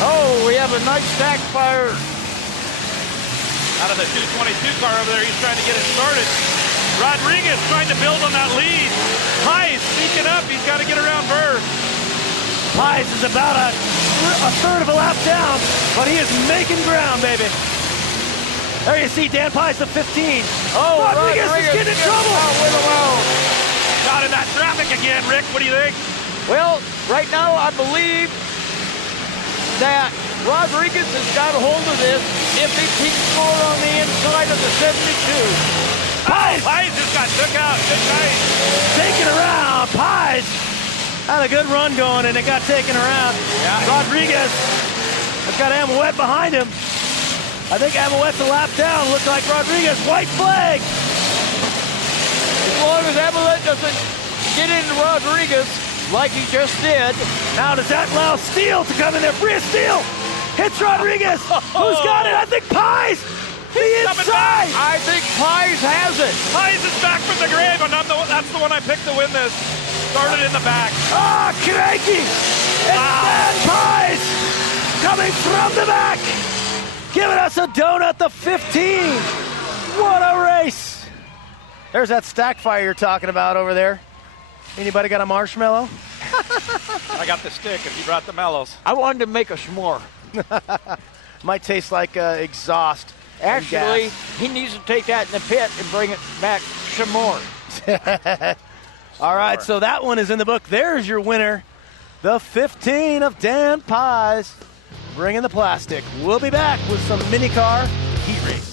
Oh, we have a nice stack fire. Out of the 222 car over there, he's trying to get it started. Rodriguez trying to build on that lead. Pies sneaking up. He's got to get around Burr. Pies is about a third of a lap down, but he is making ground, baby. There you see Dan Pies, the 15. Oh, Rodriguez is getting in trouble. Got in that traffic again, Rick. What do you think? Well, right now I believe that Rodriguez has got a hold of this if he keeps going on the inside of the 72. Pies just got took out. Good night. Taken around. Pies had a good run going, and it got taken around. Yeah. Rodriguez has got Amiot behind him. I think Amiot's a lap down. Looks like Rodriguez. White flag. As long as Amiot doesn't get into Rodriguez like he just did. Now does that allow Steele to come in there? Bria Steele hits Rodriguez. Who's got it? I think Pies. The inside. I think Pies has it. Pies is back from the grave, and that's the one I picked to win this. Started in the back. Ah, cranky. It's Dan Pies coming from the back. Giving us a donut, the 15. What a race. There's that stack fire you're talking about over there. Anybody got a marshmallow? I got the stick if you brought the mellows. I wanted to make a s'more. Might taste like exhaust. and Actually, gas. he needs to take that in the pit and bring it back some more. All right, so that one is in the book. There's your winner, the 15 of Dan Pies, bringing the plastic. We'll be back with some mini car heat race.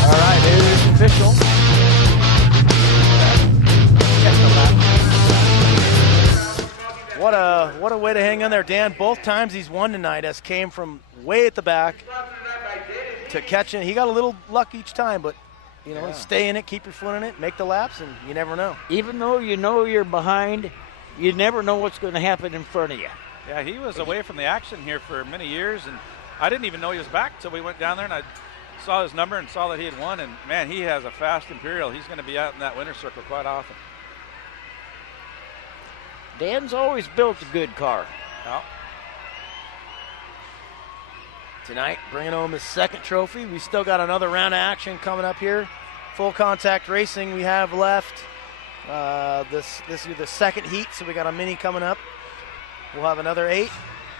All right, it is official. What a way to hang in there, Dan. Both times he's won tonight has came from way at the back to catching. He got a little luck each time, but stay in it, keep your foot in it, make the laps, and you never know. Even though you know you're behind, you never know what's going to happen in front of you. Yeah, he was away from the action here for many years, and I didn't even know he was back until we went down there, and I saw his number and saw that he had won, and, man, he has a fast Imperial. He's going to be out in that winner's circle quite often. Dan's always built a good car. Well, Tonight, bringing home his second trophy. We still got another round of action coming up here. Full contact racing we have left. This is the second heat, so we got a mini coming up. We'll have another 8,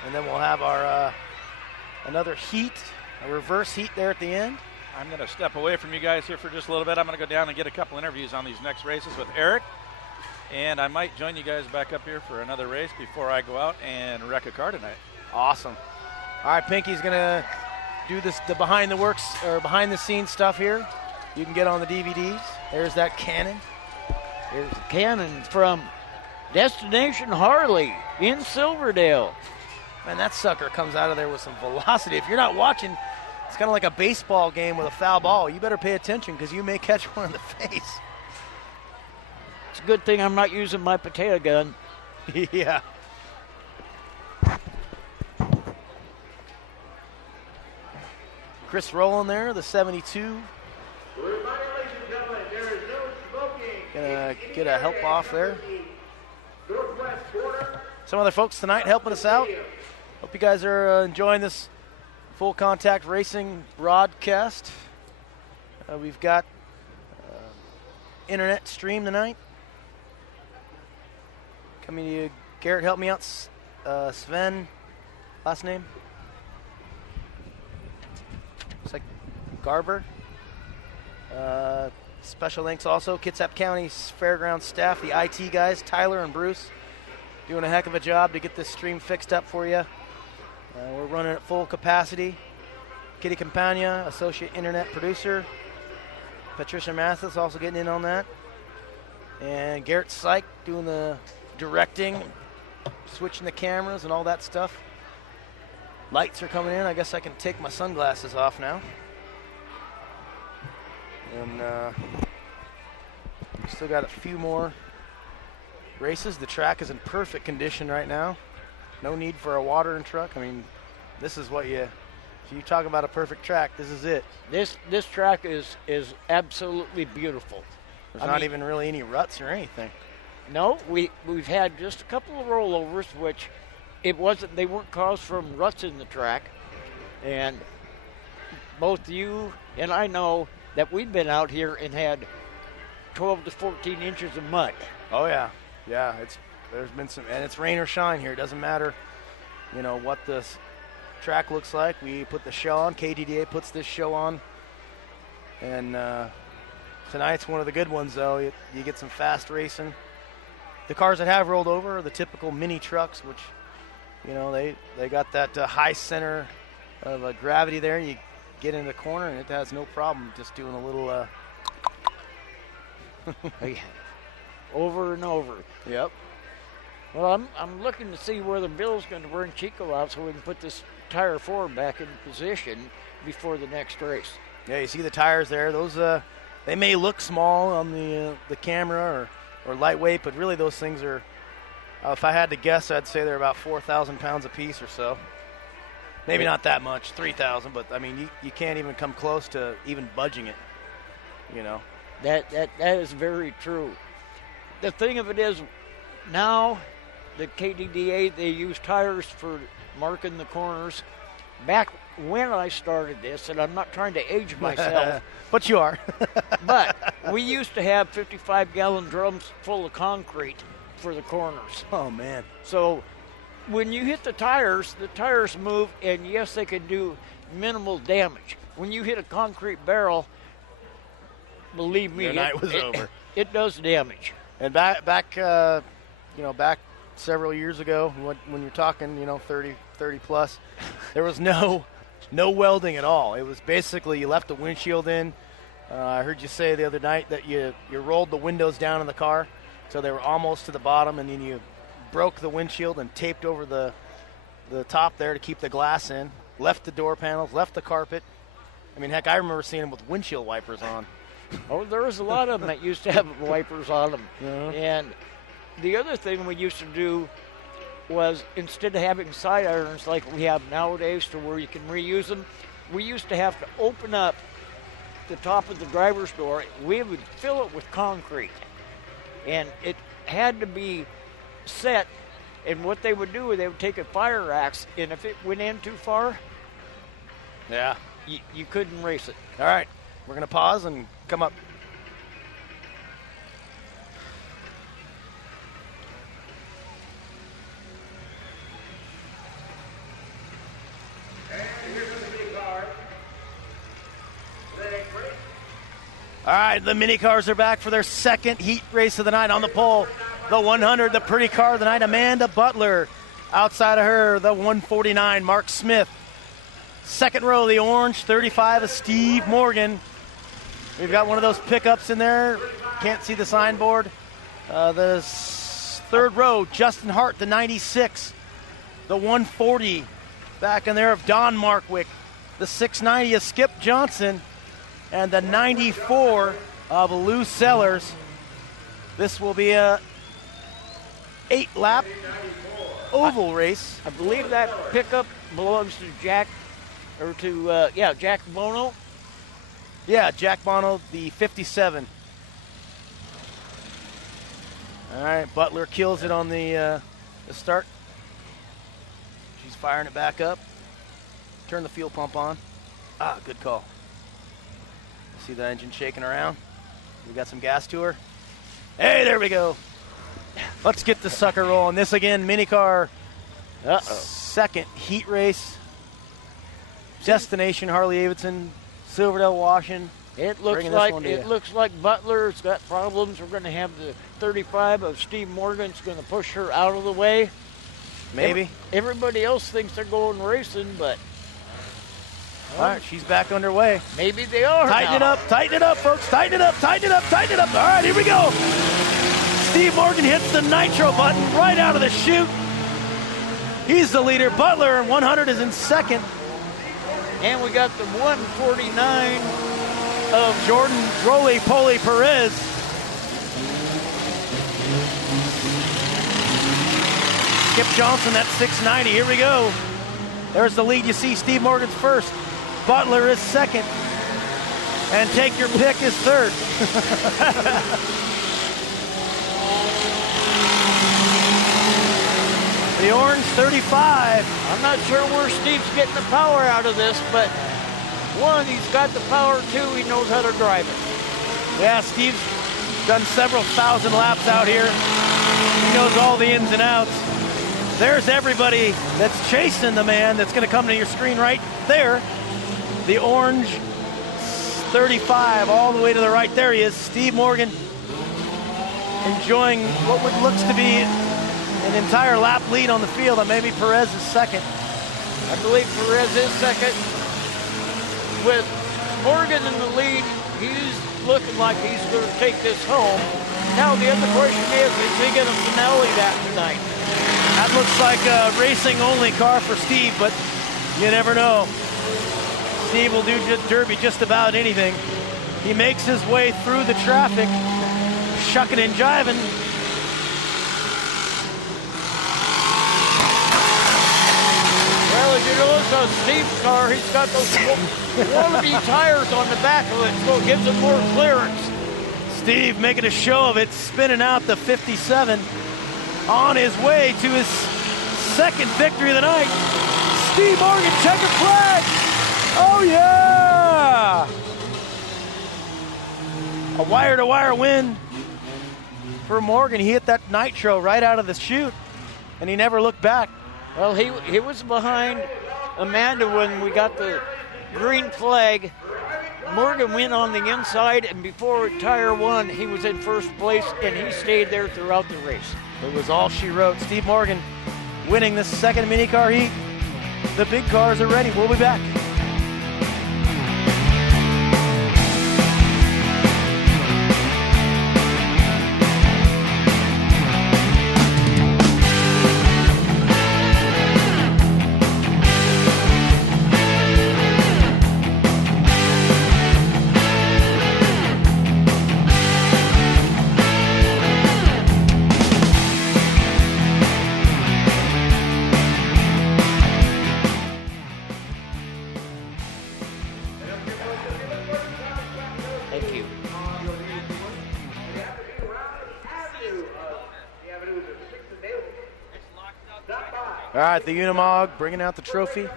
and then we'll have our another heat, a reverse heat there at the end. I'm going to step away from you guys here for just a little bit. I'm going to go down and get a couple interviews on these next races with Eric. And I might join you guys back up here for another race before I go out and wreck a car tonight. Awesome. All right, Pinky's going to do the behind the works or behind the scenes stuff here. You can get on the DVDs. There's that cannon. Here's the cannon from Destination Harley in Silverdale. Man, that sucker comes out of there with some velocity. If you're not watching, it's kind of like a baseball game with a foul ball. You better pay attention because you may catch one in the face. It's a good thing I'm not using my potato gun. Yeah. Chris Rowland there, the 72. Gonna get a help off there. Some other folks tonight helping us out. Hope you guys are enjoying this full contact racing broadcast. We've got internet stream tonight. Coming to you, Garrett, help me out. Sven, last name? Looks like Garber. Special thanks also, Kitsap County Fairgrounds staff, the IT guys, Tyler and Bruce, doing a heck of a job to get this stream fixed up for you. We're running at full capacity. Kitty Campagna, associate internet producer. Patricia Mathis also getting in on that. And Garrett Syke doing the directing, switching the cameras and all that stuff. Lights are coming in. I guess I can take my sunglasses off now. And still got a few more races. The track is in perfect condition right now. No need for a watering truck. I mean, this is what if you talk about a perfect track, this is it. This track is absolutely beautiful. There's not even really any ruts or anything. No, we've had just a couple of rollovers, which they weren't caused from ruts in the track. And both you and I know that we've been out here and had 12 to 14 inches of mud. Oh yeah, yeah. There's been some, and it's rain or shine here. It doesn't matter, what this track looks like. We put the show on. KDDA puts this show on, and tonight's one of the good ones. Though you get some fast racing. The cars that have rolled over are the typical mini trucks, which they got that high center of gravity there. You get in the corner and it has no problem just doing a little over and over. Yep. Well, I'm looking to see whether Bill's going to bring Chico out so we can put this tire 4 back in position before the next race. Yeah, you see the tires there. Those they may look small on the camera or lightweight, but really those things are, if I had to guess, I'd say they're about 4,000 pounds a piece or so. Maybe not that much, 3,000, but I mean, you can't even come close to even budging it, That is very true. The thing of it is, now the KDDA, they use tires for marking the corners. Back when I started this, and I'm not trying to age myself, but you are. but we used to have 55-gallon drums full of concrete for the corners. Oh, man. So when you hit the tires move, and yes, they can do minimal damage. When you hit a concrete barrel, believe me, Your night was over. It does damage. And back several years ago, when you're talking, 30 plus, there was no welding at all. It was basically you left the windshield in. I heard you say the other night that you rolled the windows down in the car so they were almost to the bottom, and then you broke the windshield and taped over the top there to keep the glass in, left the door panels, left the carpet. I mean, heck, I remember seeing them with windshield wipers on. Oh, there was a lot of them that used to have wipers on them. Yeah. And the other thing we used to do was, instead of having side irons like we have nowadays to where you can reuse them, we used to have to open up the top of the driver's door. We would fill it with concrete, and it had to be set. And what they would do is they would take a fire axe, and if it went in too far, Yeah. you couldn't race it. All right. We're going to pause and come up. All right, the mini cars are back for their second heat race of the night on the pole. The 100, the pretty car of the night, Amanda Butler. Outside of her, the 149, Mark Smith. Second row, the orange, 35 of Steve Morgan. We've got one of those pickups in there. Can't see the signboard. The third row, Justin Hart, the 96. The 140 back in there of Don Markwick. The 690 of Skip Johnson. And the 94 of Lou Sellers. This will be a 8-lap oval race. I believe that pickup belongs to Jack Bono. Yeah, Jack Bono, the 57. All right, Butler kills it on the start. She's firing it back up. Turn the fuel pump on. Good call. See the engine shaking around. We got some gas to her. Hey, there we go. Let's get the sucker rolling. This again, mini car. Second heat race. Destination Harley-Davidson, Silverdale, Washington. It looks like Butler's got problems. We're going to have the 35 of Steve Morgan's going to push her out of the way. Maybe. Everybody else thinks they're going racing, but all right, she's back underway. maybe they are. Tighten it up, folks. Tighten it up. All right, here we go. Steve Morgan hits the nitro button right out of the chute. He's the leader. Butler in 100 is in second. And we got the 149 Of Jordan Roly-Poly Perez. Skip Johnson, that's 690. Here we go. There's the lead. You see Steve Morgan's first. Butler is second. And take your pick is third. The orange 35. I'm not sure where Steve's getting the power out of this, but one, he's got the power. Two, he knows how to drive it. Yeah, Steve's done several thousand laps out here. He knows all the ins and outs. There's everybody that's chasing the man that's going to come to your screen right there. The orange 35 all the way to the right. There he is, Steve Morgan, enjoying what looks to be an entire lap lead on the field, and maybe Perez is second. I believe Perez is second. With Morgan in the lead, he's looking like he's going to take this home. Now the other question is he going to finale that tonight? That looks like a racing-only car for Steve, but you never know. Steve will do Derby just about anything. He makes his way through the traffic, shucking and jiving. Well, if you notice on Steve's car, he's got those wannabe tires on the back of it, so it gives him more clearance. Steve making a show of it, spinning out the 57. on his way to his second victory of the night. Steve Morgan, checkered flag. Oh yeah! A wire-to-wire win for Morgan. He hit that nitro right out of the chute, and he never looked back. Well, he was behind Amanda when we got the green flag. Morgan went on the inside, and before tire one, he was in first place, and he stayed there throughout the race. It was all she wrote. Steve Morgan winning the second mini-car heat. The big cars are ready. We'll be back. Thank you. All right, the Unimog bringing out the trophy.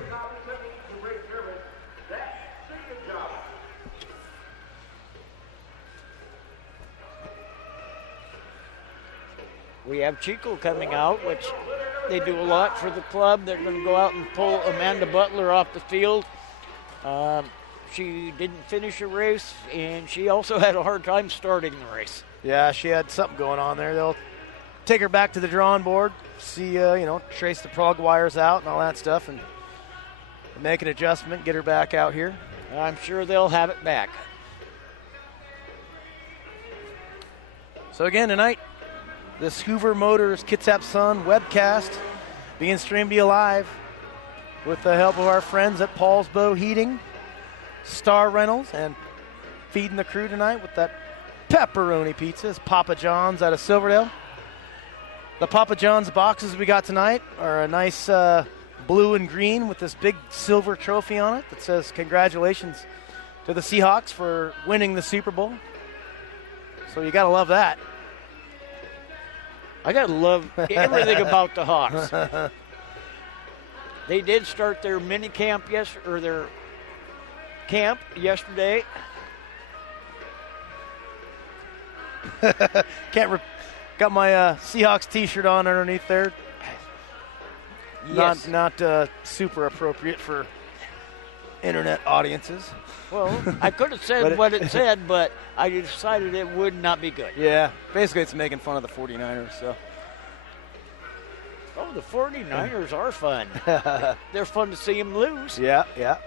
We have Chico coming out, which they do a lot for the club. They're going to go out and pull Amanda Butler off the field. She didn't finish a race, and she also had a hard time starting the race. Yeah, she had something going on there. They'll take her back to the drawing board, see, trace the prog wires out and all that stuff, and make an adjustment, get her back out here. I'm sure they'll have it back. So again, tonight, this Hoover Motors Kitsap Sun webcast being streamed to you live with the help of our friends at Paul's Bow Heating, Star Rentals, and feeding the crew tonight with that pepperoni pizza is Papa John's out of Silverdale. The Papa John's boxes we got tonight are a nice blue and green with this big silver trophy on it that says congratulations to the Seahawks for winning the Super Bowl. So you got to love that. I got to love everything about the Hawks. They did start their mini camp their camp yesterday. Got my Seahawks T-shirt on underneath there. Yes. Not super appropriate for internet audiences. Well, I could have said what it said, but I decided it would not be good. Yeah, basically it's making fun of the 49ers. So. Oh, the 49ers are fun. They're fun to see them lose. Yeah.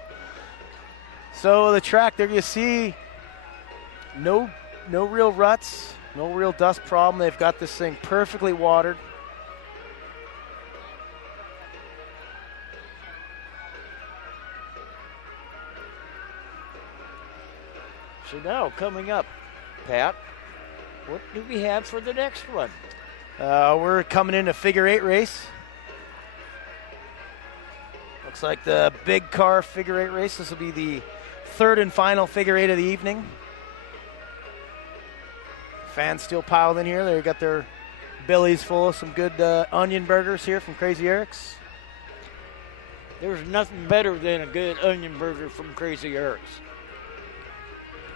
So the track there you see, no real ruts, no real dust problem. They've got this thing perfectly watered. So now coming up, Pat, what do we have for the next one? We're coming in a figure 8 race. Looks like the big car figure 8 race. This will be the third and final figure 8 of the evening. Fans still piled in here. They got their bellies full of some good onion burgers here from Crazy Eric's. There's nothing better than a good onion burger from Crazy Eric's.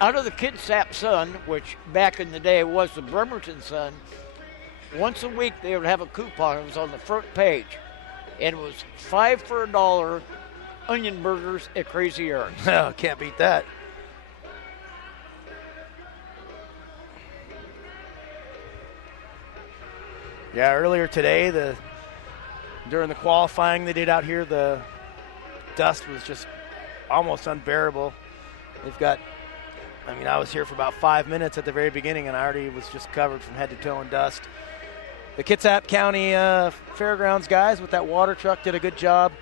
Out of the Kitsap Sun, which back in the day was the Bremerton Sun, once a week they would have a coupon. It was on the front page, and it was 5 for $1 onion burgers at Crazy Eric's. Oh, can't beat that. Yeah, earlier today, during the qualifying they did out here, the dust was just almost unbearable. I was here for about 5 minutes at the very beginning, and I already was just covered from head to toe in dust. The Kitsap County Fairgrounds guys with that water truck did a good job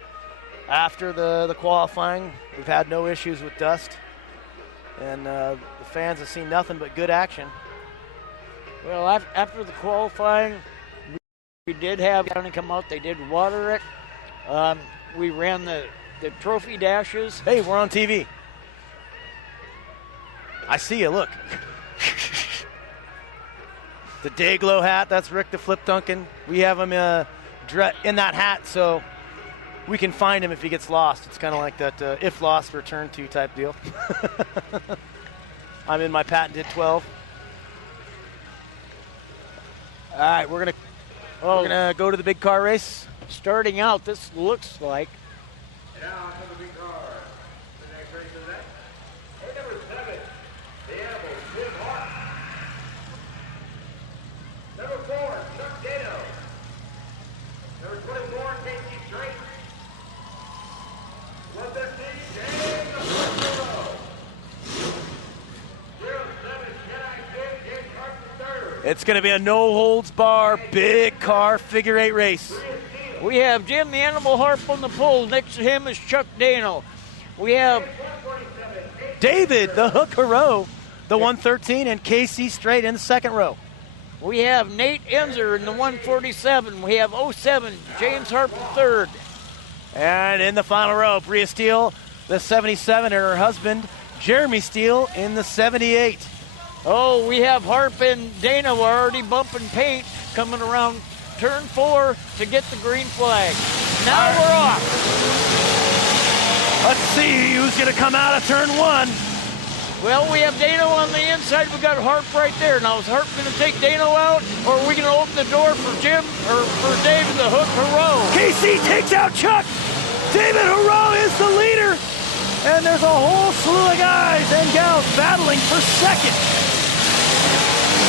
after the qualifying. We've had no issues with dust, and the fans have seen nothing but good action. Well, after the qualifying, we did have county come out. They did water it. We ran the trophy dashes. Hey, we're on TV. I see you, look. The Dayglow hat, that's Rick the Flip Duncan. We have him in that hat, so we can find him if he gets lost. It's kind of like that if lost, return to type deal. I'm in my patented 12. All right, we're gonna go to the big car race. Starting out, this looks like Now to the big car. The next race of the night. Hey, number 7, the animal, Jim Hart. Number 4, Chuck Dano. Number 24, Casey Drake. 113, James Hart. 07, Jedi Kid, James Hart III. It's gonna be a no-holds-bar, big car figure 8 race. we have Jim the Animal Harp on the pole. Next to him is Chuck Dano. We have David the Hook Hero, the 113, and Casey Straight in the second row. We have Nate Enzer in the 147. We have 07, James Harp III. And in the final row, Bria Steele, the 77, and her husband, Jeremy Steele, in the 78. Oh, we have Harp and Dana were already bumping paint coming around turn 4 to get the green flag. Now we're off. Let's see who's going to come out of turn 1. Well, we have Dano on the inside. We got Harp right there. Now, is Harp going to take Dano out, or are we going to open the door for Jim or for David the Hook Hero? Casey takes out Chuck. David Hero is the leader. And there's a whole slew of guys and gals battling for second.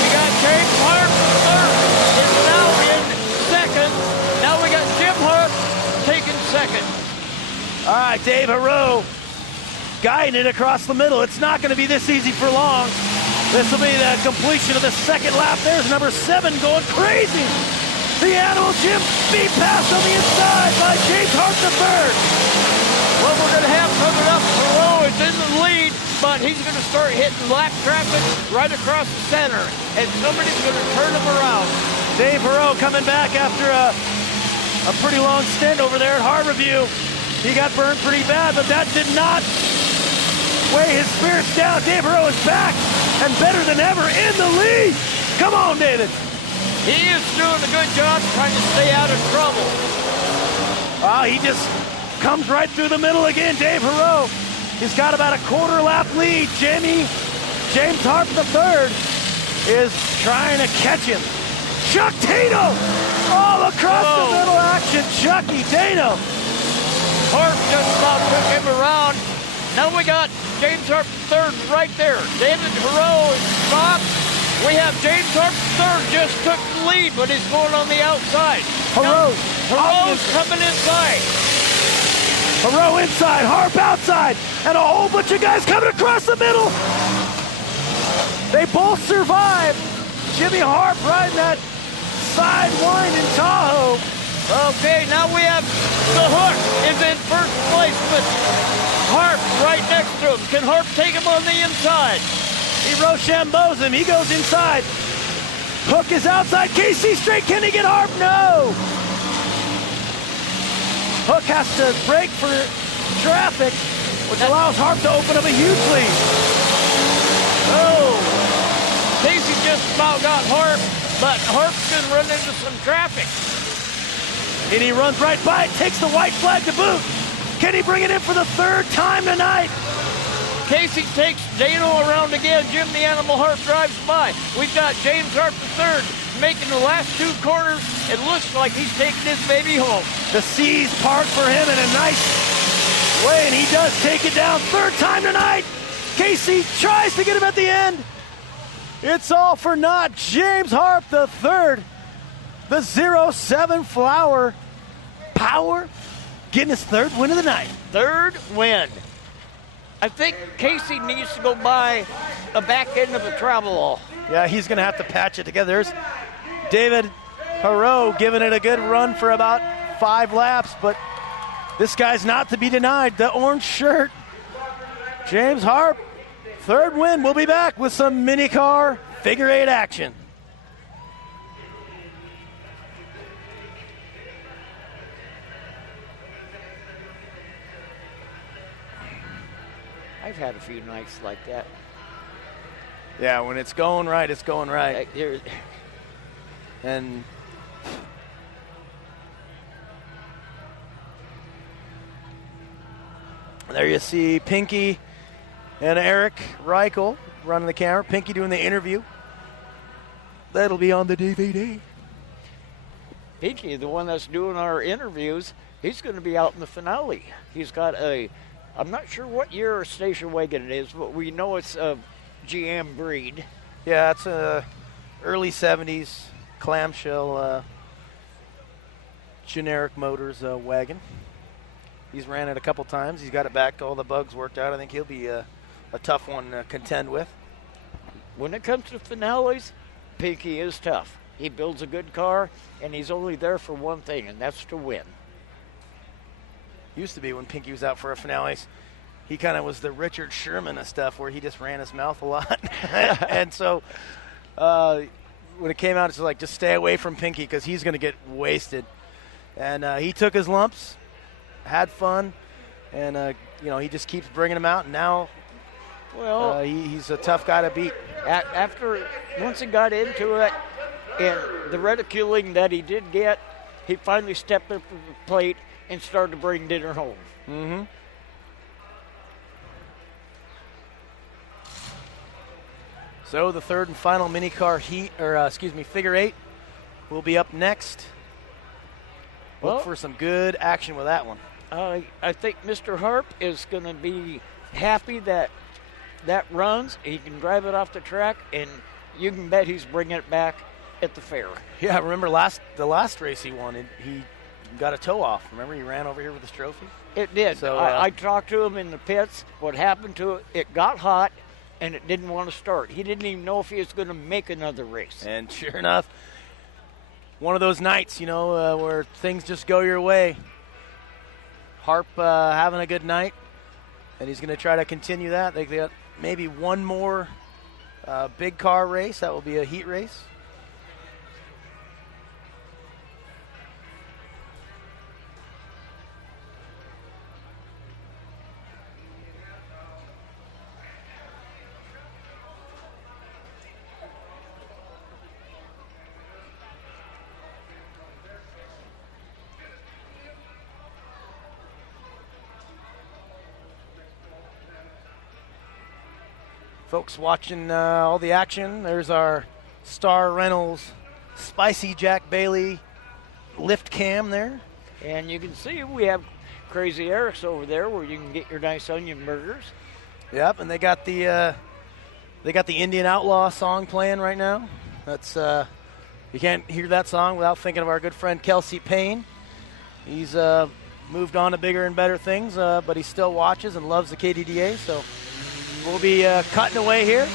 We got James Harp third. Is now in second. Now we got Jim Harp taking second. All right, Dave Hero guiding it across the middle. It's not going to be this easy for long. This will be the completion of the second lap. There's number 7 going crazy. The Animal Jim beat passed on the inside by James Hart III. Well, we're going to have coming up, Hero is in the lead, but he's going to start hitting lap traffic right across the center, and somebody's going to turn him around. Dave Hero coming back after a pretty long stint over there at Harborview. He got burned pretty bad, but that did not weigh his spirits down. Dave Hero is back and better than ever in the lead. Come on, David. He is doing a good job trying to stay out of trouble. He just comes right through the middle again. Dave Hero, he's got about a quarter lap lead. James Harp III is trying to catch him. Chuck Dano, all across the middle action. Chucky Dano. Harp just about took him around. Now we got James Harp III right there. David Hero is stopped. We have James Harp III just took the lead, but he's going on the outside. Hero's coming inside. Hero inside, Harp outside, and a whole bunch of guys coming across the middle. They both survive. Jimmy Harp riding that side wind in Tahoe. Okay, now we have the Hook is in first place with Harp right next to him. Can Harp take him on the inside? He Rochambeaus him. He goes inside. Hook is outside. Casey Straight. Can he get Harp? No. Hook has to brake for traffic, which allows Harp to open up a huge lead. Oh, Casey just about got Harp, but Harp's going to run into some traffic. And he runs right by it, takes the white flag to boot. Can he bring it in for the third time tonight? Casey takes Dano around again. Jim the Animal Harp drives by. We've got James Harp III making the last 2 corners. It looks like he's taking his baby home. The C's parked for him in a nice way, and he does take it down. Third time tonight. Casey tries to get him at the end. It's all for naught. James Harp III, the 07 Flower Power, getting his 3rd win of the night. 3rd win. I think Casey needs to go buy a back end of a Travelall. Yeah, he's going to have to patch it together. There's David Hero giving it a good run for about 5 laps, but this guy's not to be denied. The orange shirt, James Harp, 3rd win. We'll be back with some mini car figure 8 action. I've had a few nights like that. Yeah, when it's going right, it's going right. And there you see Pinky and Eric Reichel running the camera. Pinky doing the interview. That'll be on the DVD. Pinky, the one that's doing our interviews, he's going to be out in the finale. He's got I'm not sure what year station wagon it is, but we know it's a GM breed. Yeah, it's a early 70s clamshell generic motors wagon. He's ran it a couple times. He's got it back, all the bugs worked out. I think he'll be a tough one to contend with. When it comes to finales, Pinky is tough. He builds a good car, and he's only there for one thing, and that's to win. Used to be when Pinky was out for a finales, he kind of was the Richard Sherman of stuff where he just ran his mouth a lot. And so when it came out, it's like, just stay away from Pinky because he's going to get wasted. And he took his lumps, had fun, and, he just keeps bringing them out. And now he's a tough guy to beat. Once he got into it, and the ridiculing that he did get, he finally stepped up to the plate and started to bring dinner home. Mm-hmm. So the third and final mini car figure eight will be up next. Look for some good action with that one. I think Mr. Harp is going to be happy that runs. He can drive it off the track, and you can bet he's bringing it back at the fair. Yeah, remember the last race he won, he got a toe off. Remember, he ran over here with his trophy? It did. So I talked to him in the pits. What happened to it, it got hot, and it didn't want to start. He didn't even know if he was going to make another race. And sure enough, one of those nights, where things just go your way. Harp having a good night, and he's going to try to continue that. They got maybe one more big car race. That will be a heat race. Folks watching all the action, there's our Star Reynolds Spicy Jack Bailey lift cam there. And you can see we have Crazy Eric's over there where you can get your nice onion burgers. Yep, and they got the Indian Outlaw song playing right now. That's you can't hear that song without thinking of our good friend Kelsey Payne. He's moved on to bigger and better things, but he still watches and loves the KDDA, so we'll be cutting away here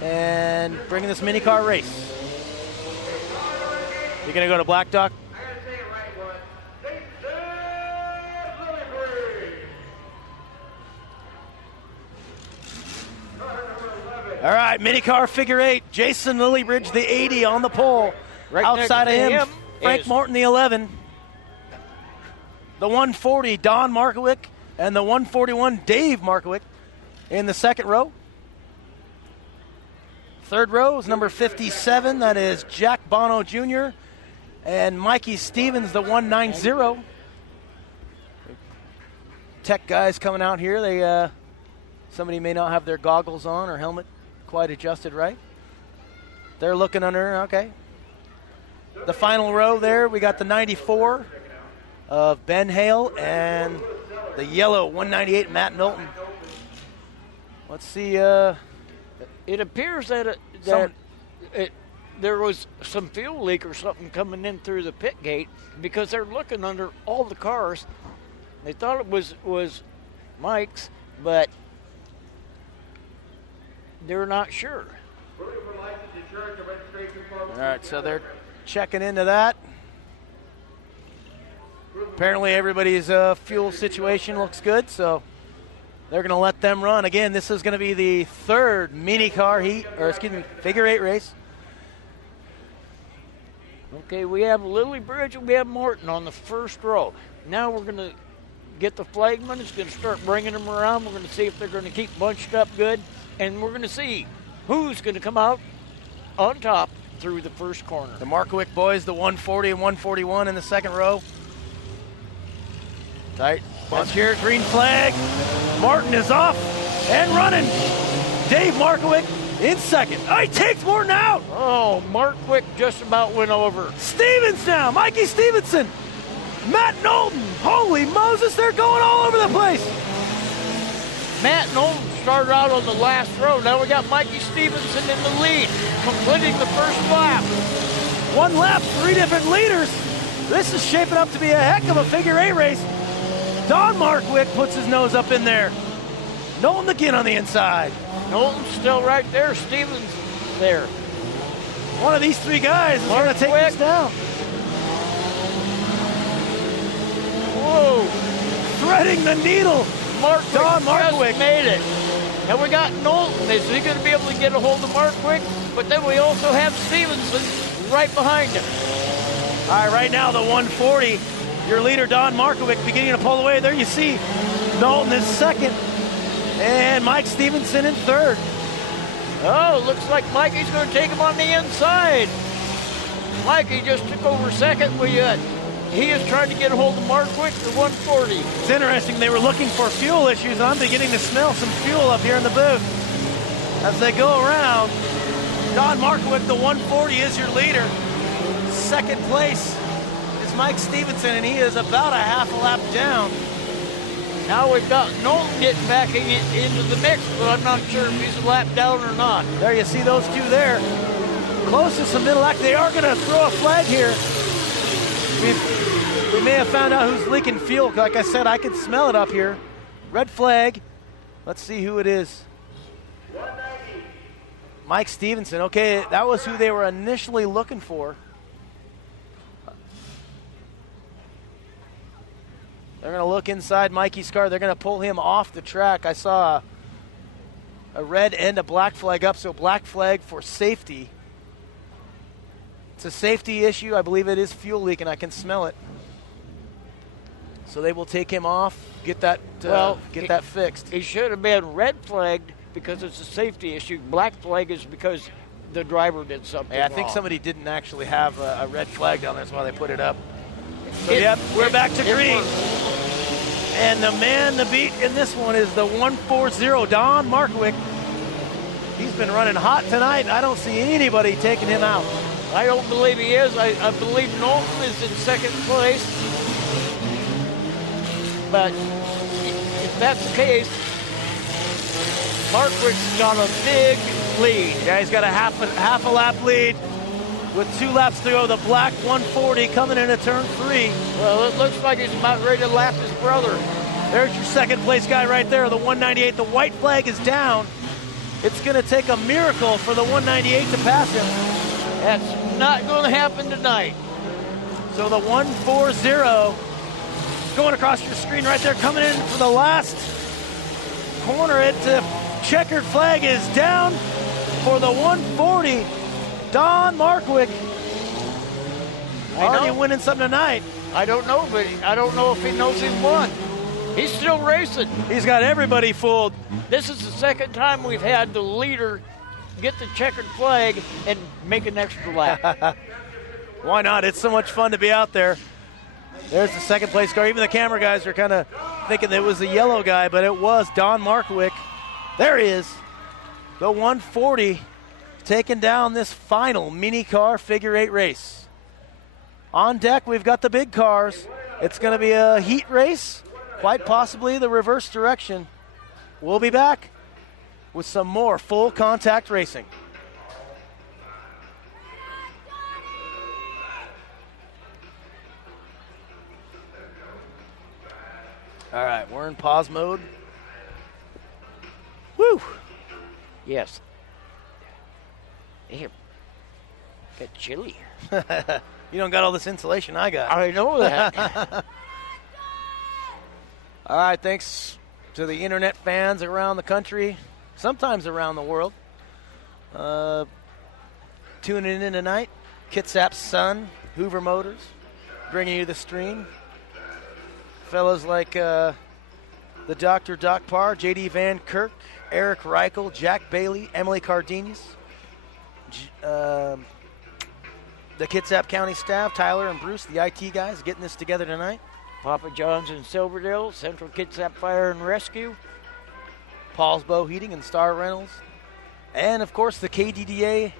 and bringing this mini car race. You're going to go to Black Duck? All right, mini car figure eight. Jason Lillybridge, the 80 on the pole. Right outside of him, Frank Morton, the 11. The 140, Don Markowick, and the 141, Dave Markowick. In the second row. Third row is number 57. That is Jack Bono Jr. And Mikey Stevens, the 190. Tech guys coming out here. Somebody may not have their goggles on or helmet quite adjusted right. They're looking under. Okay. The final row there, we got the 94 of Ben Hale and the yellow 198 Matt Milton. Let's see. It appears that there was some fuel leak or something coming in through the pit gate because they're looking under all the cars. They thought it was Mike's, but they're not sure. All right, so they're checking into that. Apparently everybody's fuel situation looks good, so they're going to let them run. Again, this is going to be the third mini car figure eight race. Okay, we have Lillybridge and we have Morton on the first row. Now we're going to get the flagman. It's going to start bringing them around. We're going to see if they're going to keep bunched up good. And we're going to see who's going to come out on top through the first corner. The Markowick boys, the 140 and 141 in the second row. Tight bunch here, green flag. Martin is off and running. Dave Markowick in second. Oh, he takes Morton out. Oh, Markwick just about went over. Stevens now, Mikey Stevenson. Matt Knowlton. Holy Moses, they're going all over the place. Matt Knowlton started out on the last row. Now we got Mikey Stevenson in the lead, completing the first lap. One lap, 3 different leaders. This is shaping up to be a heck of a figure 8 race. Don Markwick puts his nose up in there. Knowlton again on the inside. Knowlton's still right there. Stevens there. One of these 3 guys is going to take this down. Whoa. Threading the needle. Don Markwick just made it. And we got Knowlton. Is he going to be able to get a hold of Markwick? But then we also have Stevenson right behind him. All right, right now the 140. Your leader, Don Markowick, beginning to pull away. There you see Knowlton is second. And Mike Stevenson in third. Oh, looks like Mikey's going to take him on the inside. Mikey just took over second. He is trying to get a hold of Markwick, the 140. It's interesting. They were looking for fuel issues. I'm beginning to smell some fuel up here in the booth. As they go around, Don Markowick, the 140, is your leader. Second place is Mike Stevenson, and he is about a half a lap down. Now we've got Knowlton getting back into the mix, but I'm not sure if he's a lap down or not. There you see those 2 there. Closest to middle act. They are going to throw a flag here. We may have found out who's leaking fuel. Like I said, I can smell it up here. Red flag. Let's see who it is. Mike Stevenson. Okay, that was who they were initially looking for. They're going to look inside Mikey's car. They're going to pull him off the track. I saw a red and a black flag up, so black flag for safety. It's a safety issue. I believe it is fuel leak, and I can smell it. So they will take him off, get that fixed. He should have been red flagged because it's a safety issue. Black flag is because the driver did something I think wrong. somebody didn't actually have a red flag down there. That's why they put it up. So, yep, we're back to green. And the man to beat in this one is the 140, Don Markowick. He's been running hot tonight. I don't see anybody taking him out. I don't believe he is. I believe Knowlton is in second place. But if that's the case, Markwick's got a big lead. Yeah, he's got a half a lap lead with 2 laps to go. The black 140 coming into turn 3. Well, it looks like he's about ready to lap his brother. There's your second place guy right there, the 198. The white flag is down. It's going to take a miracle for the 198 to pass him. That's not going to happen tonight. So the 140 going across your screen right there, coming in for the last corner. The checkered flag is down for the 140. Don Markowick already winning something tonight. I don't know, but I don't know if he knows he won. He's still racing. He's got everybody fooled. This is the second time we've had the leader get the checkered flag and make an extra lap. Why not? It's so much fun to be out there. There's the second place car. Even the camera guys are kind of thinking it was the yellow guy, but it was Don Markowick. There he is. The 140 taking down this final mini car figure 8 race. On deck, we've got the big cars. It's going to be a heat race, quite possibly the reverse direction. We'll be back with some more full contact racing. All right, we're in pause mode. Woo! Yes. Damn. Got chilly. You don't got all this insulation I got. I know that. All right, thanks to the internet fans around the country, sometimes around the world. Tuning in tonight. Kitsap's son, Hoover Motors, bringing you the stream. Fellas like the Dr. Doc Parr, J.D. Van Kirk, Eric Reichel, Jack Bailey, Emily Cardenas, the Kitsap County staff, Tyler and Bruce, the IT guys, getting this together tonight. Papa John's in Silverdale, Central Kitsap Fire and Rescue. Paul's Bow Heating and Star Reynolds. And, of course, the KDDA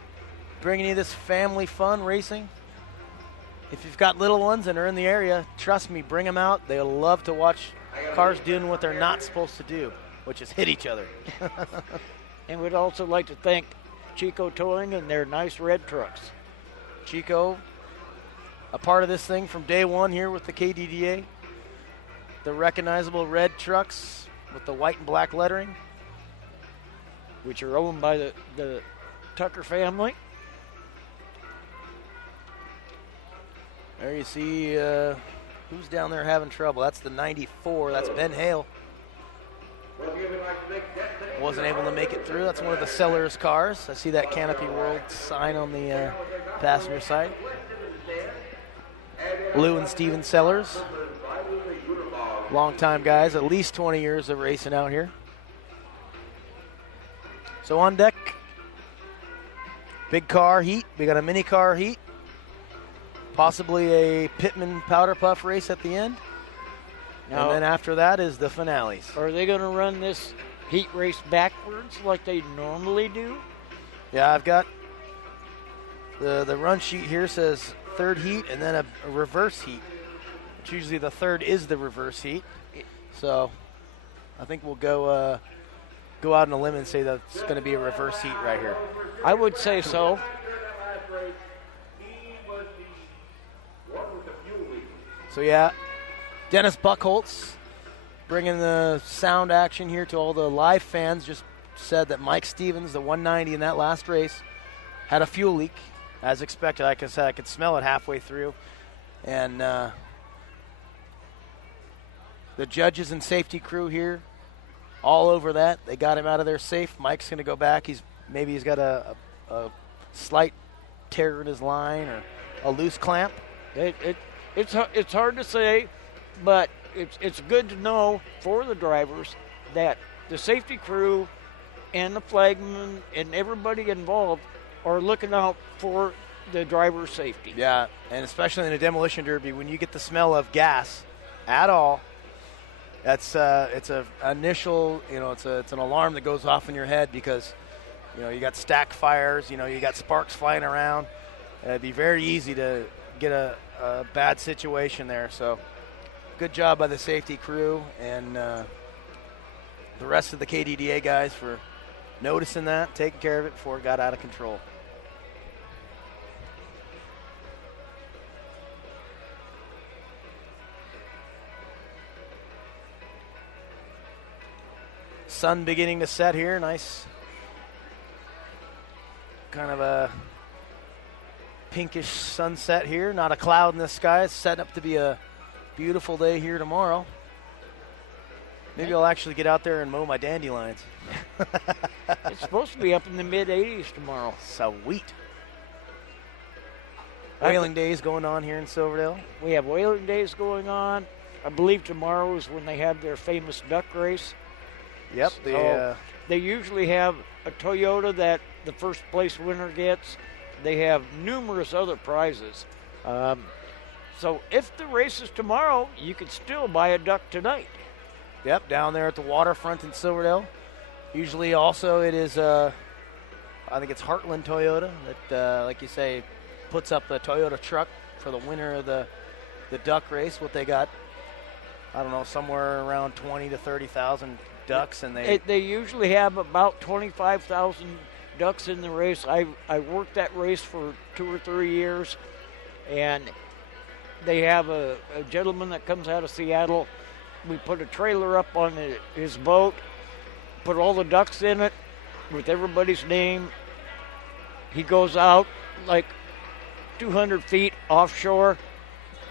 bringing you this family fun racing. If you've got little ones and are in the area, trust me, bring them out. They'll love to watch cars doing what they're not supposed to do, which is hit each other. And we'd also like to thank Chico Towing and their nice red trucks. Chico, a part of this thing from day one here with the KDDA. The recognizable red trucks with the white and black lettering, which are owned by the Tucker family. There you see who's down there having trouble. That's the 94. That's Ben Hale. Wasn't able to make it through. That's one of the Sellers cars. I see that Canopy World sign on the passenger side. Lou and Steven Sellers. Long-time guys, at least 20 years of racing out here. So on deck, big car heat. We got a mini car heat. Possibly a Pitman powder puff race at the end. Now, and then after that is the finales. Are they going to run this heat race backwards like they normally do? Yeah, I've got the run sheet here says third heat and then a reverse heat. Which usually the third is the reverse heat. So I think we'll go out on a limb and say that it's going to be a reverse heat right here. I would say so. So yeah, Dennis Buckholtz bringing the sound action here to all the live fans. Just said that Mike Stevens, the 190 in that last race, had a fuel leak, as expected. Like I said, I could smell it halfway through. And the judges and safety crew here, all over that. They got him out of there safe. Mike's going to go back. He's got a slight tear in his line or a loose clamp. It's hard to say, but it's good to know for the drivers that the safety crew and the flagman and everybody involved are looking out for the driver's safety. Yeah, and especially in a demolition derby, when you get the smell of gas at all, it's a initial, it's an alarm that goes off in your head because, you got stack fires, you got sparks flying around. It'd be very easy to get a bad situation there. So good job by the safety crew and the rest of the KDDA guys for noticing that, taking care of it before it got out of control. Sun beginning to set here. Nice kind of a pinkish sunset here. Not a cloud in the sky. It's setting up to be a beautiful day here tomorrow. Maybe I'll actually get out there and mow my dandelions. It's supposed to be up in the mid-80s tomorrow. Sweet. Whaling days going on here in Silverdale. We have whaling days going on. I believe tomorrow is when they have their famous duck race. Yep. They usually have a Toyota that the first place winner gets. They have numerous other prizes. So if the race is tomorrow, you can still buy a duck tonight. Yep, down there at the waterfront in Silverdale. Usually also it is, I think it's Heartland Toyota that, like you say, puts up the Toyota truck for the winner of the duck race. What they got, I don't know, somewhere around 20 to 30,000 ducks. And they usually have about 25,000 ducks in the race. I worked that race for 2 or 3 years, and they have a gentleman that comes out of Seattle. We put a trailer up on his boat, put all the ducks in it with everybody's name. He goes out like 200 feet offshore,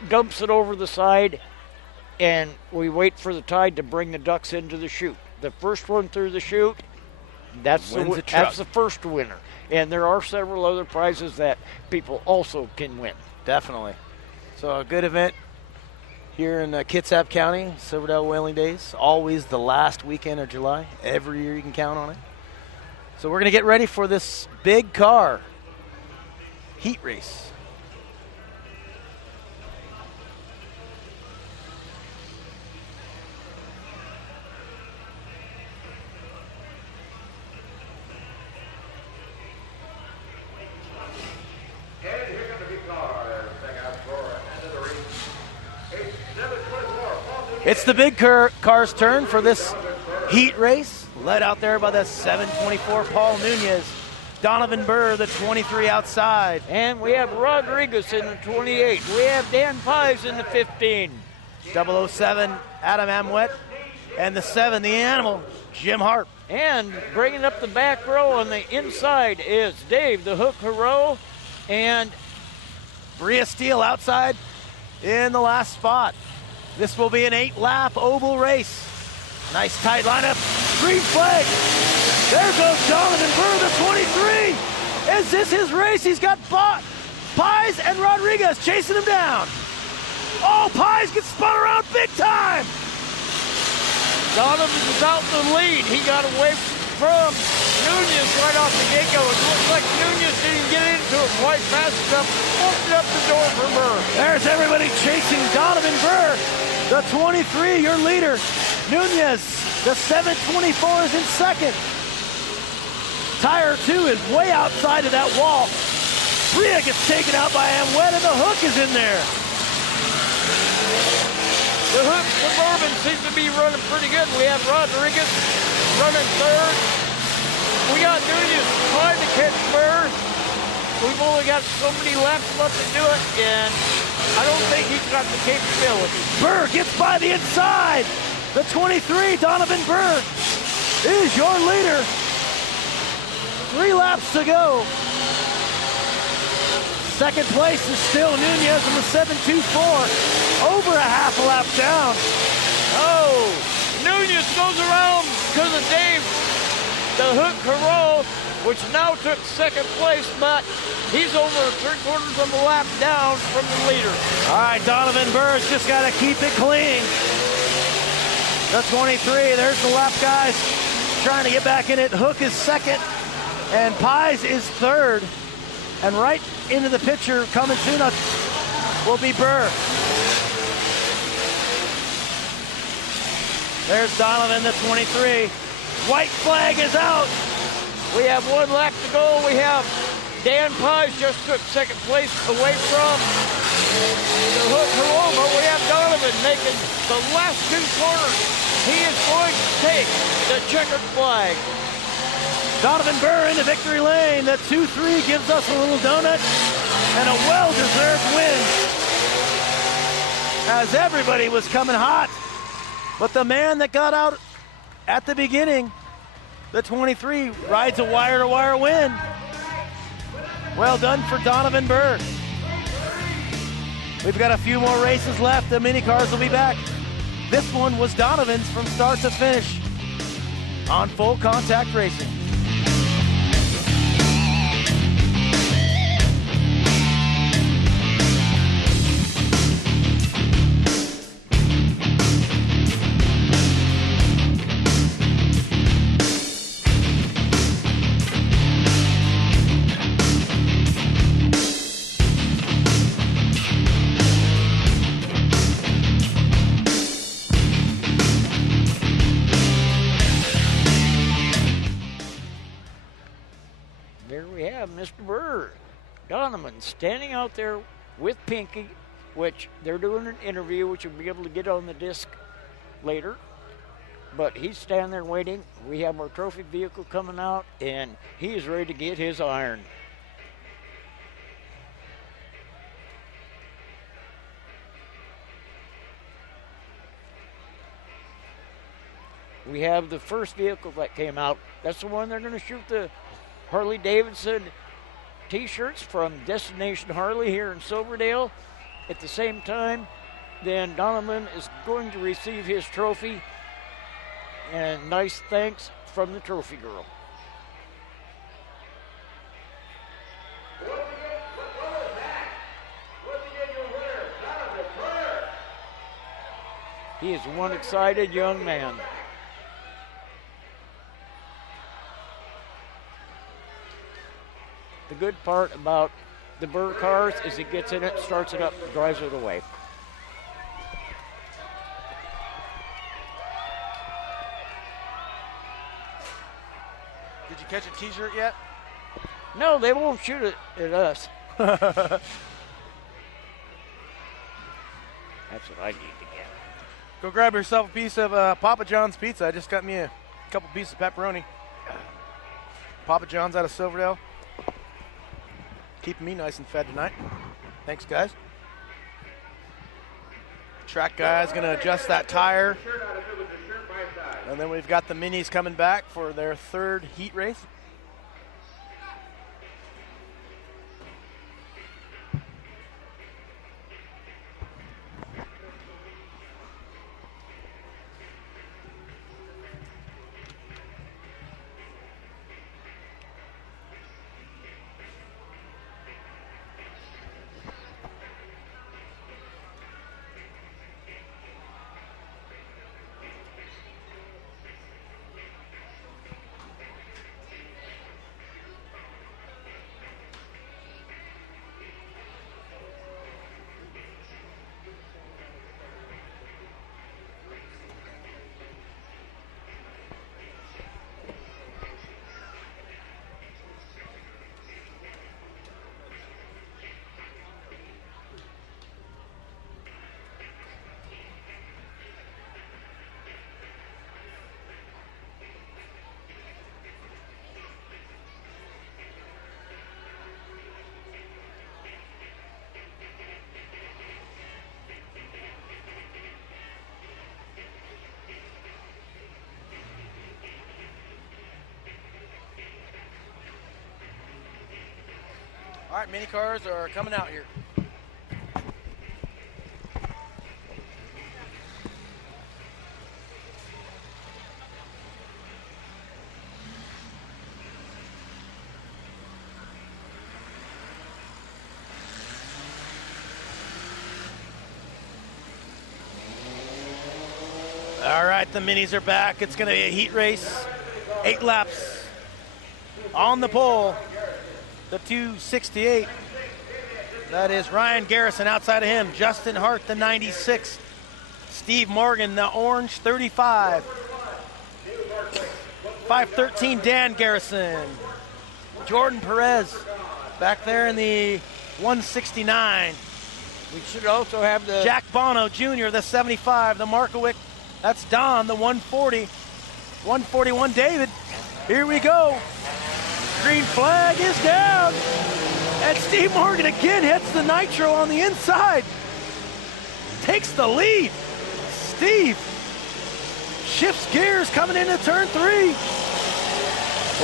dumps it over the side, and we wait for the tide to bring the ducks into the chute. The first one through the chute, that's the first winner. And there are several other prizes that people also can win. Definitely. So a good event here in Kitsap County, Silverdale Whaling Days. Always the last weekend of July. Every year you can count on it. So we're going to get ready for this big car heat race. It's the big car's turn for this heat race, led out there by the 724 Paul Nunez. Donovan Burr, the 23 outside. And we have Rodriguez in the 28. We have Dan Pies in the 15. 007, Adam Amwet. And the 7, the animal, Jim Harp. And bringing up the back row on the inside is Dave, the Hook Hero, and Bria Steele outside in the last spot. This will be an 8-lap oval race. Nice tight lineup. Green flag. There goes Donovan Burr, the 23. Is this his race? He's got Pies and Rodriguez chasing him down. Oh, Pies gets spun around big time. Donovan's out in the lead. He got away from Nunez right off the get-go. It looks like Nunez didn't get into it quite fast enough. Opened up the door for Burr. There's everybody chasing Donovan Burr, the 23, your leader. Nunez, the 724, is in second. Tire 2 is way outside of that wall. Bria gets taken out by Amwet, and the Hook is in there. The Hook Suburban seems to be running pretty good. We have Rodriguez running third. We got Nunez trying to catch Burr. We've only got so many laps left to do it, and I don't think he's got the capability. Burr gets by the inside. The 23, Donovan Burr, is your leader. 3 laps to go. Second place is still Nunez in the 724. Over a half a lap down. Oh, Nunez goes around because of Dave, the Hook Hero, which now took second place, but he's over 3/4 of a lap down from the leader. All right, Donovan Burr's just got to keep it clean. The 23, there's the lap guys trying to get back in it. Hook is second, and Pies is third. And right into the picture coming soon will be Burr. There's Donovan, the 23. White flag is out. We have 1 lap to go. We have Dan Pies just took second place away from the Hook Hero, but we have Donovan making the last 2 corners. He is going to take the checkered flag. Donovan Burr into victory lane. The 2-3 gives us a little donut and a well-deserved win. As everybody was coming hot. But the man that got out at the beginning, the 23, rides a wire-to-wire win. Well done for Donovan Burr. We've got a few more races left. The mini cars will be back. This one was Donovan's from start to finish on Full Contact Racing. Mr. Burr, Donovan standing out there with Pinky, which they're doing an interview, which you'll be able to get on the disc later. But he's standing there waiting. We have our trophy vehicle coming out, and he is ready to get his iron. We have the first vehicle that came out. That's the one they're going to shoot the Harley Davidson t-shirts from Destination Harley here in Silverdale. At the same time, then Donovan is going to receive his trophy, and nice thanks from the trophy girl. He is one excited young man. The good part about the Burr cars is he gets in it, starts it up, drives it away. Did you catch a t-shirt yet? No, they won't shoot it at us. That's what I need to get. Go grab yourself a piece of Papa John's pizza. I just got me a couple pieces of pepperoni. Papa John's out of Silverdale. Keeping me nice and fed tonight. Thanks, guys. Track guy's going to adjust that tire. And then we've got the minis coming back for their third heat race. All right, mini cars are coming out here. All right, the minis are back. It's going to be a heat race. 8 laps on the pole. The 268. That is Ryan Garrison. Outside of him, Justin Hart, the 96. Steve Morgan, the orange 35. 513, Dan Garrison. Jordan Perez back there in the 169. We should also have the Jack Bono Jr., the 75. The Markowick, that's Don, the 140. 141, David. Here we go. Green flag is down. And Steve Morgan again hits the nitro on the inside. Takes the lead. Steve shifts gears coming into turn 3.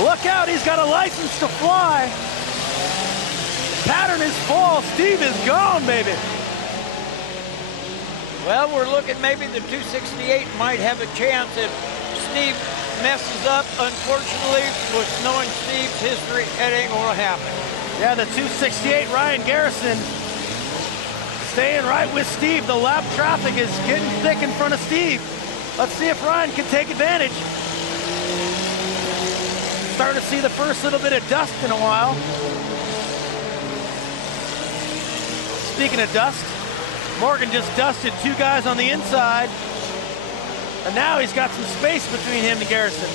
Look out, he's got a license to fly. Pattern is full. Steve is gone, baby. Well, we're looking maybe the 268 might have a chance if Steve messes up. Unfortunately, with knowing Steve's history, it ain't gonna happen. Yeah, the 268, Ryan Garrison, staying right with Steve. The lap traffic is getting thick in front of Steve. Let's see if Ryan can take advantage. Starting to see the first little bit of dust in a while. Speaking of dust, Morgan just dusted 2 guys on the inside. And now he's got some space between him and Garrison.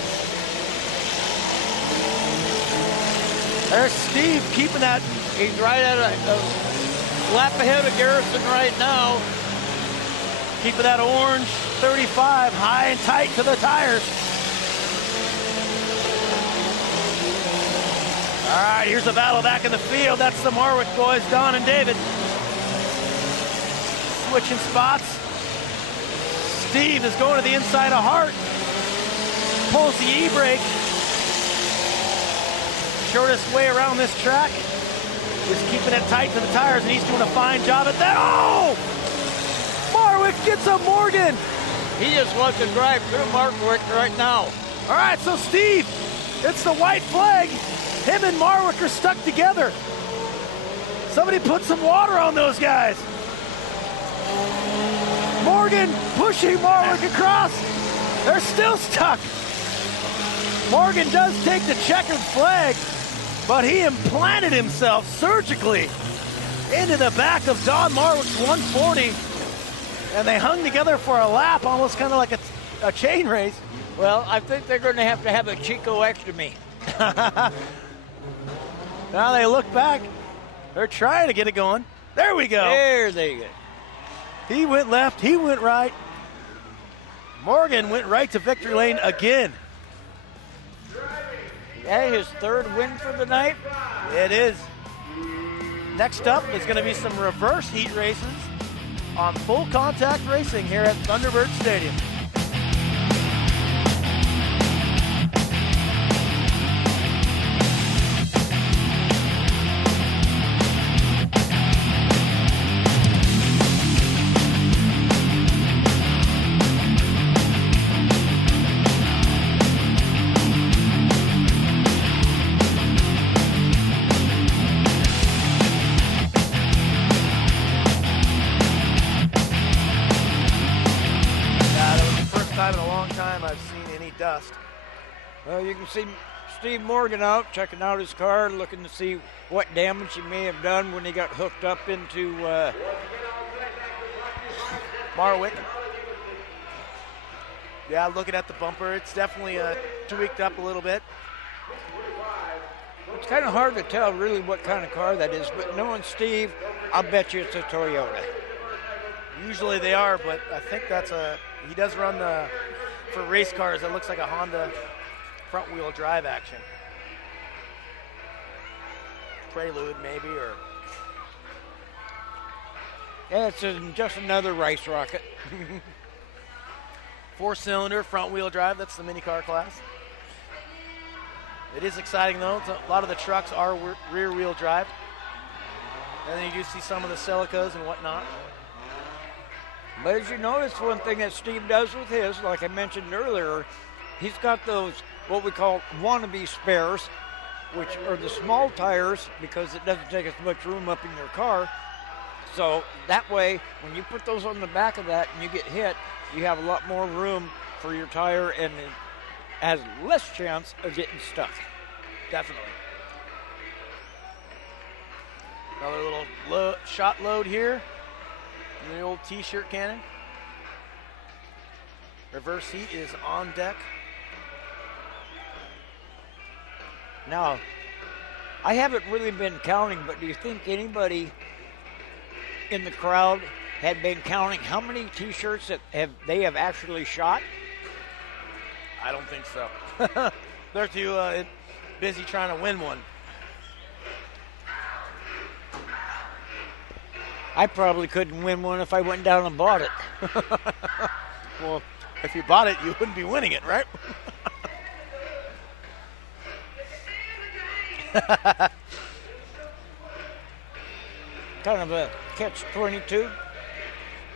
There's Steve keeping that. He's right at a lap ahead of Garrison right now. Keeping that orange 35 high and tight to the tires. All right, here's a battle back in the field. That's the Marwick boys, Don and David. Switching spots. Steve is going to the inside of Hart. Pulls the e-brake. Shortest way around this track is keeping it tight to the tires, and he's doing a fine job at that. Oh! Marwick gets a Morgan. He just wants to drive through Marwick right now. All right, so Steve, it's the white flag. Him and Marwick are stuck together. Somebody put some water on those guys. Morgan pushing Marwick across. They're still stuck. Morgan does take the checkered flag, but he implanted himself surgically into the back of Don Marwick's 140, and they hung together for a lap, almost kind of like a chain race. Well, I think they're going to have a Chico-ectomy. Now they look back. They're trying to get it going. There we go. There they go. He went left, he went right. Morgan went right to victory lane again. That is his third win for the night. It is. Next up is going to be some reverse heat races on full contact racing here at Thunderbird Stadium. Dust. Well, you can see Steve Morgan out, checking out his car, looking to see what damage he may have done when he got hooked up into Marwick. Yeah, looking at the bumper, it's definitely tweaked up a little bit. It's kind of hard to tell really what kind of car that is, but knowing Steve, I'll bet you it's a Toyota. Usually they are, but I think he does run for race cars, it looks like a Honda front-wheel drive action. Prelude, maybe, or... Yeah, it's just another race rocket. 4-cylinder, front-wheel drive, that's the mini car class. It is exciting, though. A lot of the trucks are rear-wheel drive. And then you do see some of the Celicas and whatnot. But as you notice, one thing that Steve does with his, like I mentioned earlier, he's got those, what we call wannabe spares, which are the small tires because it doesn't take as much room up in your car. So that way, when you put those on the back of that and you get hit, you have a lot more room for your tire and it has less chance of getting stuck. Definitely. Another little shot load here. The old t-shirt cannon. Reverse heat is on deck. Now, I haven't really been counting, but do you think anybody in the crowd had been counting how many t-shirts that they have actually shot? I don't think so. They're too busy trying to win one. I probably couldn't win one if I went down and bought it. Well, if you bought it, you wouldn't be winning it, right? Kind of a catch-22. It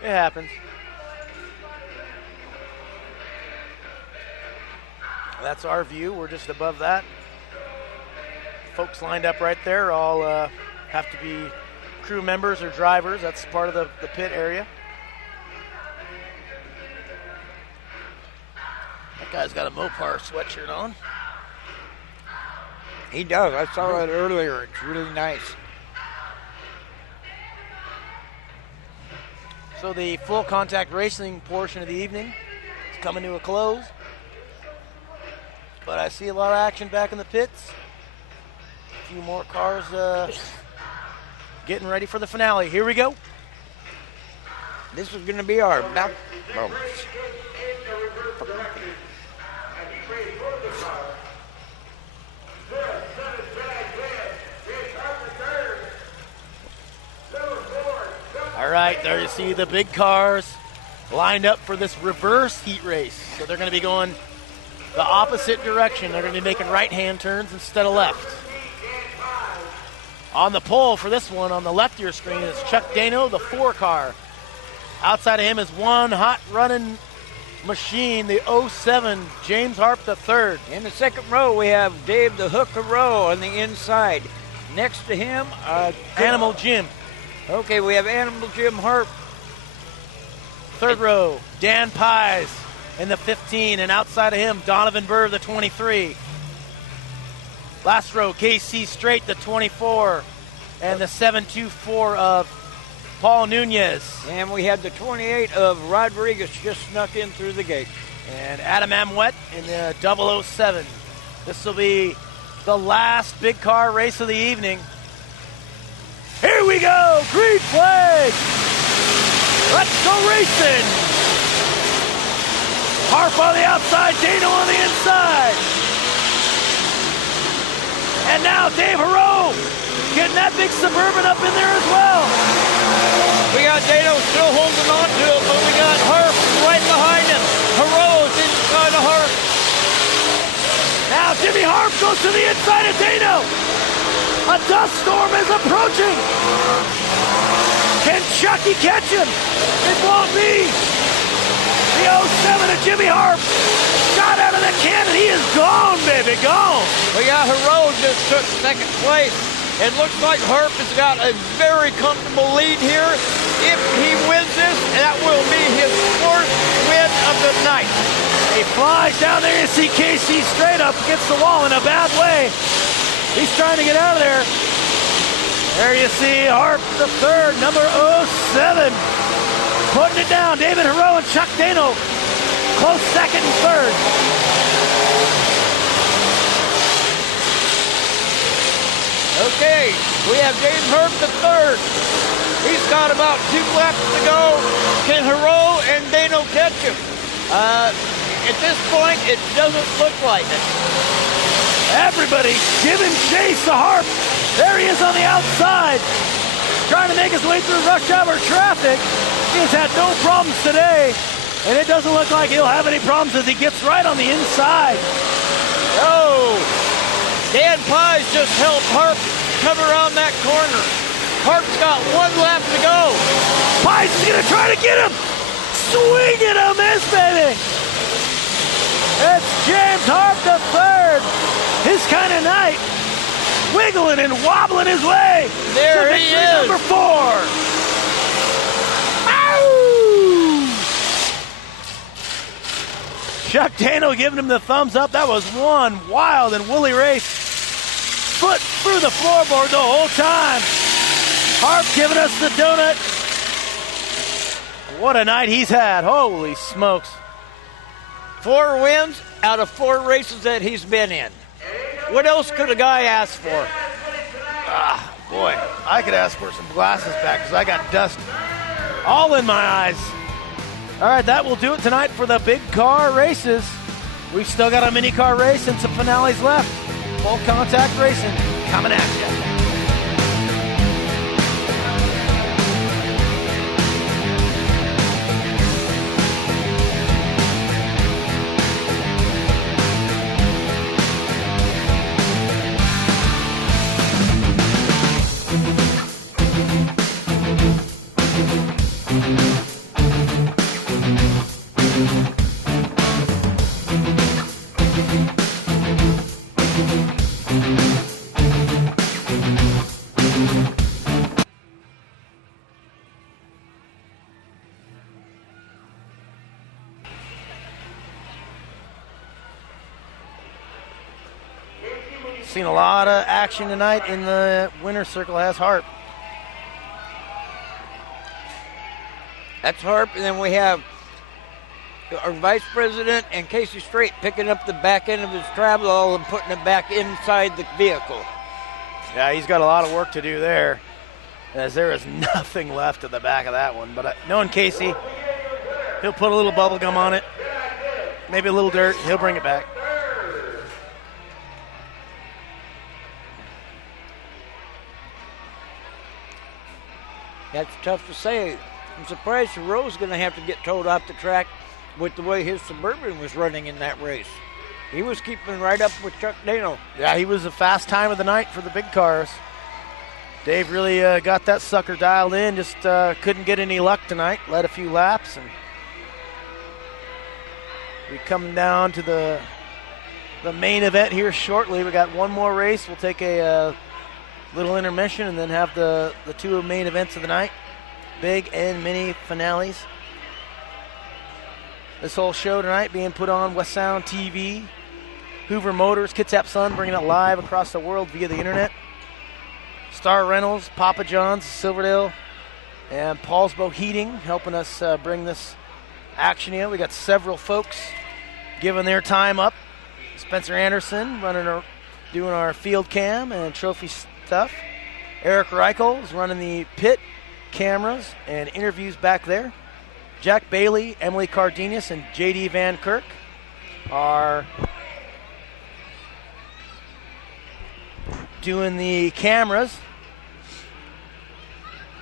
happens. That's our view. We're just above that. Folks lined up right there all have to be crew members or drivers. That's part of the pit area. That guy's got a Mopar sweatshirt on. He does. I saw that earlier. It's really nice. So the full contact racing portion of the evening is coming to a close. But I see a lot of action back in the pits. A few more cars getting ready for the finale. Here we go. This is going to be our back moments. All right, there you see the big cars lined up for this reverse heat race. So they're going to be going the opposite direction. They're going to be making right-hand turns instead of left. On the pole for this one, on the left of your screen, is Chuck Dano, the 4 car. Outside of him is one hot running machine, the 07 James Harp III. In the second row, we have Dave the Hooker Rowe on the inside. Next to him, Animal Jim. Okay, we have Animal Jim Harp. Third row, Dan Pies in the 15, and outside of him, Donovan Burr, the 23. Last row, KC Straight, the 24, and the 724 of Paul Nunez. And we had the 28 of Rodriguez just snuck in through the gate. And Adam Amwet in the 007. This will be the last big car race of the evening. Here we go, green flag. Let's go racing. Harp on the outside, Dano on the inside. And now Dave Haro getting that big Suburban up in there as well. We got Dano still holding on to it, but we got Harp right behind him. Heroes inside of Harp. Now Jimmy Harp goes to the inside of Dano. A dust storm is approaching. Can Chucky catch him? It won't be. The 07 of Jimmy Harp. Shot out of the cannon. He is gone, baby, gone. We got Heroes just took second place. It looks like Harp has got a very comfortable lead here. If he wins this, that will be his fourth win of the night. He flies down there. You see Casey straight up against the wall in a bad way. He's trying to get out of there. There you see Harp, the third, number 07. Putting it down. David Haro and Chuck Dano. Close second and third. Okay, we have James Harp the third. He's got about 2 laps to go. Can Haro and Dano catch him? At this point, it doesn't look like it. Everybody giving chase to Harp. There he is on the outside. Trying to make his way through rush hour traffic. He has had no problems today. And it doesn't look like he'll have any problems as he gets right on the inside. Oh, Dan Pies just helped Harp come around that corner. Harp's got 1 lap to go. Pies is going to try to get him. Swing and a miss, baby. It's James Harp the third. His kind of night. Wiggling and wobbling his way. There to he victory is. number 4. Ow! Chuck Dano giving him the thumbs up. That was one wild and woolly race. Foot through the floorboard the whole time. Harp giving us the donut. What a night he's had. Holy smokes. 4 wins out of 4 races that he's been in. What else could a guy ask for? Boy, I could ask for some glasses back because I got dust all in my eyes. All right, that will do it tonight for the big car races. We've still got a mini car race and some finales left. Full contact racing coming at you. Seen a lot of action tonight in the winner's circle as Harp. That's Harp, and then we have our vice president and Casey Strait picking up the back end of his travel and putting it back inside the vehicle. Yeah, he's got a lot of work to do there, as there is nothing left at the back of that one. But knowing Casey, he'll put a little bubble gum on it, maybe a little dirt, he'll bring it back. That's tough to say. I'm surprised Hero's going to have to get towed off the track with the way his Suburban was running in that race. He was keeping right up with Chuck Dano. Yeah, he was the fast time of the night for the big cars. Dave really got that sucker dialed in, just couldn't get any luck tonight. Led a few laps, and we come down to the main event here shortly. We got one more race. We'll take a little intermission and then have the 2 main events of the night, big and mini finales. This whole show tonight being put on West Sound TV, Hoover Motors, Kitsap Sun, bringing it live across the world via the internet. Star Reynolds, Papa John's, Silverdale, and Paulsbo Heating helping us bring this action in. We got several folks giving their time up. Spencer Anderson doing our field cam and trophy stuff. Eric Reichel is running the pit cameras and interviews back there. Jack Bailey, Emily Cardenas, and J.D. Van Kirk are doing the cameras.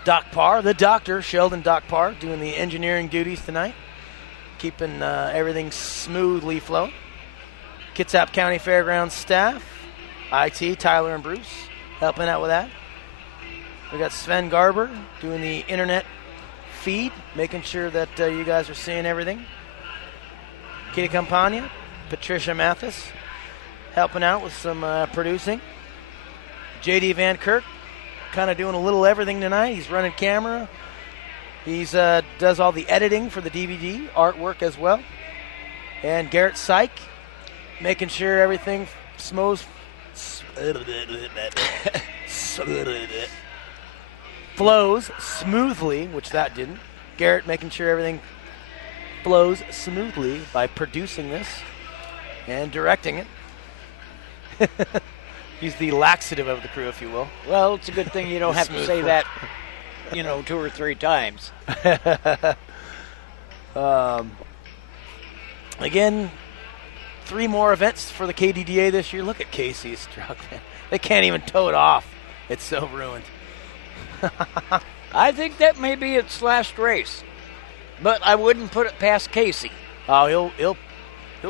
Doc Parr, the doctor, Sheldon Doc Parr, doing the engineering duties tonight, keeping everything smoothly flowing. Kitsap County Fairgrounds staff, IT, Tyler and Bruce, helping out with that. We got Sven Garber doing the internet feed, making sure that you guys are seeing everything. Kitty Campagna, Patricia Mathis, helping out with some producing. J.D. Van Kirk, kind of doing a little everything tonight. He's running camera. He's does all the editing for the DVD, artwork as well. And Garrett Syke, making sure everything flows smoothly, which that didn't. Garrett making sure everything flows smoothly by producing this and directing it. He's the laxative of the crew, if you will. Well, it's a good thing you don't have to say that, 2 or 3 times. Again, 3 more events for the KDDA this year. Look at Casey's truck, man. They can't even tow it off. It's so ruined. I think that may be its last race, but I wouldn't put it past Casey. Oh, he'll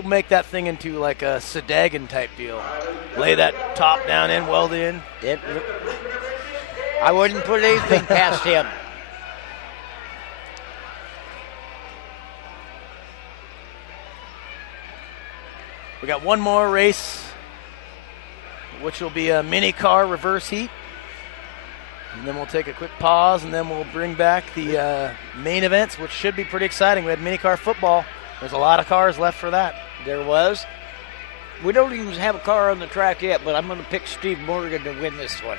make that thing into like a Sedagan type deal. Lay that top down in, weld it in. I wouldn't put anything past him. We got one more race, which will be a mini car reverse heat. And then we'll take a quick pause, and then we'll bring back the main events, which should be pretty exciting. We had mini car football. There's a lot of cars left for that. There was. We don't even have a car on the track yet, but I'm going to pick Steve Morgan to win this one.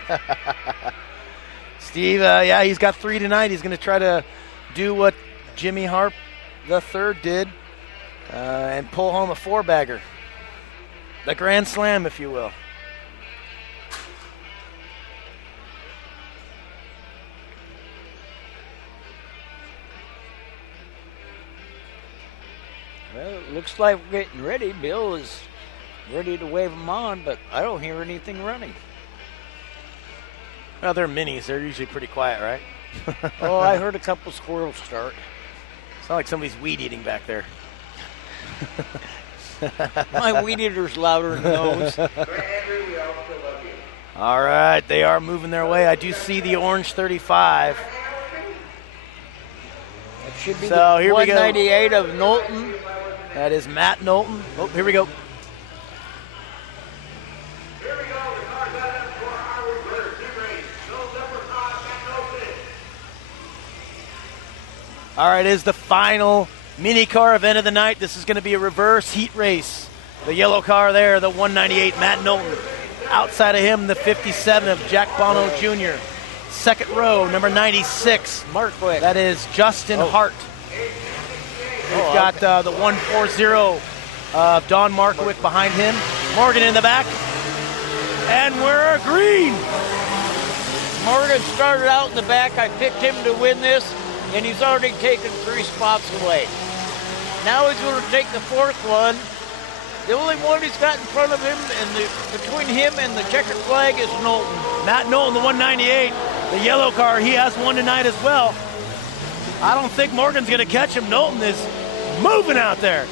Steve, he's got 3 tonight. He's going to try to do what Jimmy Harp III did and pull home a 4-bagger. The Grand Slam, if you will. Well, it looks like we're getting ready. Bill is ready to wave them on, but I don't hear anything running. Well, they're minis. They're usually pretty quiet, right? Oh, I heard a couple squirrels start. It's not like somebody's weed eating back there. My weed eater's louder than those. All right, they are moving their way. I do see the orange 35. It should be So the here we go. 198 of Knowlton. That is Matt Knowlton. Oh, here we go. Here we go. The car got up for our reverse heat race. No number 5, Matt Knowlton. All right, is the final mini car event of the night. This is going to be a reverse heat race. The yellow car there, the 198, Matt Knowlton. Outside of him, the 57 of Jack Bono Jr. Second row, number 96. Markwick. That is Justin Hart. We've got the 140 of Don Markwick behind him. Morgan in the back. And we're green. Morgan started out in the back. I picked him to win this, and he's already taken 3 spots away. Now he's going to take the 4th one. The only one he's got in front of him, and between him and the checkered flag, is Knowlton. Matt Knowlton, the 198, the yellow car, he has one tonight as well. I don't think Morgan's going to catch him. Knowlton is moving out there.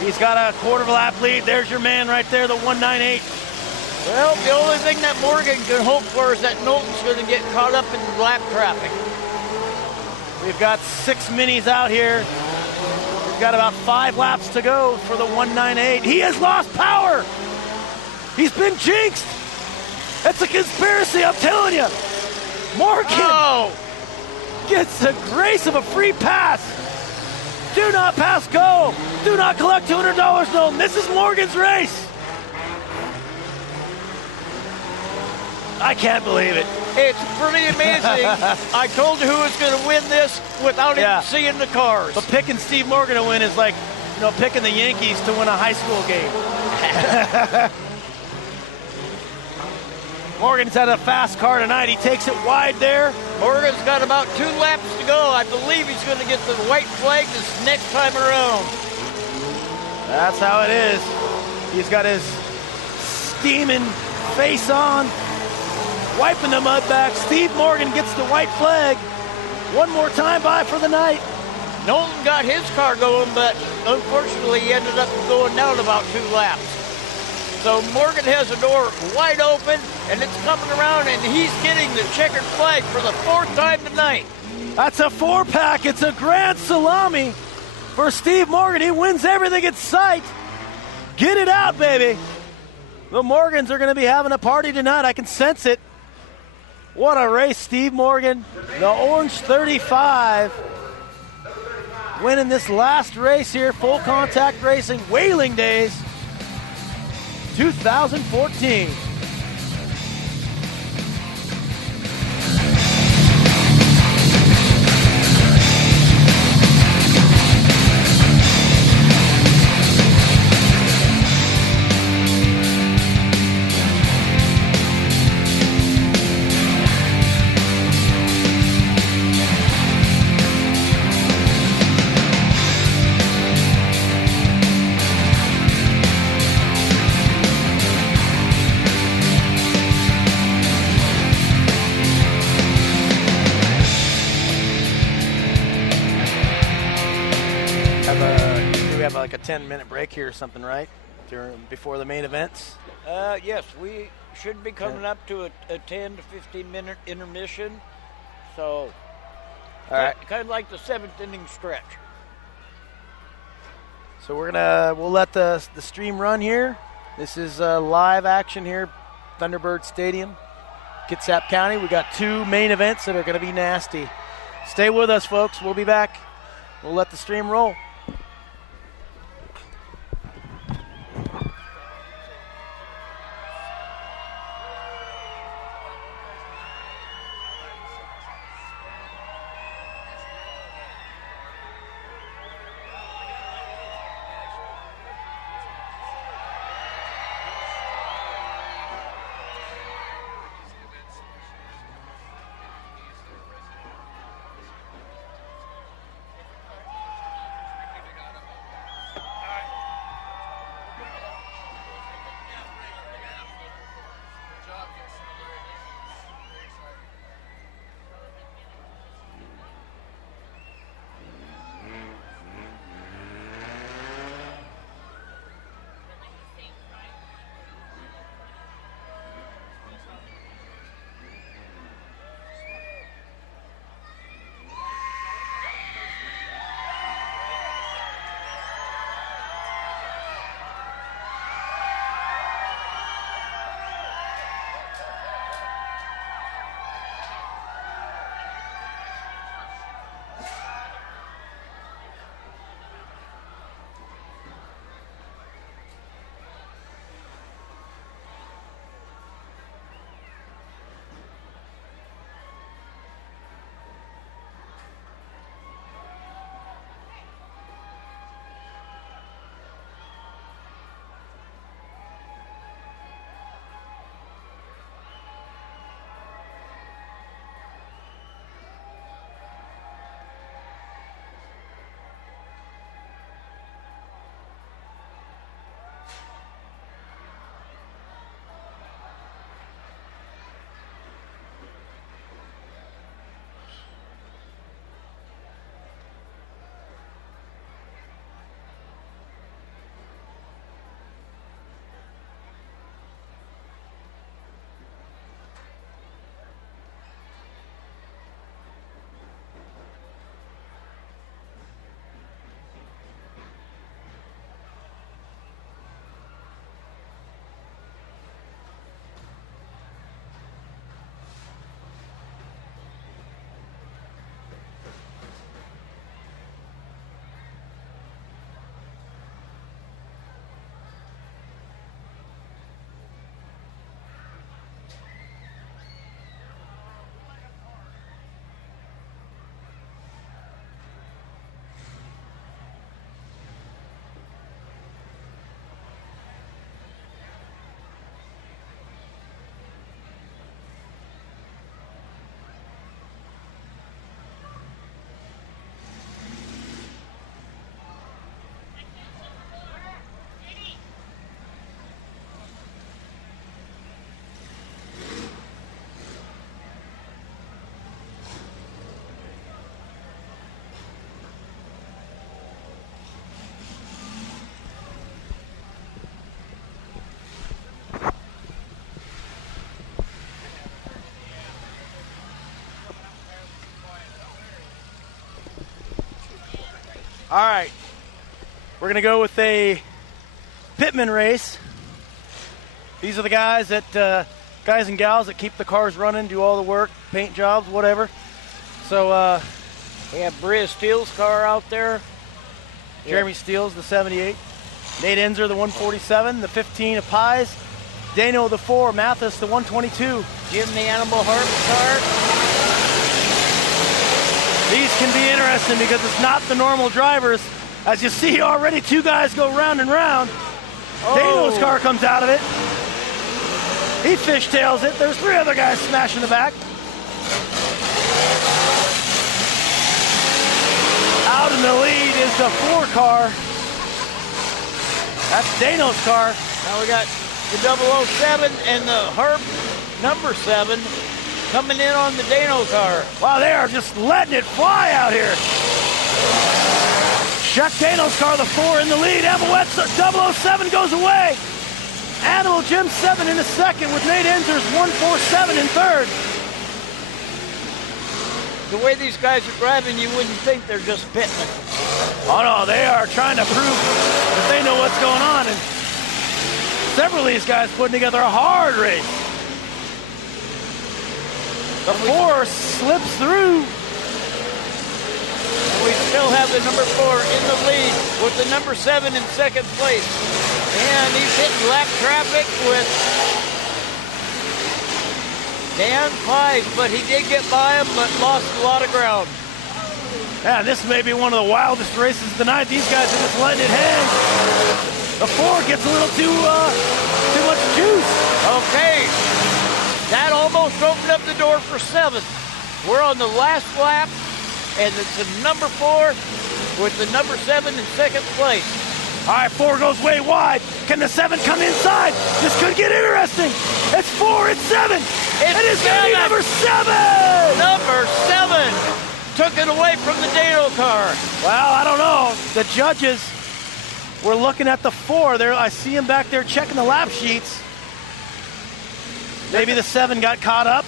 He's got a quarter of a lap lead. There's your man right there, the 198. Well, the only thing that Morgan can hope for is that Knowlton's going to get caught up in the lap traffic. We've got 6 minis out here. We've got about 5 laps to go for the 198. He has lost power. He's been jinxed. That's a conspiracy, I'm telling you. Morgan gets the grace of a free pass. Do not pass go. Do not collect $200, Knowlton. This is Morgan's race. I can't believe it. It's pretty amazing. I told you who was going to win this without even seeing the cars. But picking Steve Morgan to win is like, picking the Yankees to win a high school game. Morgan's had a fast car tonight. He takes it wide there. Morgan's got about 2 laps to go. I believe he's going to get the white flag this next time around. That's how it is. He's got his steaming face on, wiping the mud back. Steve Morgan gets the white flag. One more time by for the night. Nolan got his car going, but unfortunately he ended up going down about 2 laps. So Morgan has the door wide open, and it's coming around, and he's getting the checkered flag for the 4th time tonight. That's a 4-pack. It's a grand salami for Steve Morgan. He wins everything in sight. Get it out, baby. The Morgans are going to be having a party tonight. I can sense it. What a race, Steve Morgan. The Orange 35 winning this last race here, full contact racing, Whaling Days 2014. We have like a 10-minute break here or something, right? Before the main events? Yes, we should be coming up to a 10 to 15 minute intermission. So, All right. kind of like the 7th inning stretch. So we'll let the stream run here. This is live action here, Thunderbird Stadium, Kitsap County. We got 2 main events that are going to be nasty. Stay with us, folks. We'll be back. We'll let the stream roll. All right. We're going to go with a Pitman race. These are the guys guys and gals that keep the cars running, do all the work, paint jobs, whatever. So We have Bria Steele's car out there. Jeremy Steele's the 78. Nate Enzer, the 147. The 15 of Pies. Dano, the 4. Mathis, the 122. Jim the Animal Harp car. These can be interesting because it's not the normal drivers. As you see already, 2 guys go round and round. Dano's car comes out of it. He fishtails it. There's 3 other guys smashing the back. Out in the lead is the 4 car. That's Dano's car. Now we got the 007 and the Harp number 7 coming in on the Dano car. Wow, they are just letting it fly out here. Chuck Dano's car, the 4 in the lead. Evelette 007 goes away. Animal Jim 7 in the second with Nate Enzer's 147 in third. The way these guys are driving, you wouldn't think they're just Pitman. Oh no, they are trying to prove that they know what's going on, and several of these guys putting together a hard race. The 4 slips through. And we still have the number 4 in the lead with the number 7 in second place. And he's hitting lap traffic with Dan Pies, but he did get by him, but lost a lot of ground. Yeah, this may be one of the wildest races of the night. These guys are just letting it hang. The 4 gets a little too much juice. Okay, that almost opened up the door for 7. We're on the last lap, and it's the number 4 with the number 7 in second place. All right, 4 goes way wide. Can the 7 come inside? This could get interesting. It's 4, it's 7. It is going to be number 7. Number 7 took it away from the Dano car. Well, I don't know. The judges were looking at the 4 there. I see him back there checking the lap sheets. Maybe the 7 got caught up.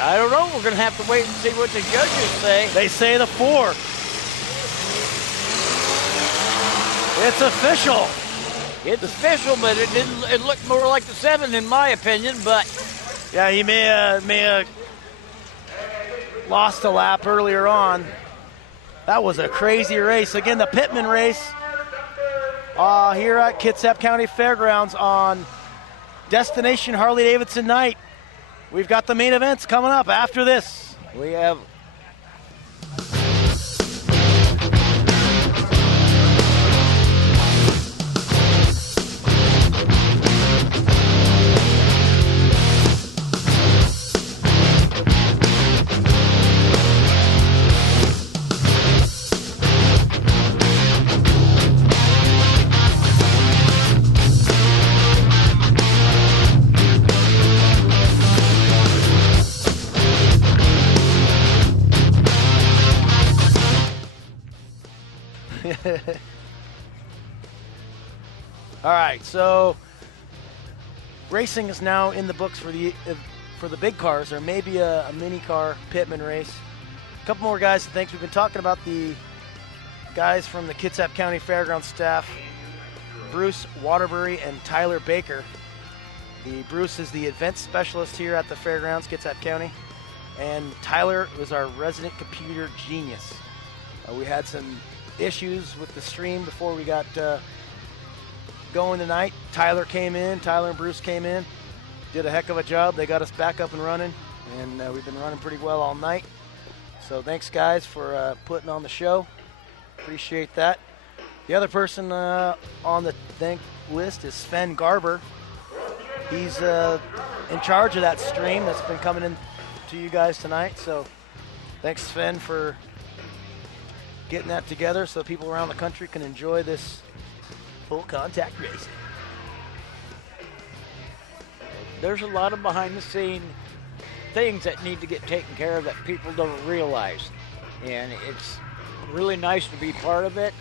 I don't know. We're going to have to wait and see what the judges say. They say the 4. It's official. It's official, but it looked more like the 7 in my opinion, but yeah, he may have lost a lap earlier on. That was a crazy race. Again, the Pitman race here at Kitsap County Fairgrounds on Destination Harley-Davidson night. We've got the main events coming up after this. We have All right, so racing is now in the books for the big cars. There may be a mini car Pitman race. A couple more guys to thank. We've been talking about the guys from the Kitsap County Fairgrounds staff, Bruce Waterbury and Tyler Baker. Bruce is the event specialist here at the Fairgrounds, Kitsap County, and Tyler was our resident computer genius. We had some issues with the stream before we got going tonight. Tyler and Bruce came in, did a heck of a job. They got us back up and running, and we've been running pretty well all night. So thanks, guys, for putting on the show. Appreciate that. The other person on the thank list is Sven Garber. He's in charge of that stream that's been coming in to you guys tonight. So thanks, Sven, for getting that together so people around the country can enjoy this full contact racing. there's a lot of behind the scene things that need to get taken care of that people don't realize. And it's really nice to be part of it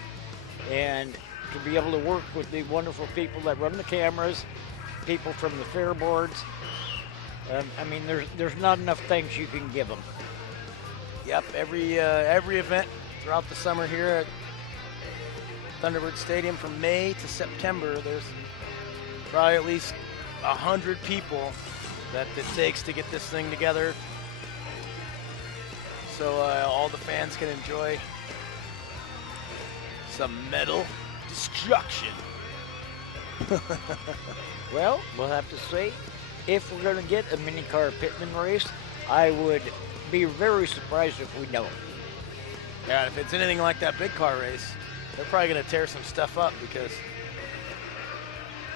and to be able to work with the wonderful people that run the cameras, people from the fair boards. I mean, there's not enough things you can give them. Yep, every event throughout the summer here at Thunderbird Stadium from May to September. There's probably at least 100 people that it takes to get this thing together, so all the fans can enjoy some metal destruction. Well, we'll have to see. If we're going to get a mini car Pitman race, I would be very surprised if we don't. Yeah, if it's anything like that big car race, they're probably going to tear some stuff up because,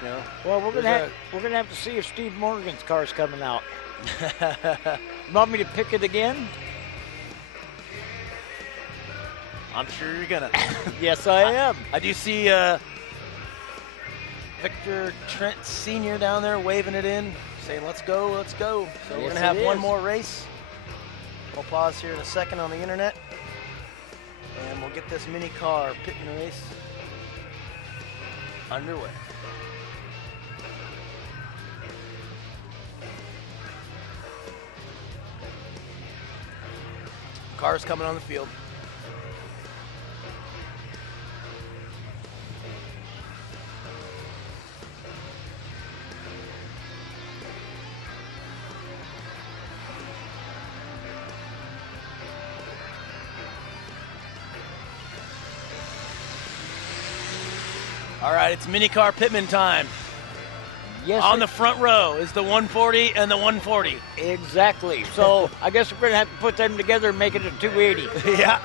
you know. Well, we're gonna have to see if Steve Morgan's car's coming out. Want me to pick it again? I'm sure you're gonna. Yes, I am. I do see Victor Trent Sr. down there waving it in, saying, let's go, let's go. So we're Yes, going to have it one is. more race. We'll pause here in a second on the internet, and we'll get this mini car Pitman race underway. Cars coming on the field. All right, it's mini car Pitman time. Yes. On the front row is the 140 and the 140. Exactly. So I guess we're going to have to put them together and make it a 280. Yeah.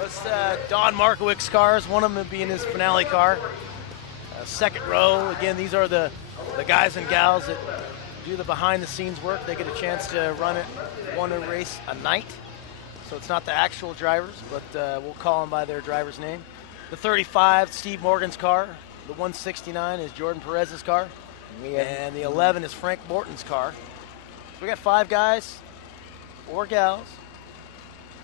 That's Don Markowick's cars, one of them being his finale car. Second row, again, these are the guys and gals that do the behind-the-scenes work. They get a chance to run it, one race a night. So it's not the actual drivers, but we'll call them by their driver's name. The 35, Steve Morgan's car. The 169 is Jordan Perez's car. And the 11 is Frank Morton's car. So we got 5 guys, 4 gals.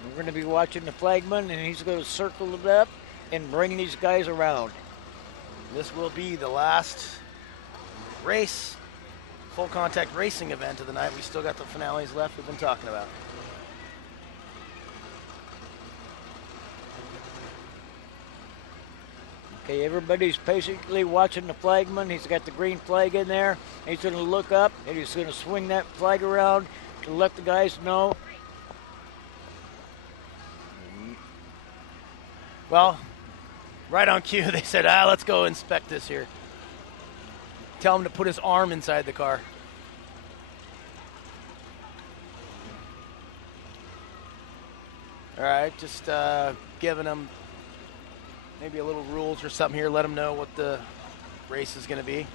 We're going to be watching the flagman, and he's going to circle it up and bring these guys around. This will be the last race, full contact racing event of the night. We still got the finales left we've been talking about. Okay, everybody's patiently watching the flagman. He's got the green flag in there. He's going to look up, and he's going to swing that flag around to let the guys know. Well, right on cue, they said, let's go inspect this here. Tell him to put his arm inside the car. All right, just giving them maybe a little rules or something here. Let them know what the race is going to be.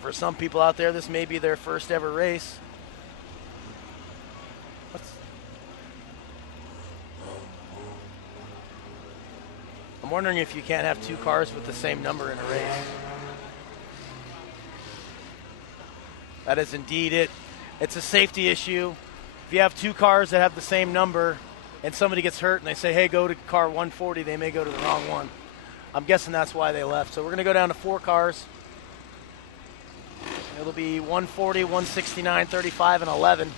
For some people out there, this may be their first ever race. I'm wondering if you can't have 2 cars with the same number in a race. That is indeed it. It's a safety issue. If you have 2 cars that have the same number and somebody gets hurt and they say, hey, go to car 140, they may go to the wrong one. I'm guessing that's why they left. So we're going to go down to 4 cars. It'll be 140, 169, 35, and 11.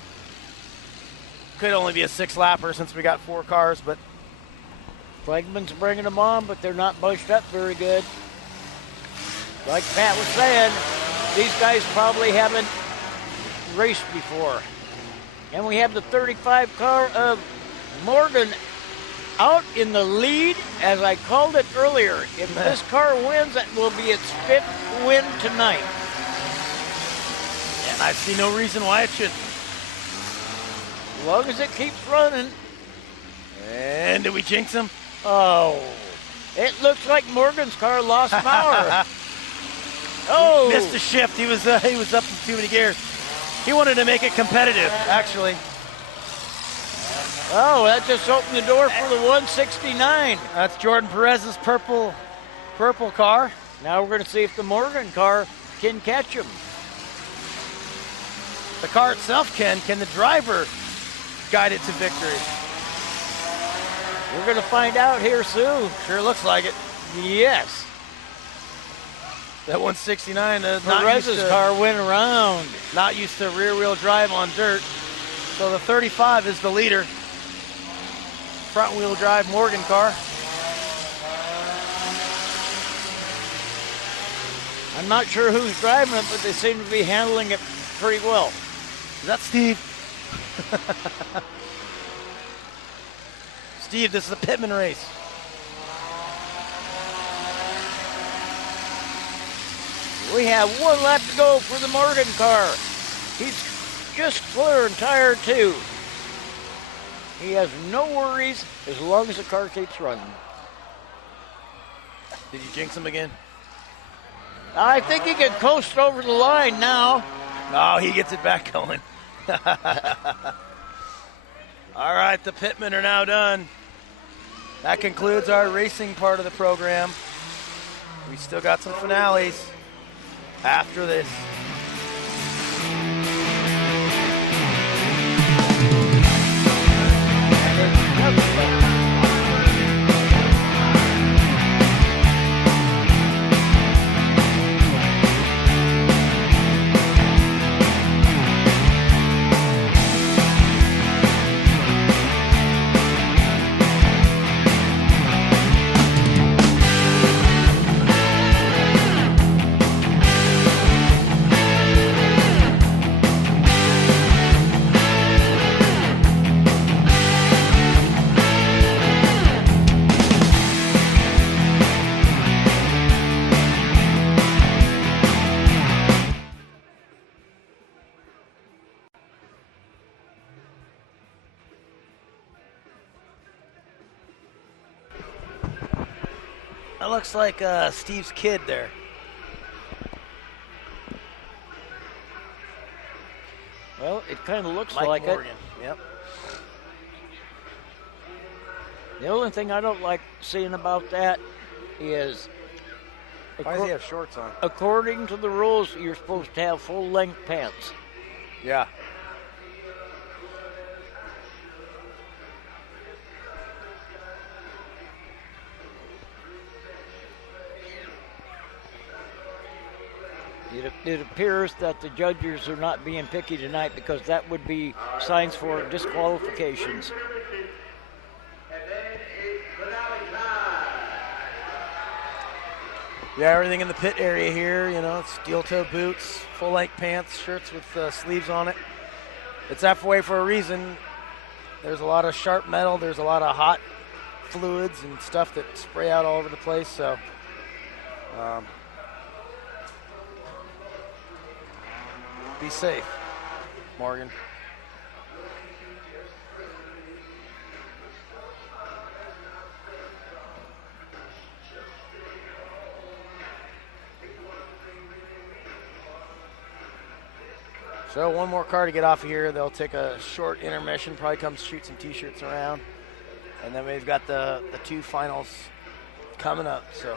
Could only be a 6-lapper since we got 4 cars, but Flagman's bringing them on, but they're not bunched up very good. Like Pat was saying, these guys probably haven't raced before. And we have the 35 car of Morgan out in the lead, as I called it earlier. If this car wins, that will be its 5th win tonight. And I see no reason why it shouldn't. As long as it keeps running. And did we jinx him? Oh, it looks like Morgan's car lost power. Oh, Missed the shift. He was up in too many gears. He wanted to make it competitive, actually. Oh, that just opened the door for the 169. That's Jordan Perez's purple car. Now we're going to see if the Morgan car can catch him. The car itself can. Can the driver guide it to victory? We're going to find out here soon. Sure looks like it. Yes. That 169, Perez's car went around. Not used to rear-wheel drive on dirt. So the 35 is the leader. Front wheel drive Morgan car. I'm not sure who's driving it, but they seem to be handling it pretty well. Is that Steve? Steve, this is a Pitman race. We have 1 lap to go for the Morgan car. He's just clear in tire 2. He has no worries as long as the car keeps running. Did you jinx him again? I think he can coast over the line now. Oh, he gets it back going. All right, the Pitmen are now done. That concludes our racing part of the program. We still got some finales after this. That looks like Steve's kid there. Well, it kind of looks Mike like Morgan. it. Yep. The only thing I don't like seeing about that is, Why does he have shorts on? according to the rules, you're supposed to have full-length pants. Yeah. It appears that the judges are not being picky tonight because that would be signs for disqualifications. Yeah, everything in the pit area here, you know, steel-toe boots, full-length pants, shirts with sleeves on it. It's that way for a reason. There's a lot of sharp metal. There's a lot of hot fluids and stuff that spray out all over the place. So, be safe, Morgan. So one more car to get off of here. They'll take a short intermission, probably come shoot some T-shirts around. And then we've got the 2 finals coming up. So.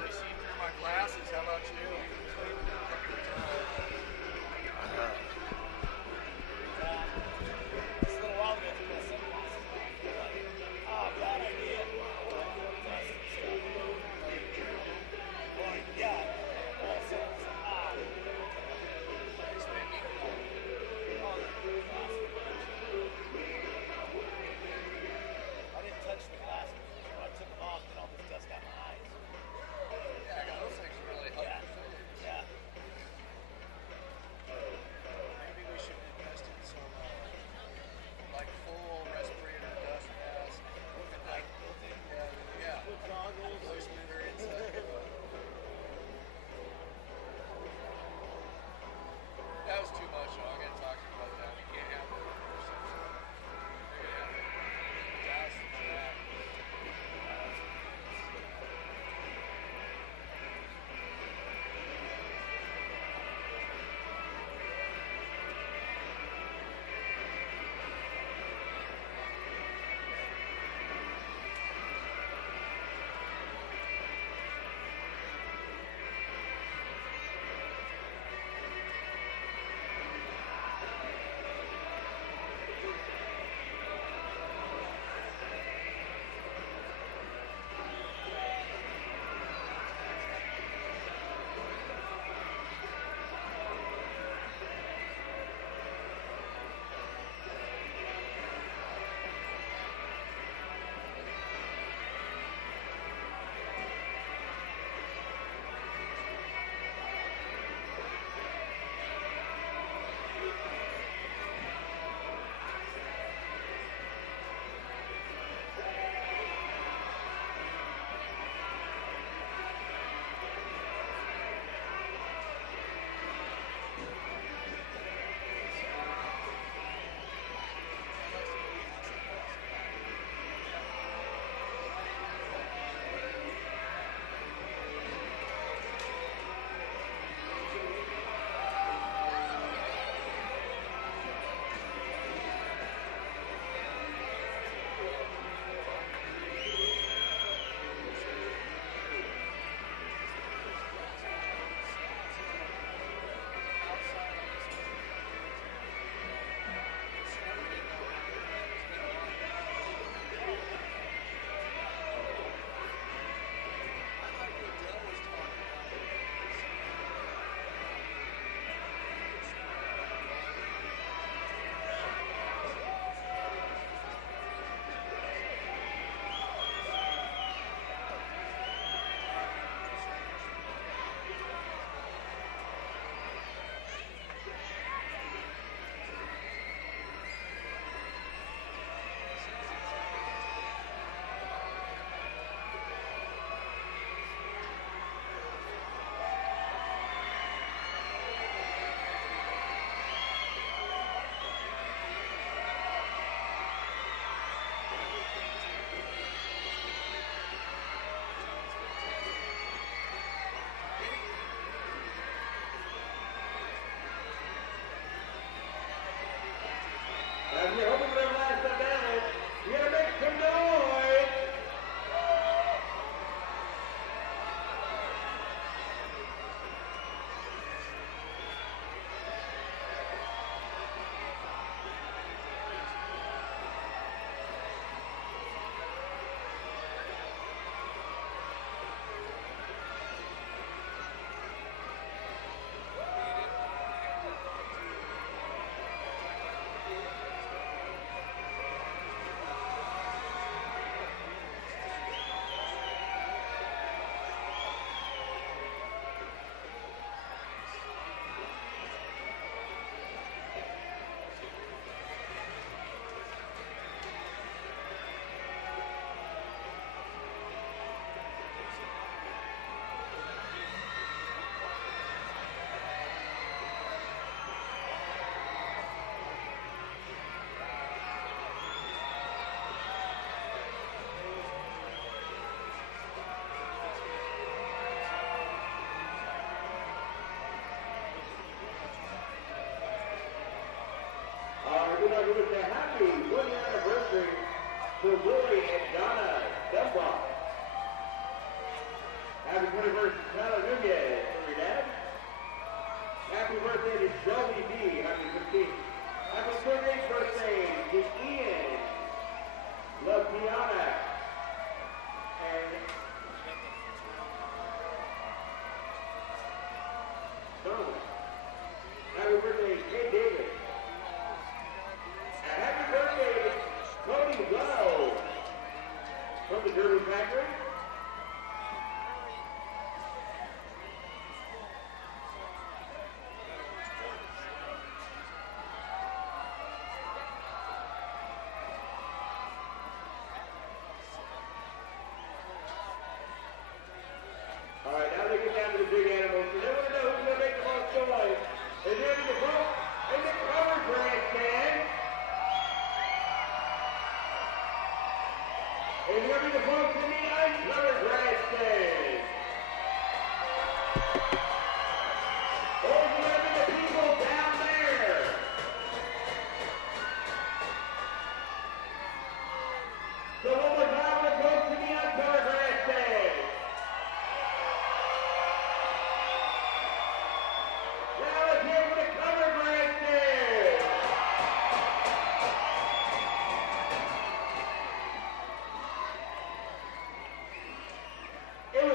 for Lori and Donna Dunbar. Happy 21st, Tyler Nunez, for your dad. Happy birthday to Shelby B. Happy 15th. Happy 38th birthday to Ian LaPiana. And Donovan. Happy birthday, Kay Davis. And happy birthday, Cody Wells from the Derby Factory. All right, now they get down to the big animals. So they want to know who's going to make the most noise. Is there any vote in the cover grandstand? Is there any folks in the uncovered grandstand? Or is there any the people down there? So one more time, let's go to the uncovered grandstand. Now let's hear for the covered grandstand. It was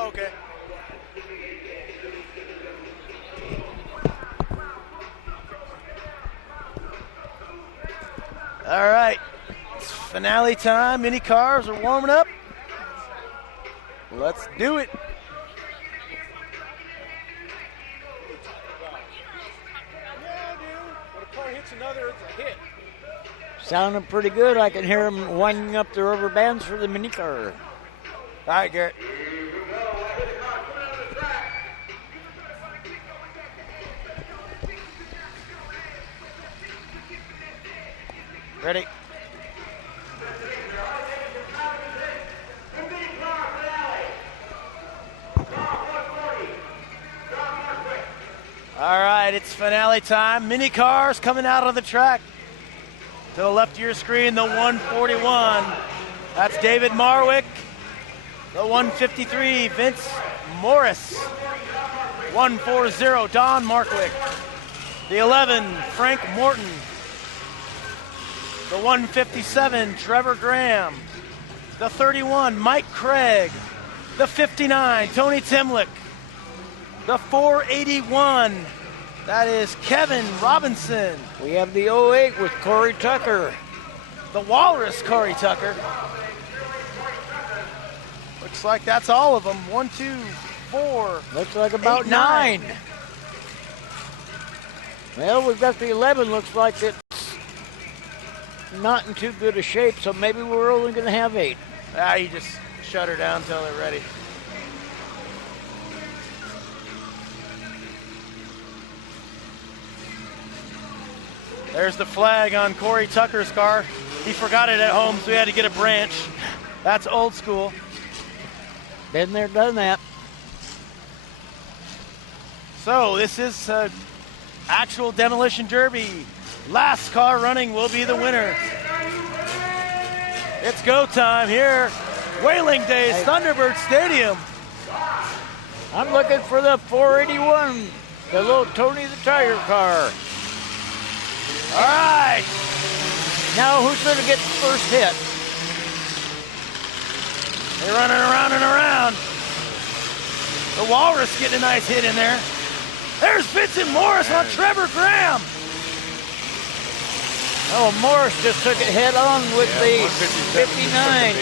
Oh, okay. All right. It's finale time. Mini cars are warming up. Let's do it. Sounding pretty good. I can hear them winding up the rubber bands for the mini car. All right, Garrett. Ready? All right, it's finale time. Mini cars coming out on the track. To the left of your screen, the 141. That's David Marwick. The 153, Vince Morris. 140, Don Markwick. The 11, Frank Morton. The 157, Trevor Graham. The 31, Mike Craig. The 59, Tony Timlick. The 481, that is Kevin Robinson. We have the 08 with Corey Tucker. The Walrus, Corey Tucker. Looks like that's all of them. 1, 2, 4. Looks like about 8, 9. Well, we've got the 11. Looks like it's not in too good a shape, so maybe we're only going to have 8. You just shut her down until they're ready. There's the flag on Corey Tucker's car. He forgot it at home, so he had to get a branch. That's old school. Been there, done that. So this is actual demolition derby. Last car running will be the winner. It's go time here. Whaling Days, Thunderbird Stadium. I'm looking for the 481, the little Tony the Tiger car. All right. Now who's going to get the first hit? They're running around and around. The Walrus getting a nice hit in there. There's Vincent Morris on Trevor Graham. Oh, Morris just took it head on with the 59.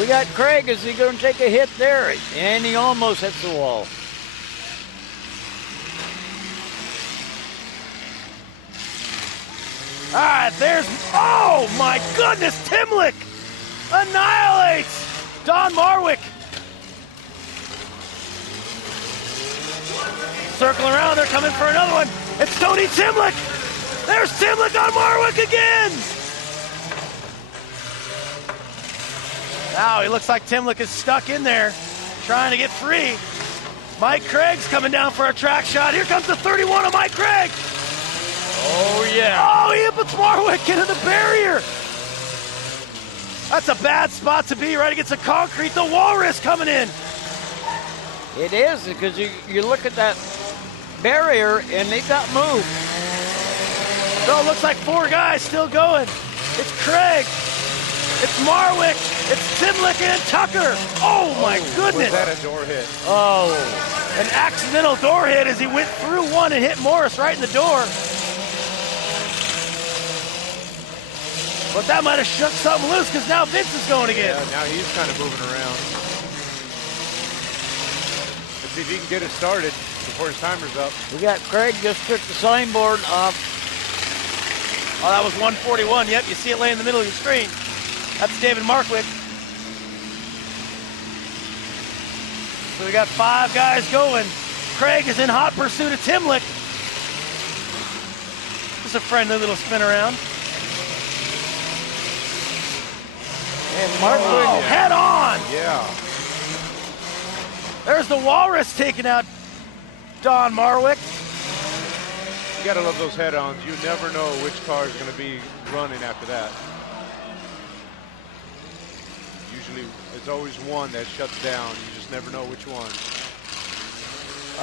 We got Craig. Is he going to take a hit there? And he almost hits the wall. All right, there's, oh my goodness, Timlick annihilates Don Marwick. Circling around, they're coming for another one. It's Tony Timlick. There's Timlick on Marwick again. Now he looks like Timlick is stuck in there, trying to get free. Mike Craig's coming down for a track shot. Here comes the 31 of Mike Craig. Oh, yeah. Oh, he puts Marwick into the barrier. That's a bad spot to be right against the concrete. The Walrus coming in. It is, because you look at that barrier and they got moved. So it looks like 4 guys still going. It's Craig. It's Marwick. It's Timlick and Tucker. Oh, my goodness. Was that a door hit? Oh, an accidental door hit as he went through one and hit Morris right in the door. But that might have shook something loose because now Vince is going again. Yeah, now he's kind of moving around. Let's see if he can get it started before his timer's up. We got Craig just took the signboard off. Oh, that was 141. Yep, you see it laying in the middle of your screen. That's David Markwick. So we got 5 guys going. Craig is in hot pursuit of Timlick. Just a friendly little spin around. And Markwick head on. Yeah. There's the Walrus taking out Don Marwick. You gotta love those head-ons. You never know which car is gonna be running after that. Usually it's always one that shuts down. You just never know which one.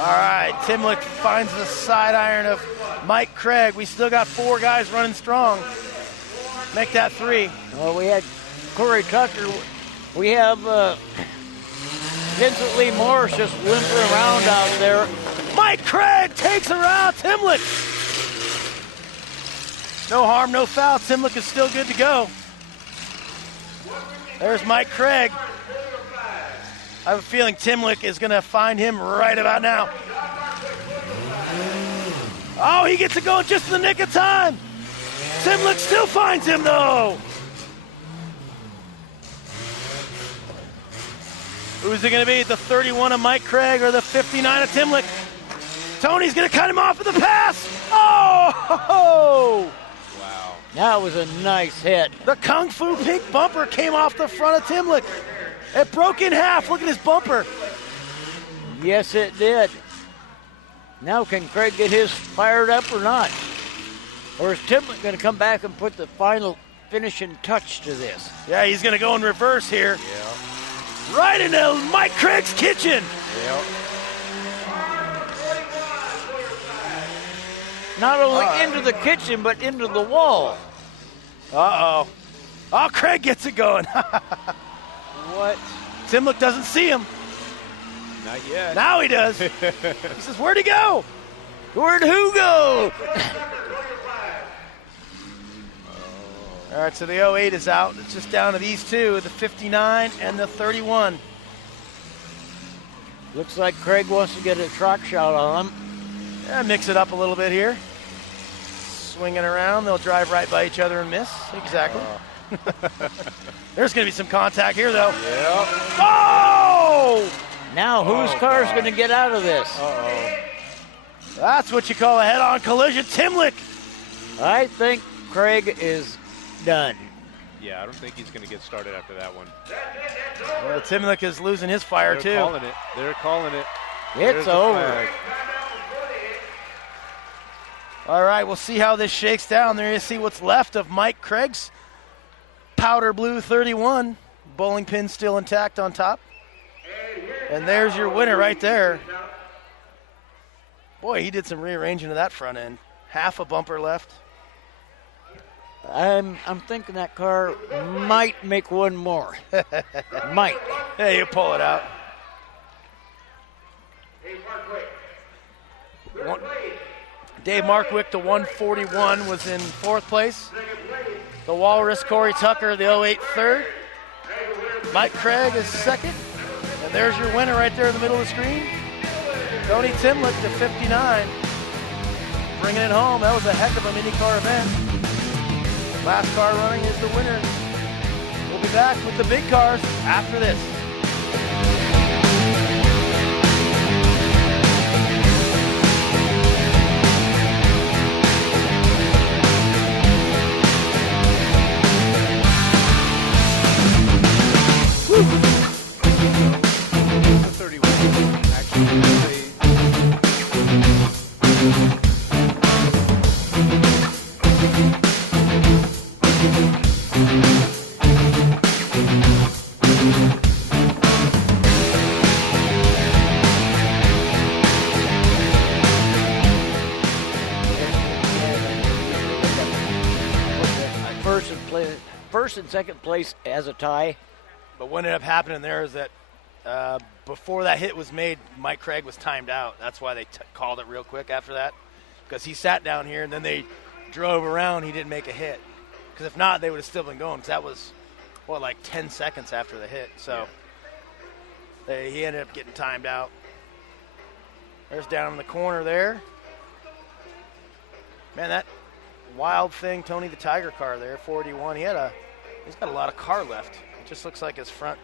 All right, Timlick finds the side iron of Mike Craig. We still got 4 guys running strong. Make that 3. Well, we had Corey Tucker. We have Vincent Lee Morris just limping around out there. Mike Craig takes her out. Timlick. No harm, no foul. Timlick is still good to go. There's Mike Craig. I have a feeling Timlick is going to find him right about now. Oh, he gets it going just in the nick of time. Timlick still finds him, though. Who's it going to be, the 31 of Mike Craig or the 59 of Timlick? Tony's going to cut him off with the pass. Oh! Wow. That was a nice hit. The Kung Fu pink bumper came off the front of Timlick. It broke in half. Look at his bumper. Yes, it did. Now can Craig get his fired up or not? Or is Timlick going to come back and put the final finishing touch to this? Yeah, he's going to go in reverse here. Yeah. Right into Mike Craig's kitchen. Yep. Not only into the kitchen, but into the wall. Uh-oh. Oh, Craig gets it going. What? Timlick doesn't see him. Not yet. Now he does. He says, where'd he go? Where'd who go? All right, so the 08 is out. It's just down to these two, the 59 and the 31. Looks like Craig wants to get a truck shot on him. Yeah, mix it up a little bit here. Swinging around, they'll drive right by each other and miss. Exactly. There's going to be some contact here, though. Yep. Oh! Now whose car's going to get out of this? Uh-oh. That's what you call a head-on collision. Timlick. I think Craig is done. Yeah, I don't think he's going to get started after that one. Well, Timlick is losing his fire, too. They're calling it. They're calling it. It's There's the over. flag. All right, we'll see how this shakes down. There you see what's left of Mike Craig's powder blue 31. Bowling pin still intact on top. And there's your winner right there. Boy, he did some rearranging of that front end. Half a bumper left. I'm thinking that car might make one more. Might. Hey, you pull it out. One, Dave Markwick, the 141, was in fourth place. The Walrus, Corey Tucker, the 08 third. Mike Craig is second. And there's your winner right there in the middle of the screen. Tony Timlick, the 59. Bringing it home. That was a heck of a mini car event. Last car running is the winner. We'll be back with the big cars after this. The 31 actually plays. First and second place as a tie. But what ended up happening there is that before that hit was made, Mike Craig was timed out. That's why they called it real quick after that. Because he sat down here and then they drove around. He didn't make a hit. Because if not, they would have still been going. Because that was, like 10 seconds after the hit. So he ended up getting timed out. There's down in the corner there. Man, that wild thing, Tony the Tiger car there, 41. He's got a lot of car left. It just looks like his front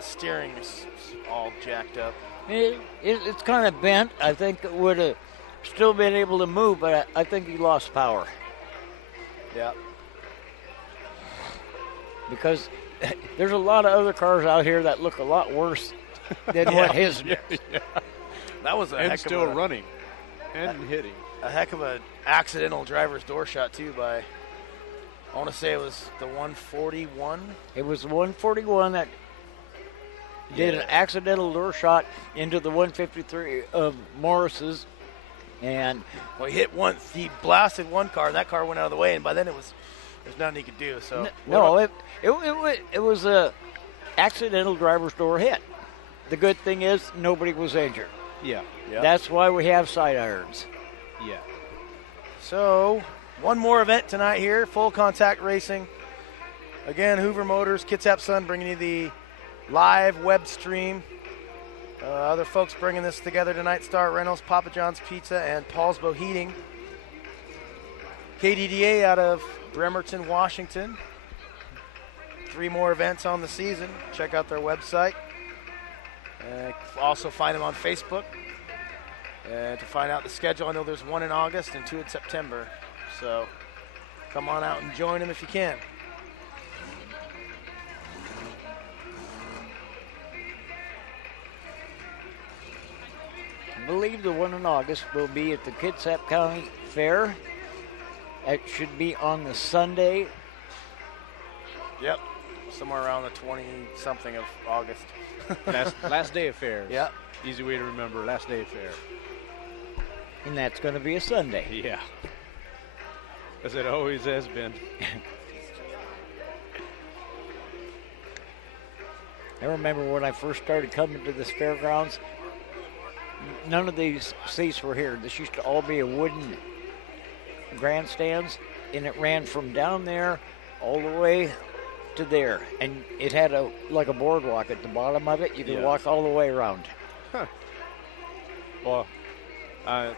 steering is all jacked up. It's kind of bent. I think it would have still been able to move, but I think he lost power. Yeah. Because there's a lot of other cars out here that look a lot worse than what his did. Yeah. That was a And heck still of a, running and hitting. a heck of an accidental driver's door shot, too, by, I want to say it was the 141. It was the 141 that did an accidental door shot into the 153 of Morris's. And Well, he blasted one car, and that car went out of the way, and by then there's nothing he could do. So no, it was a accidental driver's door hit. The good thing is nobody was injured. Yeah. Yep. That's why we have side irons. Yeah. So, one more event tonight here, full contact racing. Again, Hoover Motors, Kitsap Sun bringing you the live web stream. Other folks bringing this together tonight, Star Reynolds, Papa John's Pizza, and Paul's Bow Heating. KDDA out of Bremerton, Washington. 3 more events on the season. Check out their website. Also find them on Facebook. To find out the schedule, I know there's 1 in August and 2 in September. So come on out and join them if you can. I believe the one in August will be at the Kitsap County Fair. It should be on the Sunday. Yep, somewhere around the 20-something of August. Last day of fair. Yep. Easy way to remember, last day of fair. And that's going to be a Sunday. Yeah. As it always has been. I remember when I first started coming to this fairgrounds, none of these seats were here. This used to all be a wooden grandstands, and it ran from down there all the way to there. And it had like a boardwalk at the bottom of it. You could walk all the way around. Huh. Well, I've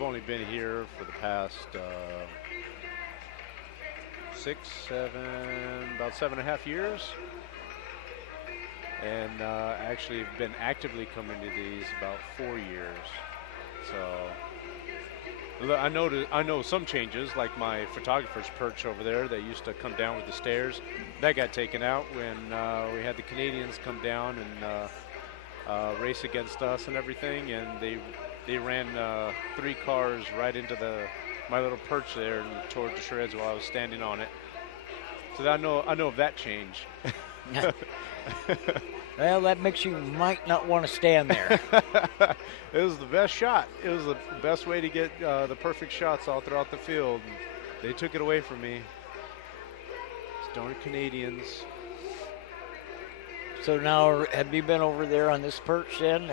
only been here for the past about 7.5 years. And actually have been actively coming to these about 4 years. So I know some changes, like my photographer's perch over there that used to come down with the stairs. That got taken out when we had the Canadians come down and race against us and everything, and they ran 3 cars right into my little perch there and tore it to shreds while I was standing on it. So I know of that change. Well, that makes you might not want to stand there. It was the best shot. It was the best way to get the perfect shots all throughout the field. They took it away from me. These darn Canadians. So now, have you been over there on this perch then?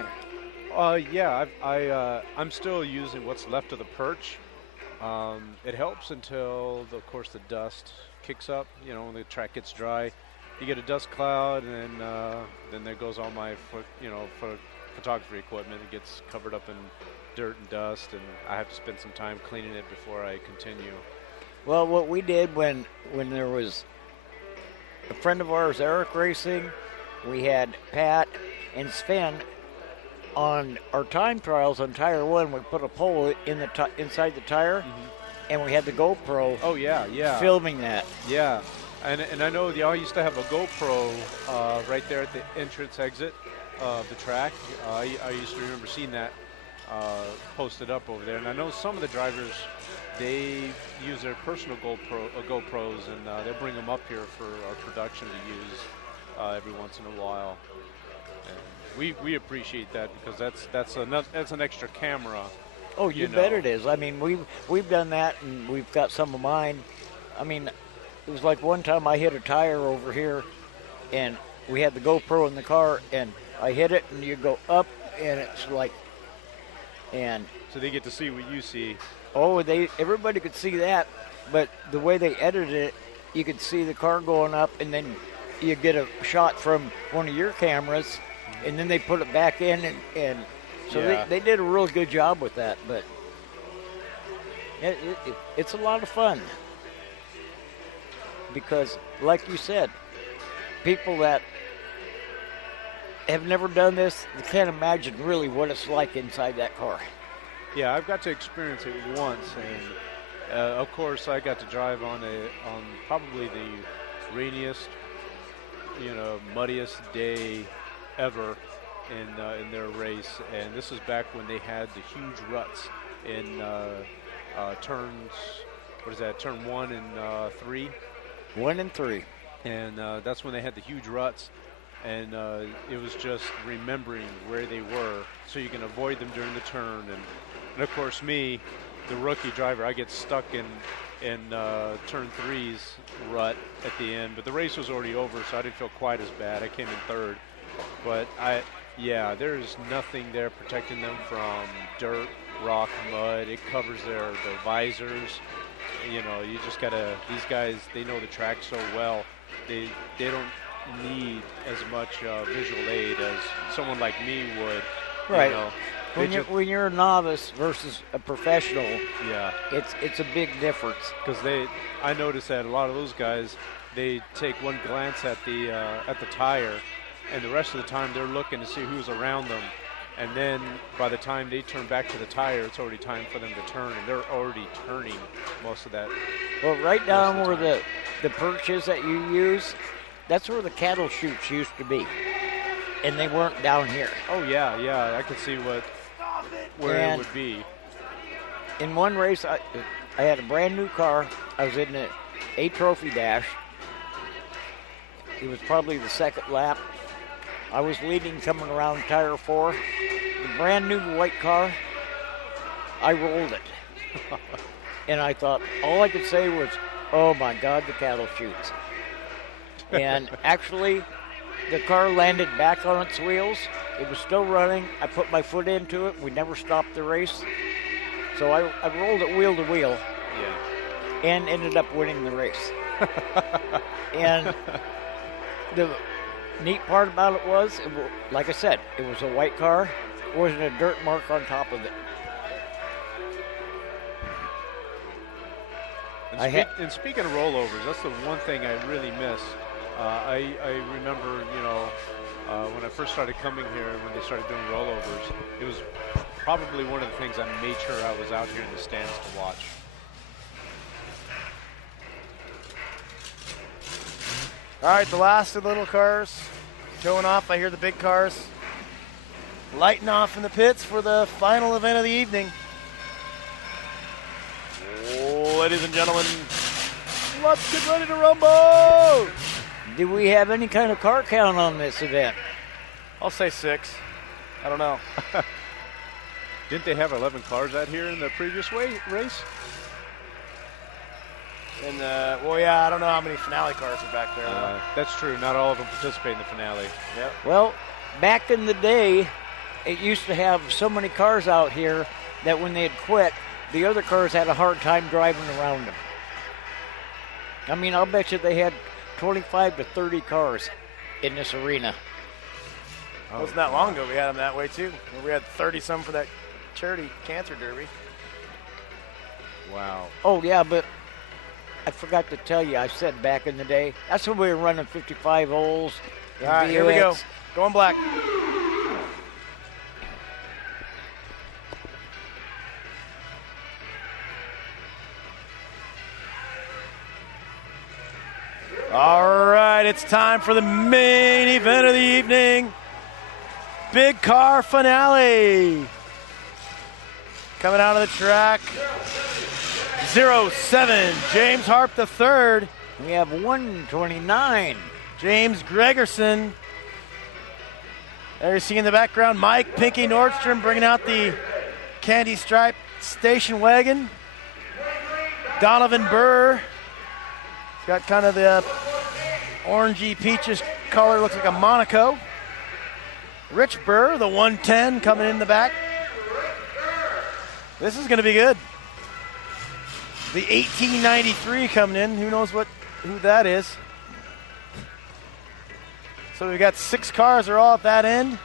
Yeah, I'm still using what's left of the perch. It helps until, of course, the dust kicks up. You know, when the track gets dry, you get a dust cloud, and then there goes all my photography equipment. It gets covered up in dirt and dust, and I have to spend some time cleaning it before I continue. Well, what we did when there was a friend of ours, Eric Racing, we had Pat and Sven on our time trials on Tire 1. We put a pole in inside the tire, and we had the GoPro. Oh yeah, filming that. Yeah, and I know y'all used to have a GoPro right there at the entrance exit of the track. I used to remember seeing that posted up over there, and I know some of the drivers, they use their personal GoPros, and they'll bring them up here for our production to use every once in a while. And we appreciate that, because that's an extra camera. Oh, you bet it is. I mean, we've done that, and we've got some of mine. I mean, it was like one time I hit a tire over here, and we had the GoPro in the car, and I hit it, and you go up, and it's like, and so they get to see what you see. Oh, everybody could see that, but the way they edited it, you could see the car going up, and then you get a shot from one of your cameras, and then they put it back in, and so they did a real good job with that. But it's a lot of fun, because, like you said, people that have never done this, they can't imagine really what it's like inside that car. Yeah, I've got to experience it once, and of course I got to drive on probably the rainiest, muddiest day ever in their race. And this is back when they had the huge ruts in turns. What is that? Turn 1 and 3. 1 and 3. And that's when they had the huge ruts. And it was just remembering where they were so you can avoid them during the turn. And of course, me, the rookie driver, I get stuck in turn 3's rut at the end. But the race was already over, so I didn't feel quite as bad. I came in third. But there's nothing there protecting them from dirt, rock, mud. It covers their visors. You know, you just gotta. These guys, they know the track so well. They don't need as much visual aid as someone like me would. Right. You know, when you're a novice versus a professional, yeah, it's a big difference. Because I noticed that a lot of those guys, they take one glance at the tire, and the rest of the time they're looking to see who's around them. And then by the time they turn back to the tire, it's already time for them to turn, and they're already turning most of that. Well, right down where the perch is that you use, that's where the cattle chutes used to be. And they weren't down here. Oh, yeah, I could see where it would be. In one race, I had a brand new car. I was in a trophy dash. It was probably the second lap. I was leading coming around tire 4. The brand new white car, I rolled it. And I thought, all I could say was, oh my God, the cattle chutes. And actually, the car landed back on its wheels. It was still running. I put my foot into it. We never stopped the race. So I rolled it wheel to wheel. Yeah. And ended up winning the race. And the neat part about it was, like I said, it was a white car. There wasn't a dirt mark on top of it. And speaking of rollovers, that's the one thing I really miss. I remember, when I first started coming here, when they started doing rollovers, it was probably one of the things I made sure I was out here in the stands to watch. All right, the last of the little cars going off. I hear the big cars lighting off in the pits for the final event of the evening. Ladies and gentlemen, let's get ready to rumble! Do we have any kind of car count on this event? I'll say 6. I don't know. Didn't they have 11 cars out here in the previous race? And I don't know how many finale cars are back there. That's true. Not all of them participate in the finale. Yep. Well, back in the day, it used to have so many cars out here that when they had quit, the other cars had a hard time driving around them. I mean, I'll bet you they had 25 to 30 cars in this arena. It wasn't that long ago we had them that way, too. We had 30-some for that charity cancer derby. Wow. Oh, yeah, but I forgot to tell you, I said back in the day, that's when we were running 55 holes. All right, here we go. Going black. All right, it's time for the main event of the evening. Big car finale. Coming out of the track, 07, James Harp III. We have 129. James Gregerson. There you see in the background, Mike Pinky Nordstrom bringing out the candy stripe station wagon. Donovan Burr. He's got kind of the orangey peaches color, looks like a Monaco. Rich Burr, the 110 coming in the back. This is going to be good. The 1893 coming in. Who knows who that is? So we've got 6 cars. They're all at that end.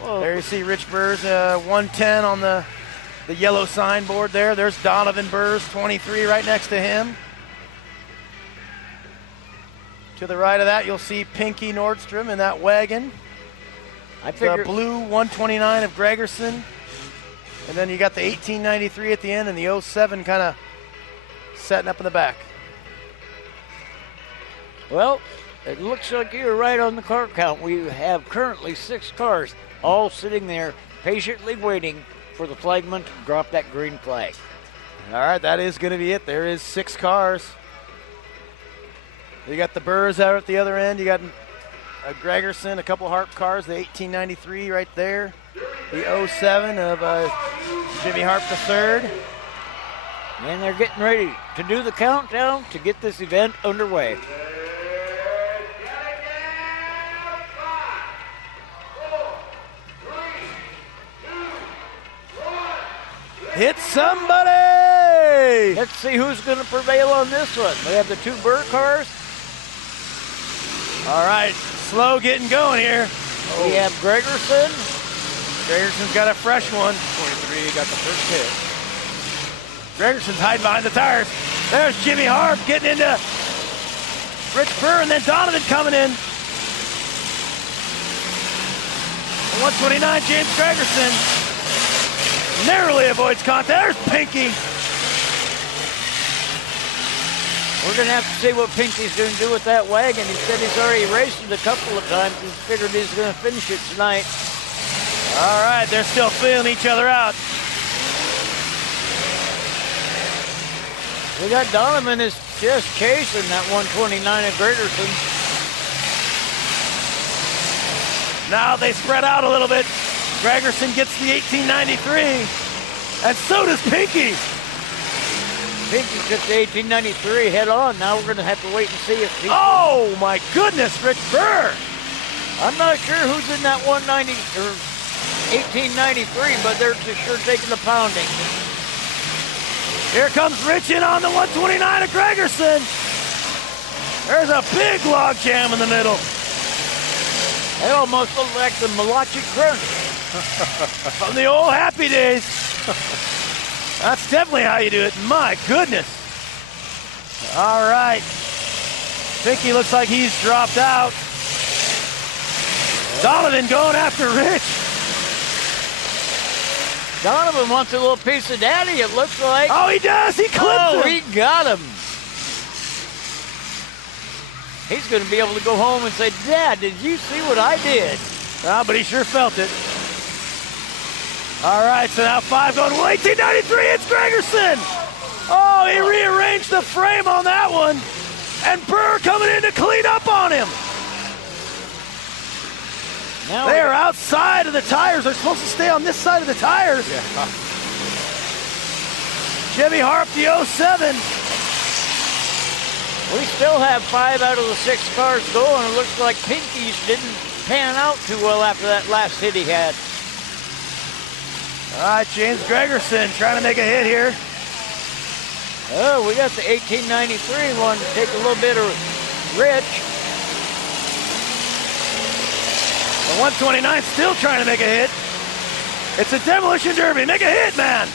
Whoa. There you see Rich Burr's 110 on the yellow signboard there. There's Donovan Burr's 23 right next to him. To the right of that, you'll see Pinky Nordstrom in that wagon. The blue 129 of Gregerson. And then you got the 1893 at the end and the 07 kind of setting up in the back. Well, it looks like you're right on the car count. We have currently 6 cars all sitting there patiently waiting for the flagman to drop that green flag. All right, that is going to be it. There is 6 cars. You got the Burrs out at the other end. You got Gregerson, a couple Harp cars, the 1893 right there, the 07 of Jimmy Harp III. And they're getting ready to do the countdown to get this event underway. Hit somebody! Let's see who's going to prevail on this one. We have the two Burr cars. All right, slow getting going here. We have Gregerson. Gregerson's got a fresh one. 23 got the first hit. Gregerson's hiding behind the tires. There's Jimmy Harp getting into Rich Burr, and then Donovan coming in. 129, James Gregerson narrowly avoids contact. There's Pinky. We're going to have to see what Pinky's going to do with that wagon. He said he's already raced it a couple of times and figured he's going to finish it tonight. All right, they're still feeling each other out. We got Donovan is just chasing that 129 of Gregerson. Now they spread out a little bit. Gregerson gets the 1893, and so does Pinky. Pinky took the 1893 head on. Now we're going to have to wait and see if he... Oh, my goodness, Rich Burr. I'm not sure who's in that 190 or 1893, but they're sure taking the pounding. Here comes Rich in on the 129 of Gregerson. There's a big log jam in the middle. They almost look like the Malachi Crunch. From the old happy days. That's definitely how you do it. My goodness. All right. Pinky looks like he's dropped out. Donovan going after Rich. Donovan wants a little piece of daddy, it looks like. Oh, he does. He clipped him. He got him. He's going to be able to go home and say, Dad, did you see what I did? Ah, but he sure felt it. All right, so now 5 going, 1893, it's Gregerson. Oh, he rearranged the frame on that one. And Burr coming in to clean up on him. Now they are outside of the tires. They're supposed to stay on this side of the tires. Yeah. Jimmy Harp, the 07. We still have 5 out of the 6 cars going. It looks like Pinky's didn't pan out too well after that last hit he had. All right, James Gregerson trying to make a hit here. Oh, we got the 1893 one to take a little bit of Rich. The 129 still trying to make a hit. It's a demolition derby. Make a hit, man.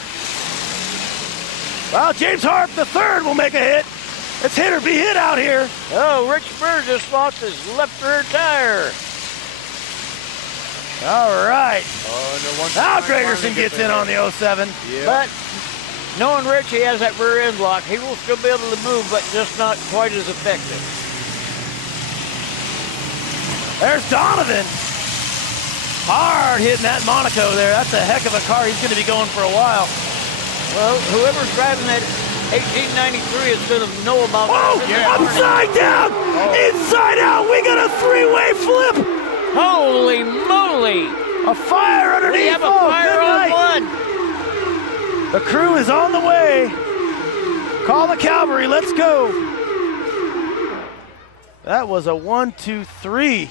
Well, James Harp, the third, will make a hit. It's hit or be hit out here. Oh, Rich Burr just lost his left rear tire. All right. Oh, Now Gregerson gets in on the 07. Yeah. But knowing Rich, he has that rear end lock. He will still be able to move, but just not quite as effective. There's Donovan. Hard hitting that Monaco there. That's a heck of a car. He's going to be going for a while. Well, whoever's driving that 1893 is going to know about Oh, upside down, inside out. We got a three-way flip. Holy moly. A fire underneath. We have a fire on one. The crew is on the way. Call the cavalry. Let's go. That was a 1, 2, 3.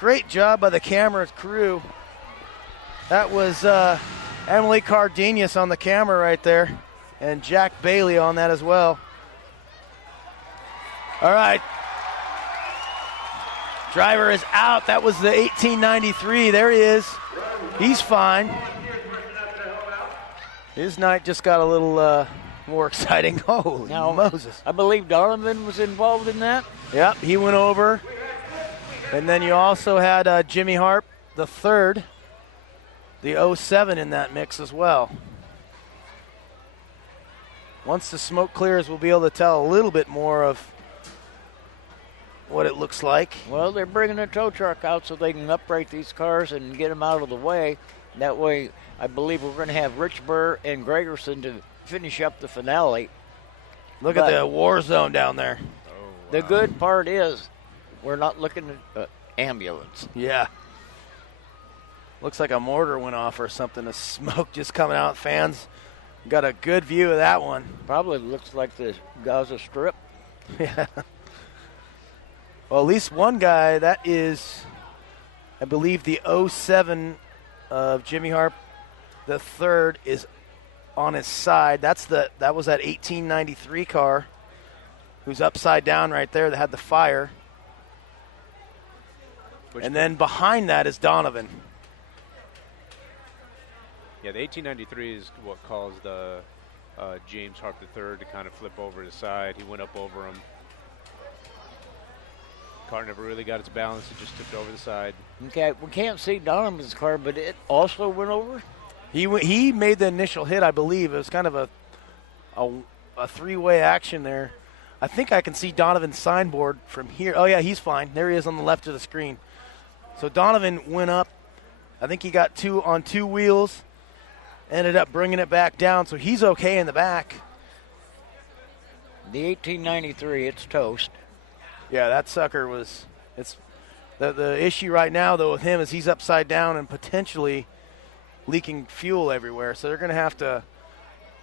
Great job by the camera crew. That was Emily Cardenas on the camera right there, and Jack Bailey on that as well. All right. Driver is out. That was the 1893. There he is. He's fine. His night just got a little more exciting. Holy Moses. I believe Donovan was involved in that. Yep, he went over. And then you also had Jimmy Harp, the third, the 07 in that mix as well. Once the smoke clears, we'll be able to tell a little bit more of what it looks like. Well, they're bringing a tow truck out so they can upright these cars and get them out of the way. That way, I believe we're going to have Rich Burr and Gregerson to finish up the finale. Look at the war zone down there. The good part is we're not looking at ambulance. Yeah. Looks like a mortar went off or something. The smoke just coming out. Fans got a good view of that one. Probably looks like the Gaza Strip. Yeah. Well, at least one guy, that is, I believe, the 07 of Jimmy Harp the third is on his side. That was that 1893 car who's upside down right there that had the fire. And then behind that is Donovan. Yeah, the 1893 is what caused James Harp III to kind of flip over to the side. He went up over him. Car never really got its balance. It just tipped over the side. Okay, we can't see Donovan's car, but it also went over? He made the initial hit, I believe. It was kind of a three-way action there. I think I can see Donovan's signboard from here. Oh, yeah, he's fine. There he is on the left of the screen. So Donovan went up. I think he got on two wheels. Ended up bringing it back down, so he's okay in the back. The 1893, it's toast. Yeah, that sucker was. It's the issue right now though with him is he's upside down and potentially leaking fuel everywhere. So they're going to have to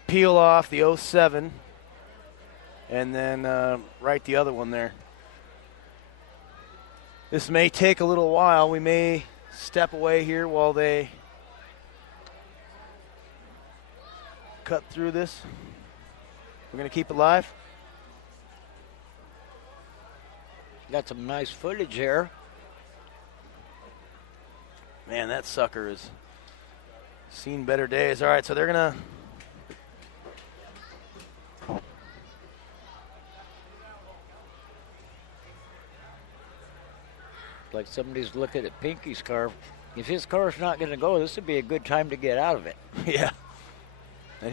peel off the 07 and then write the other one there. This may take a little while. We may step away here while they cut through this. We're going to keep it live. Got some nice footage here. Man, that sucker has seen better days. All right, so they're going to like somebody's looking at Pinky's car. If his car's not going to go, this would be a good time to get out of it. Yeah. And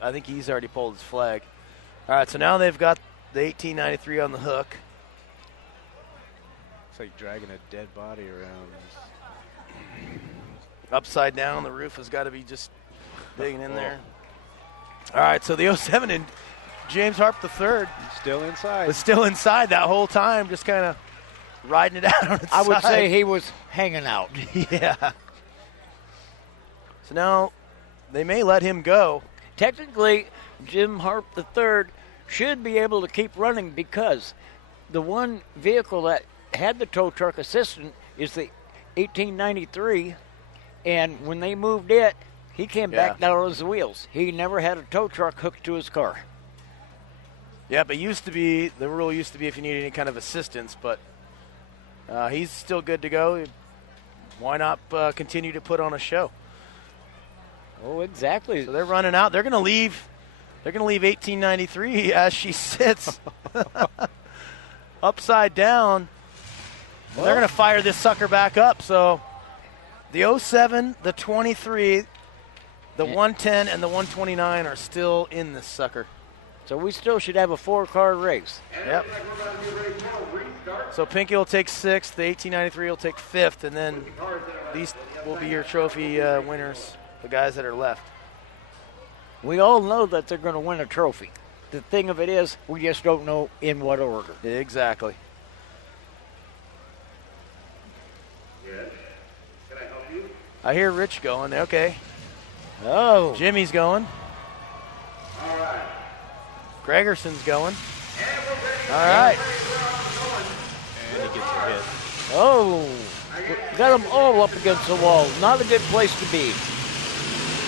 I think he's already pulled his flag. All right, so now they've got the 1893 on the hook. It's like dragging a dead body around. Upside down, the roof has got to be just digging in there. All right, so the 07 and James Harp III Still inside. was still inside that whole time, just kind of riding it out on its I would side. say he was hanging out. Yeah. So now they may let him go. Technically, Jim Harp III should be able to keep running because the one vehicle that had the tow truck assistant is the 1893, and when they moved it, he came back down on his wheels. He never had a tow truck hooked to his car. Yeah, but the rule used to be if you need any kind of assistance, but he's still good to go. Why not continue to put on a show? Oh, exactly. So they're running out. They're going to leave 1893 as she sits upside down. Well, they're going to fire this sucker back up. So the 07, the 23, the 110, and the 129 are still in this sucker. So we still should have a 4-car race. Yep. So Pinky will take 6th, the 1893 will take 5th, and then these will be your trophy winners, the guys that are left. We all know that they're going to win a trophy. The thing of it is, we just don't know in what order. Exactly. Yes. Can I help you? I hear Rich going. Okay. Oh. Jimmy's going. All right. Gregerson's going. All right. And he gets a hit. Oh. Got them all up against the wall. Not a good place to be.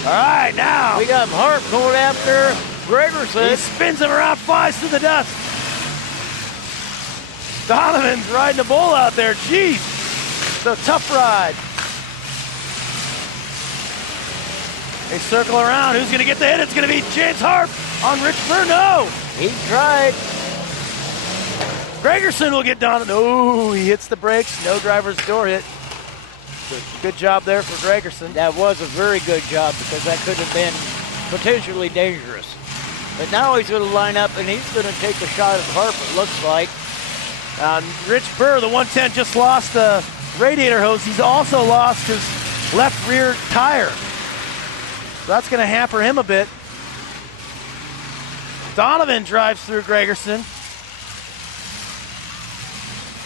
All right, now. We got Harp going after Gregerson. He spins him around, flies to the dust. Donovan's riding a bull out there. Jeez. It's a tough ride. They circle around. Who's going to get the hit? It's going to be James Harp on Rich Burr. No. He tried. Gregerson will get Donovan. Oh, he hits the brakes. No driver's door hit. Good job there for Gregerson. That was a very good job because that could have been potentially dangerous. But now he's going to line up and he's going to take a shot at Harp, it looks like. Rich Burr, the 110, just lost the radiator hose. He's also lost his left rear tire. So that's going to hamper him a bit. Donovan drives through Gregerson.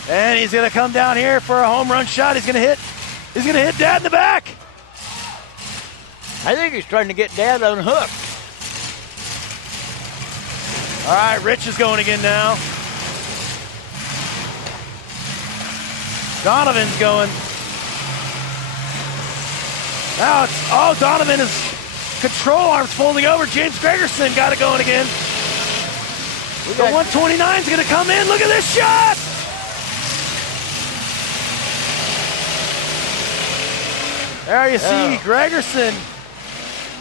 And he's going to come down here for a home run shot. He's going to hit Dad in the back. I think he's trying to get Dad unhooked. All right, Rich is going again now. Donovan's going. Now it's, Donovan is control arms folding over. James Gregerson got it going again. The 129 is going to come in. Look at this shot. There you see Gregerson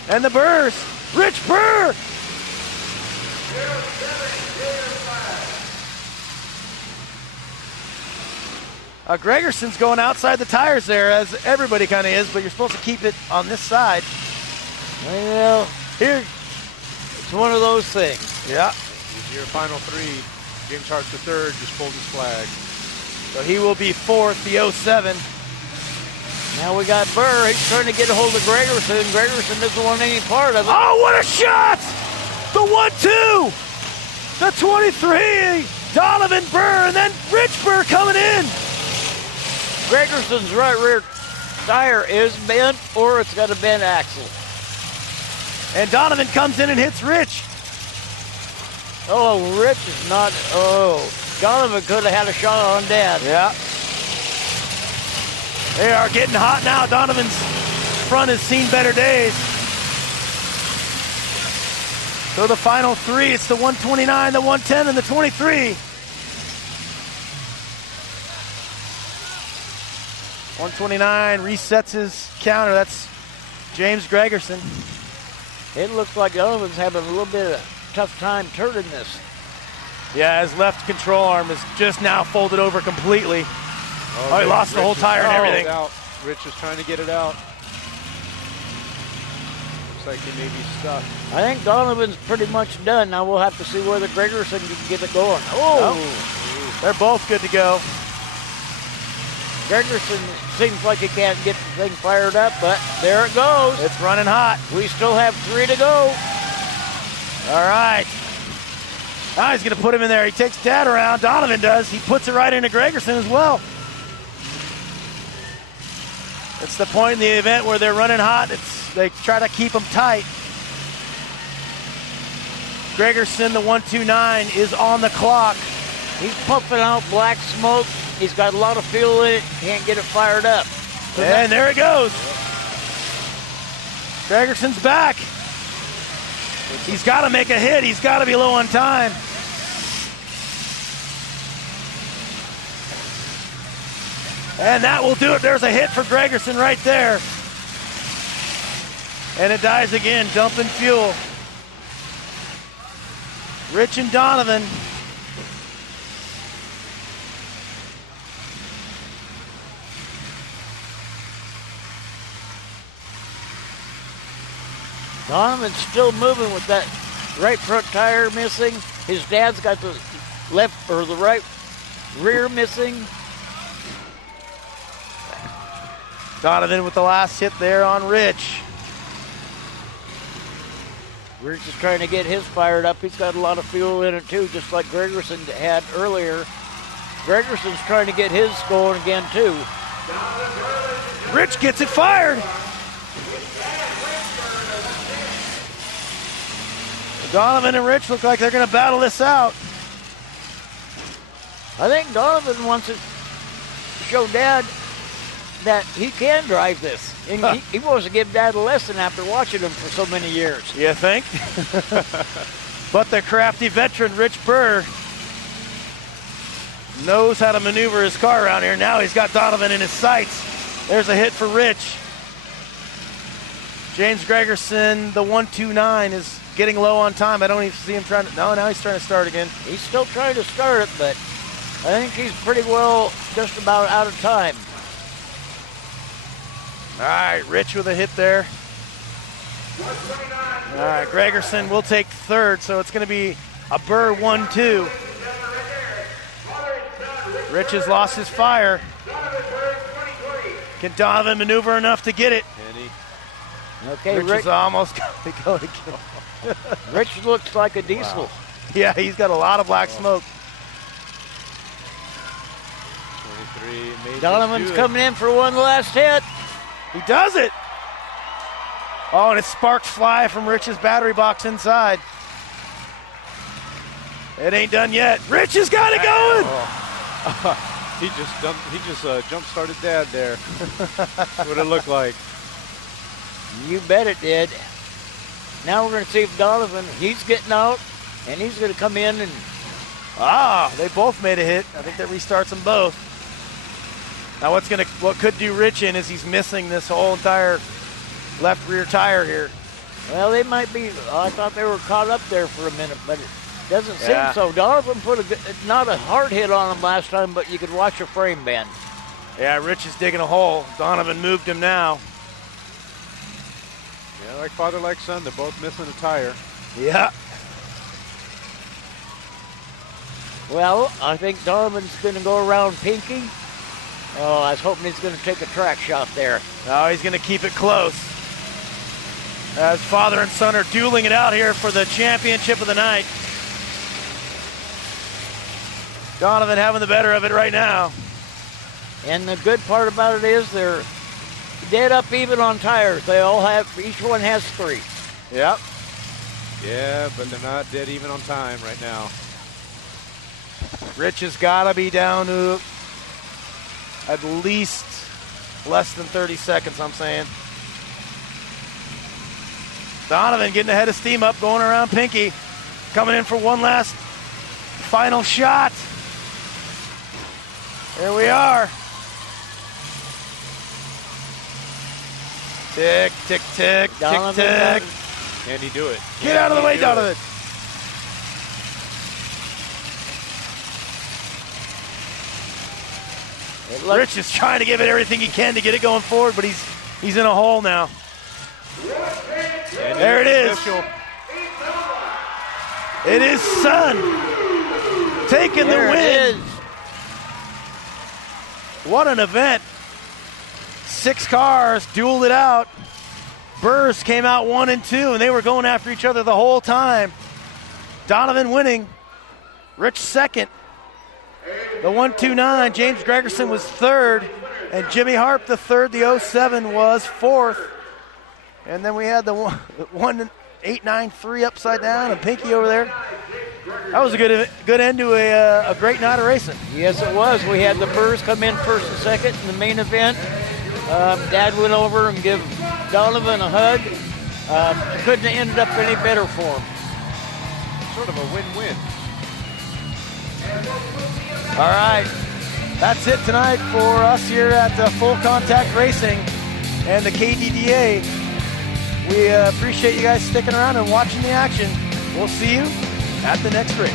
and the Burrs. Rich Burr. Gregerson's going outside the tires there, as everybody kind of is, but you're supposed to keep it on this side. Well, here, it's one of those things. Yeah. Here's your final three. James Hart's the third, just pulled his flag. So he will be fourth, the 07. Now we got Burr. He's trying to get a hold of Gregerson. Gregerson doesn't want any part of it. Oh, what a shot! The 1-2! The 23, Donovan Burr, and then Rich Burr coming in. Gregerson's right rear tire is bent, or it's got a bent axle. And Donovan comes in and hits Rich. Oh, Rich is not. Oh, Donovan could have had a shot on Dad. Yeah. They are getting hot now. Donovan's front has seen better days. So the final three, it's the 129, the 110, and the 23. 129 resets his counter. That's James Gregerson. It looks like Donovan's having a little bit of a tough time turning this. Yeah, his left control arm is just now folded over completely. Oh, he lost the whole tire and everything. Out. Rich is trying to get it out. Looks like he may be stuck. I think Donovan's pretty much done. Now we'll have to see whether Gregerson can get it going. Oh! They're both good to go. Gregerson seems like he can't get the thing fired up, but there it goes. It's running hot. We still have 3 to go. All right. Now he's going to put him in there. He takes Dad around. Donovan does. He puts it right into Gregerson as well. It's the point in the event where they're running hot. They try to keep them tight. Gregerson, the 129, is on the clock. He's puffing out black smoke. He's got a lot of fuel in it. Can't get it fired up. And there it goes. Gregerson's back. He's got to make a hit. He's got to be low on time. And that will do it. There's a hit for Gregerson right there. And it dies again, dumping fuel. Rich and Donovan. Donovan's still moving with that right front tire missing. His dad's got the left or the right rear missing. Donovan with the last hit there on Rich. Rich is trying to get his fired up. He's got a lot of fuel in it too, just like Gregerson had earlier. Gregerson's trying to get his going again too. Rich gets it fired. Donovan and Rich look like they're going to battle this out. I think Donovan wants to show Dad that he can drive this. And he wants to give Dad a lesson after watching him for so many years. You think? But the crafty veteran, Rich Burr, knows how to maneuver his car around here. Now he's got Donovan in his sights. There's a hit for Rich. James Gregerson, the 129, is getting low on time. I don't even see him trying to. No, now he's trying to start again. He's still trying to start it, but I think he's pretty well just about out of time. All right, Rich with a hit there. All right, Gregerson will take third, so it's going to be a Burr 1-2. Rich has lost his fire. Can Donovan maneuver enough to get it? Okay, Rich is almost going to kill. Rich looks like a diesel. Wow. Yeah, he's got a lot of black smoke. Donovan's coming in for one last hit. He does it. Oh, and it's sparks fly from Rich's battery box inside. It ain't done yet. Rich has got it going. He just jump started Dad there. That's what it looked like. You bet it did. Now we're going to see if Donovan, he's getting out, and he's going to come in and... They both made a hit. I think that restarts them both. Now what could do Rich in is he's missing this whole entire left rear tire here. Well, they might be, I thought they were caught up there for a minute, but it doesn't seem so. Donovan put not a hard hit on him last time, but you could watch a frame bend. Yeah, Rich is digging a hole. Donovan moved him now. Yeah, like father, like son, they're both missing a tire. Yeah. Well, I think Donovan's going to go around Pinky. Oh, I was hoping he's going to take a track shot there. No, he's going to keep it close. As father and son are dueling it out here for the championship of the night. Donovan having the better of it right now. And the good part about it is they're dead up even on tires. They all have, each one has 3. Yep. Yeah, but they're not dead even on time right now. Rich has got to be down to at least less than 30 seconds, I'm saying. Donovan getting ahead of steam up, going around Pinky. Coming in for one last final shot. Here we are. Tick, tick, tick, Donovan tick, tick. Can he do it? Get out of the way, Donovan. Rich is trying to give it everything he can to get it going forward, but he's in a hole now. And there it is. Official. It is Son taking the win. What an event. 6 cars dueled it out. Burrs came out 1 and 2, and they were going after each other the whole time. Donovan winning. Rich second. The 129, James Gregerson was third, and Jimmy Harp the third. The 07 was fourth. And then we had the 1-8-9-3 upside down and Pinky over there. That was a good end to a great night of racing. Yes, it was. We had the Burrs come in first and second in the main event. Dad went over and gave Donovan a hug. Couldn't have ended up any better for him. Sort of a win-win. All right, that's it tonight for us here at Full Contact Racing and the KDDA. We appreciate you guys sticking around and watching the action. We'll see you at the next race.